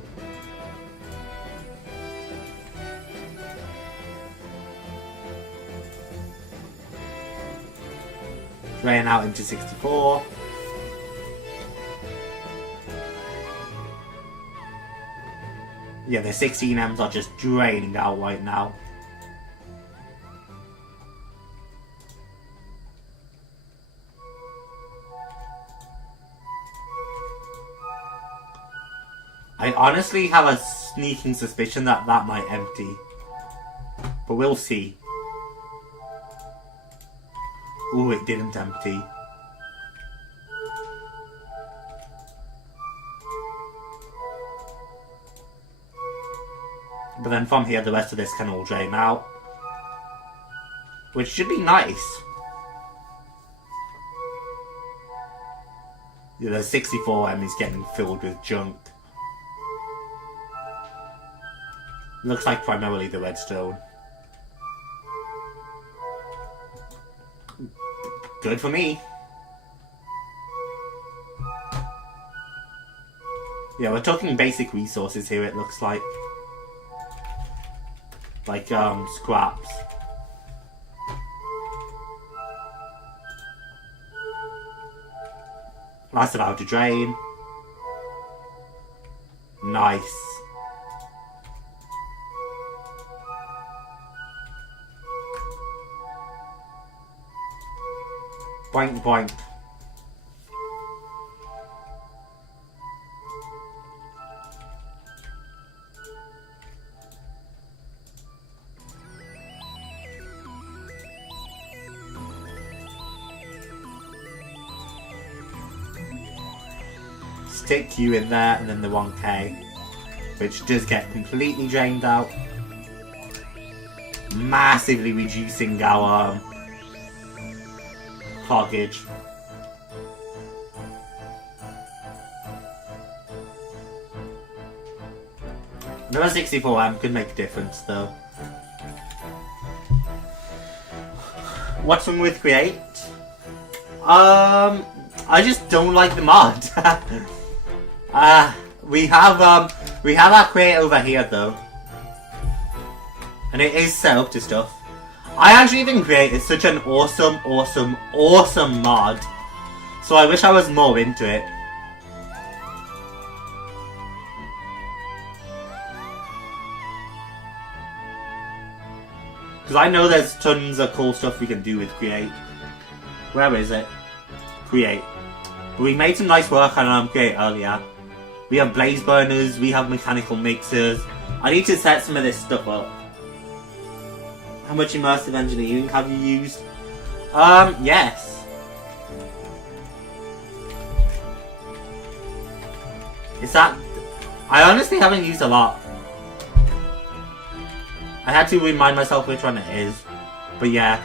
Drain out into 64. Yeah, the 16 Ms are just draining out right now. I honestly have a sneaking suspicion that that might empty. But we'll see. Ooh, it didn't empty. But then from here, the rest of this can all drain out. Which should be nice. Yeah, the 64 is getting filled with junk. Looks like primarily the redstone. Good for me. Yeah, we're talking basic resources here, it looks like. Like, scraps. That's about to drain. Nice. Boink boink. Stick you in there and then the 1k, which does get completely drained out, massively reducing our cloggage. Another 64M could make a difference though. What's wrong with create? I just don't like the mod. We have our create over here though, and it is set up to stuff. I actually think create is such an awesome mod, so I wish I was more into it. Because I know there's tons of cool stuff we can do with create. Where is it? Create. But we made some nice work on create earlier. We have blaze burners, we have mechanical mixers. I need to set some of this stuff up. How much immersive engineering have you used? Yes. Is that... I honestly haven't used a lot. I had to remind myself which one it is. But yeah.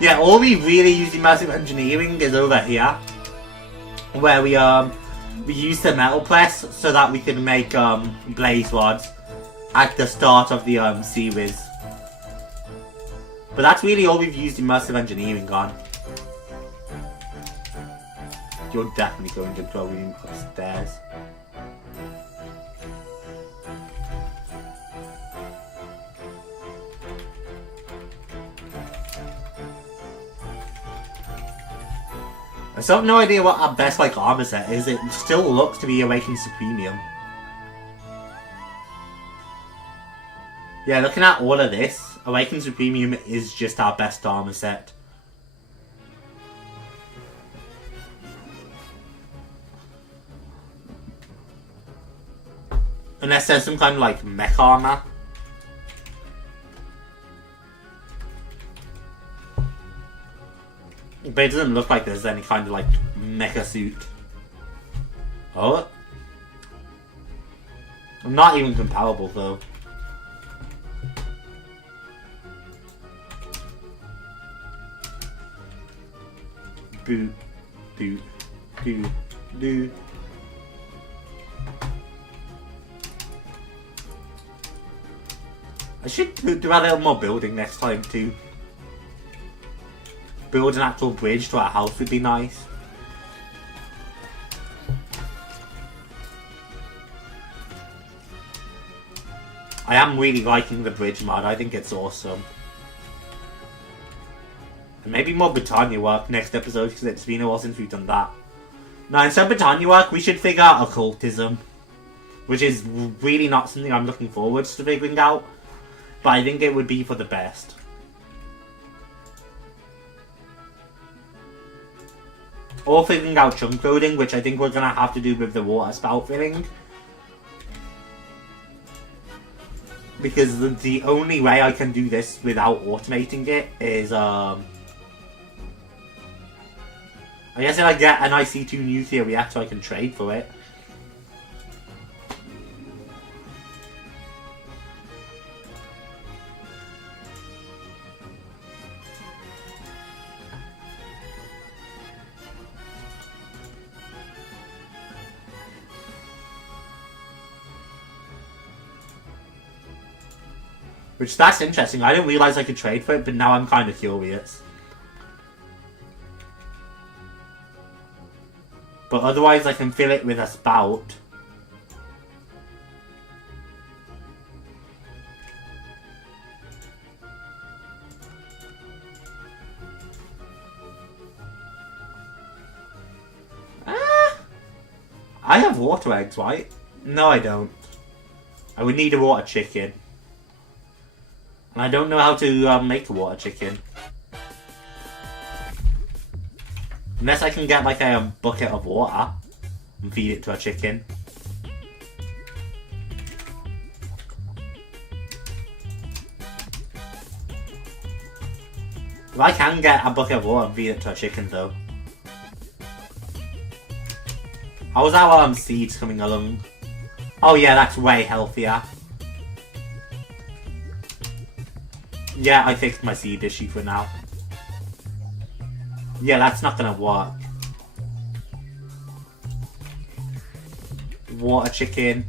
Yeah, all we really use immersive engineering is over here. Where we use the metal press so that we can make blaze rods at the start of the series. But that's really all we've used immersive engineering on. You're definitely going to go room upstairs. I still have no idea what our best armor set is. It still looks to be Awakened Supremium. Yeah, looking at all of this, Awakened Supremium is just our best armor set. Unless there's some kind of mech armor. But it doesn't look like there's any kind of mecha suit. Oh. Not even comparable though. Boo. Boo. Boo. Boo. I should do a little more building next time too. Build an actual bridge to our house would be nice. I am really liking the bridge mod. I think it's awesome. And maybe more Britannia work next episode because it's been a while since we've done that. Now instead of Britannia work, we should figure out occultism, which is really not something I'm looking forward to figuring out. But I think it would be for the best. Or figuring out chunk loading, which I think we're going to have to do with the water spout filling. Because the only way I can do this without automating it is, I guess if I get an IC2 nuclear reactor I can trade for it. Which, that's interesting. I didn't realise I could trade for it, but now I'm kind of curious. But otherwise I can fill it with a spout. I have water eggs, right? No, I don't. I would need a water chicken. And I don't know how to make a water chicken. Unless I can get like a bucket of water and feed it to a chicken. If I can get a bucket of water and feed it to a chicken though. How's our seeds coming along? Oh yeah, that's way healthier. Yeah, I fixed my seed issue for now. Yeah, that's not gonna work. Water chicken.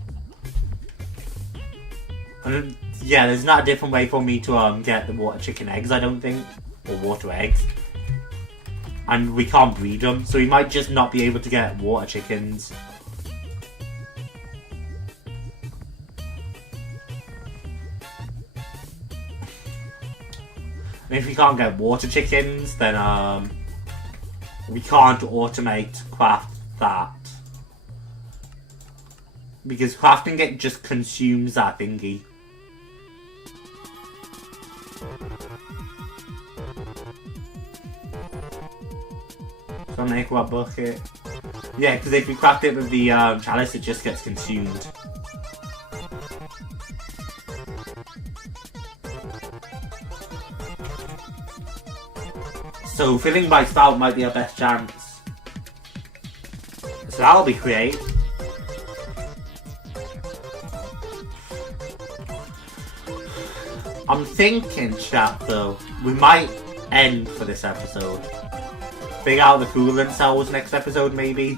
And yeah, there's not a different way for me to get the water chicken eggs, I don't think. Or water eggs. And we can't breed them, so we might just not be able to get water chickens. And if we can't get water chickens, then we can't automate craft that. Because crafting it just consumes that thingy. So make what bucket? Yeah, because if we craft it with the chalice, it just gets consumed. So filling by spout might be our best chance. So that'll be great. I'm thinking, chat, though, we might end for this episode. Figure out the coolant cells next episode, maybe.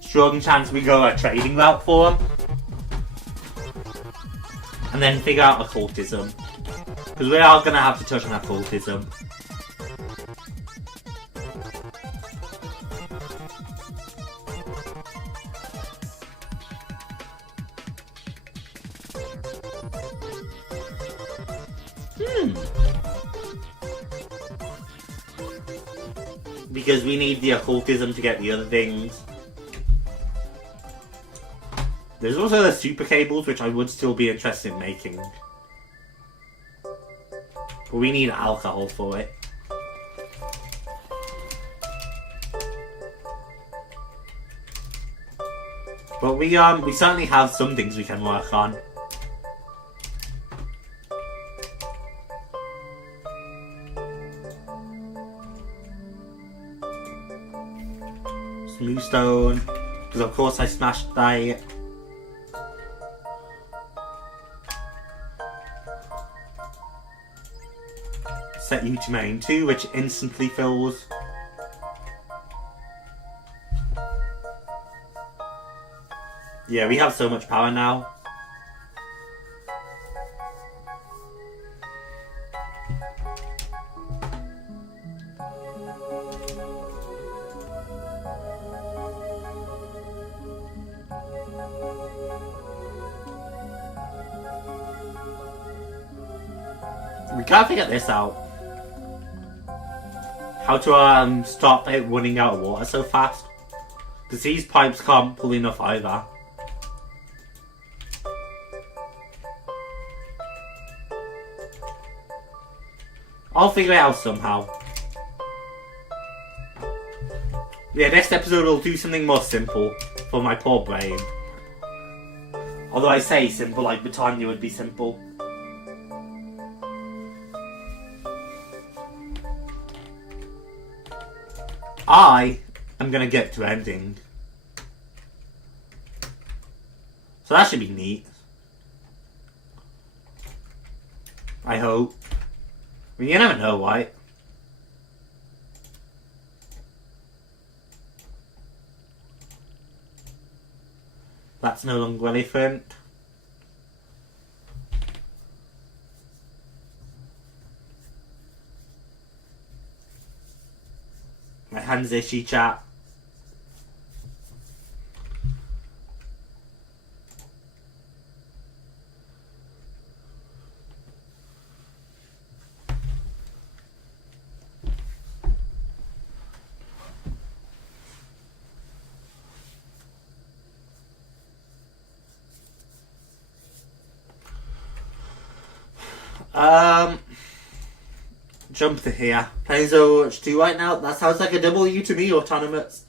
Strong chance we go a trading route for them. And then figure out occultism. Because we are going to have to touch on occultism. Because we need the occultism to get the other things. There's also the super cables, which I would still be interested in making. But we need alcohol for it. But we certainly have some things we can work on. Smooth stone, because of course I smashed that. Set you to main 2, which instantly fills. Yeah, we have so much power now. We gotta figure this out. How to stop it running out of water so fast. Because these pipes can't pull enough either. I'll figure it out somehow. Yeah, next episode will do something more simple for my poor brain. Although I say simple, like Britannia would be simple. I am gonna get to ending. So that should be neat. I hope. I mean, you never know, right? That's no longer relevant. My hands itchy, chat. Jump to here. Playing Overwatch 2 right now. That sounds like a W to me, Autonomous.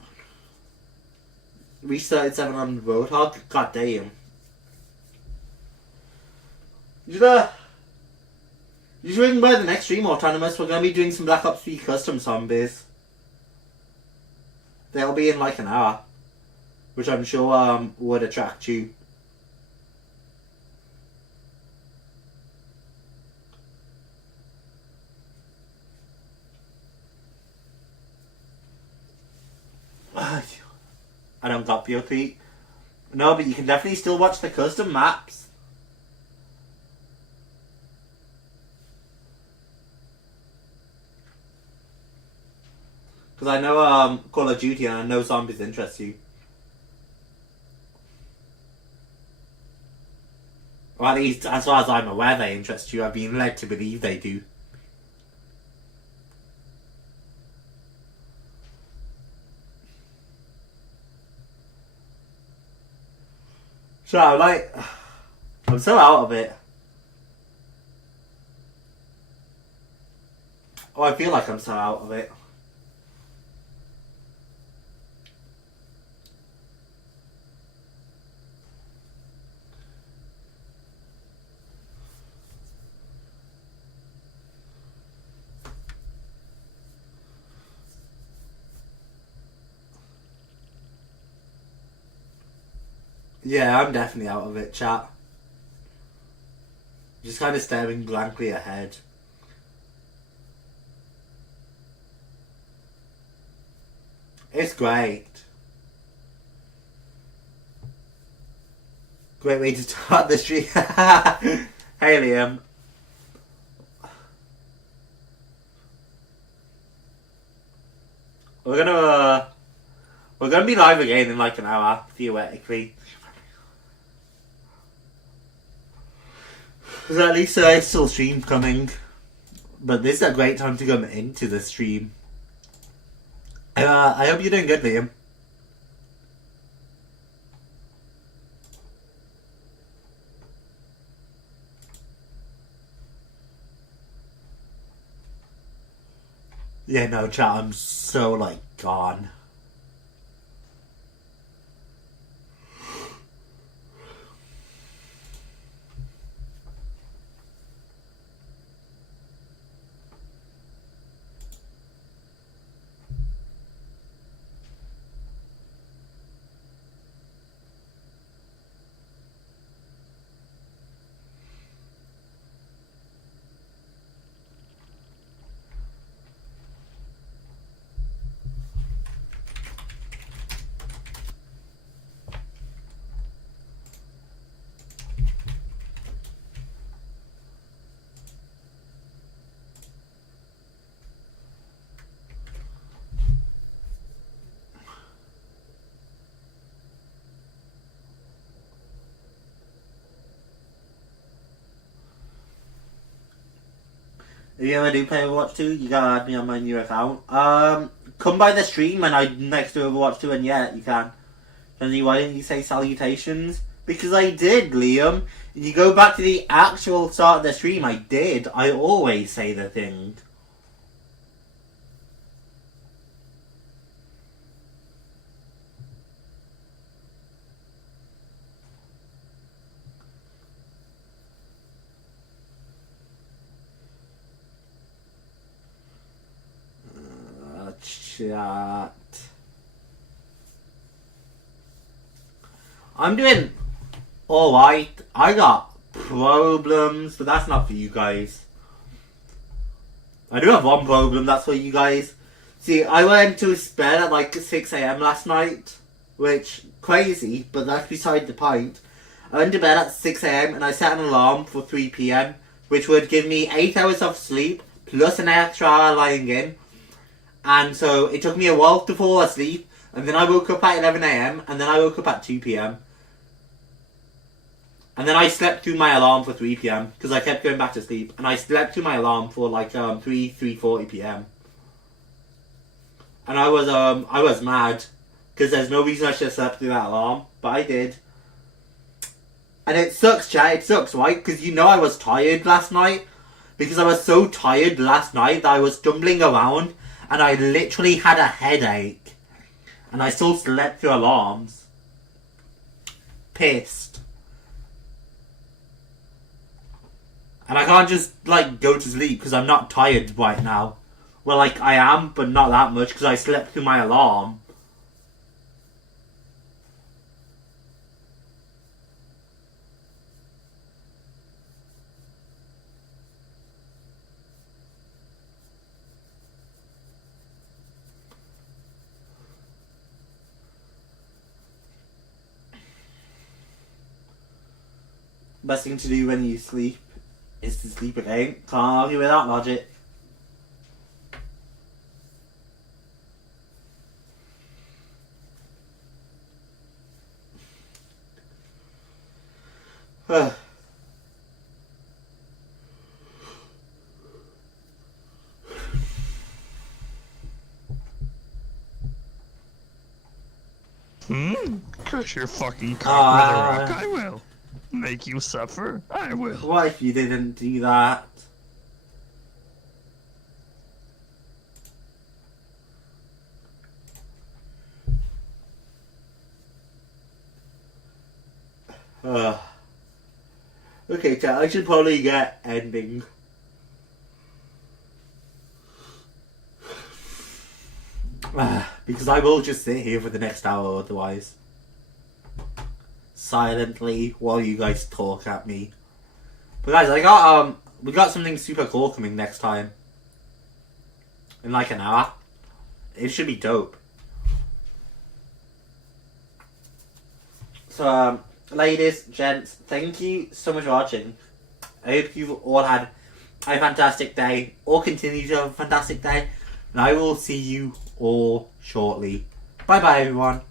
Reached 37 on Roadhog. God damn. You ring by the next stream, Autonomous. We're going to be doing some Black Ops 3 custom zombies. They'll be in like an hour. Which I'm sure would attract you. I don't got BOT. No, but you can definitely still watch the custom maps. Because I know Call of Duty and I know zombies interest you. Or at least, as far as I'm aware, they interest you. I've been led to believe they do. So, I'm so out of it. Oh, I feel like I'm so out of it. Yeah, I'm definitely out of it, chat. Just kind of staring blankly ahead. It's great. Great way to start the stream. Hey, Liam. We're gonna be live again in like an hour, theoretically. There's at least a still stream coming. But this is a great time to come into the stream. I hope you're doing good, Liam. Yeah, no, chat, I'm so, like, gone. If you ever do play Overwatch 2, you gotta add me on my new account. Come by the stream when I'm next to Overwatch 2, and yeah, you can. And why didn't you say salutations? Because I did, Liam. If you go back to the actual start of the stream, I did. I always say the thing. Chat. I'm doing alright. I got problems, but that's not for you guys. I do have one problem, that's for you guys. See, I went to bed at like 6 AM last night, which, crazy, but that's beside the point. I went to bed at 6 AM and I set an alarm for 3 PM, which would give me 8 hours of sleep, plus an extra hour lying in. And so it took me a while to fall asleep, and then I woke up at 11 AM, and then I woke up at 2 PM. And then I slept through my alarm for 3 PM, because I kept going back to sleep, and I slept through my alarm for like 3:40 PM. And I was mad, because there's no reason I should have slept through that alarm, but I did. And it sucks, chat, it sucks, right? Because you know I was tired last night. because I was so tired last night that I was stumbling around and I literally had a headache. And I still slept through alarms. Pissed. And I can't just, like, go to sleep because I'm not tired right now. Well, like, I am, but not that much because I slept through my alarm. Best thing to do when you sleep is to sleep again. Can't argue with that logic. Crush your fucking cock with a rock, I will. Make you suffer, I will. What if you didn't do that? Okay, chat, I should probably get ending. Because I will just sit here for the next hour otherwise. Silently while you guys talk at me. But guys, we got something super cool coming next time. In like an hour. It should be dope. So, ladies, gents, thank you so much for watching. I hope you've all had a fantastic day, or continue to have a fantastic day, and I will see you all shortly. Bye bye, everyone.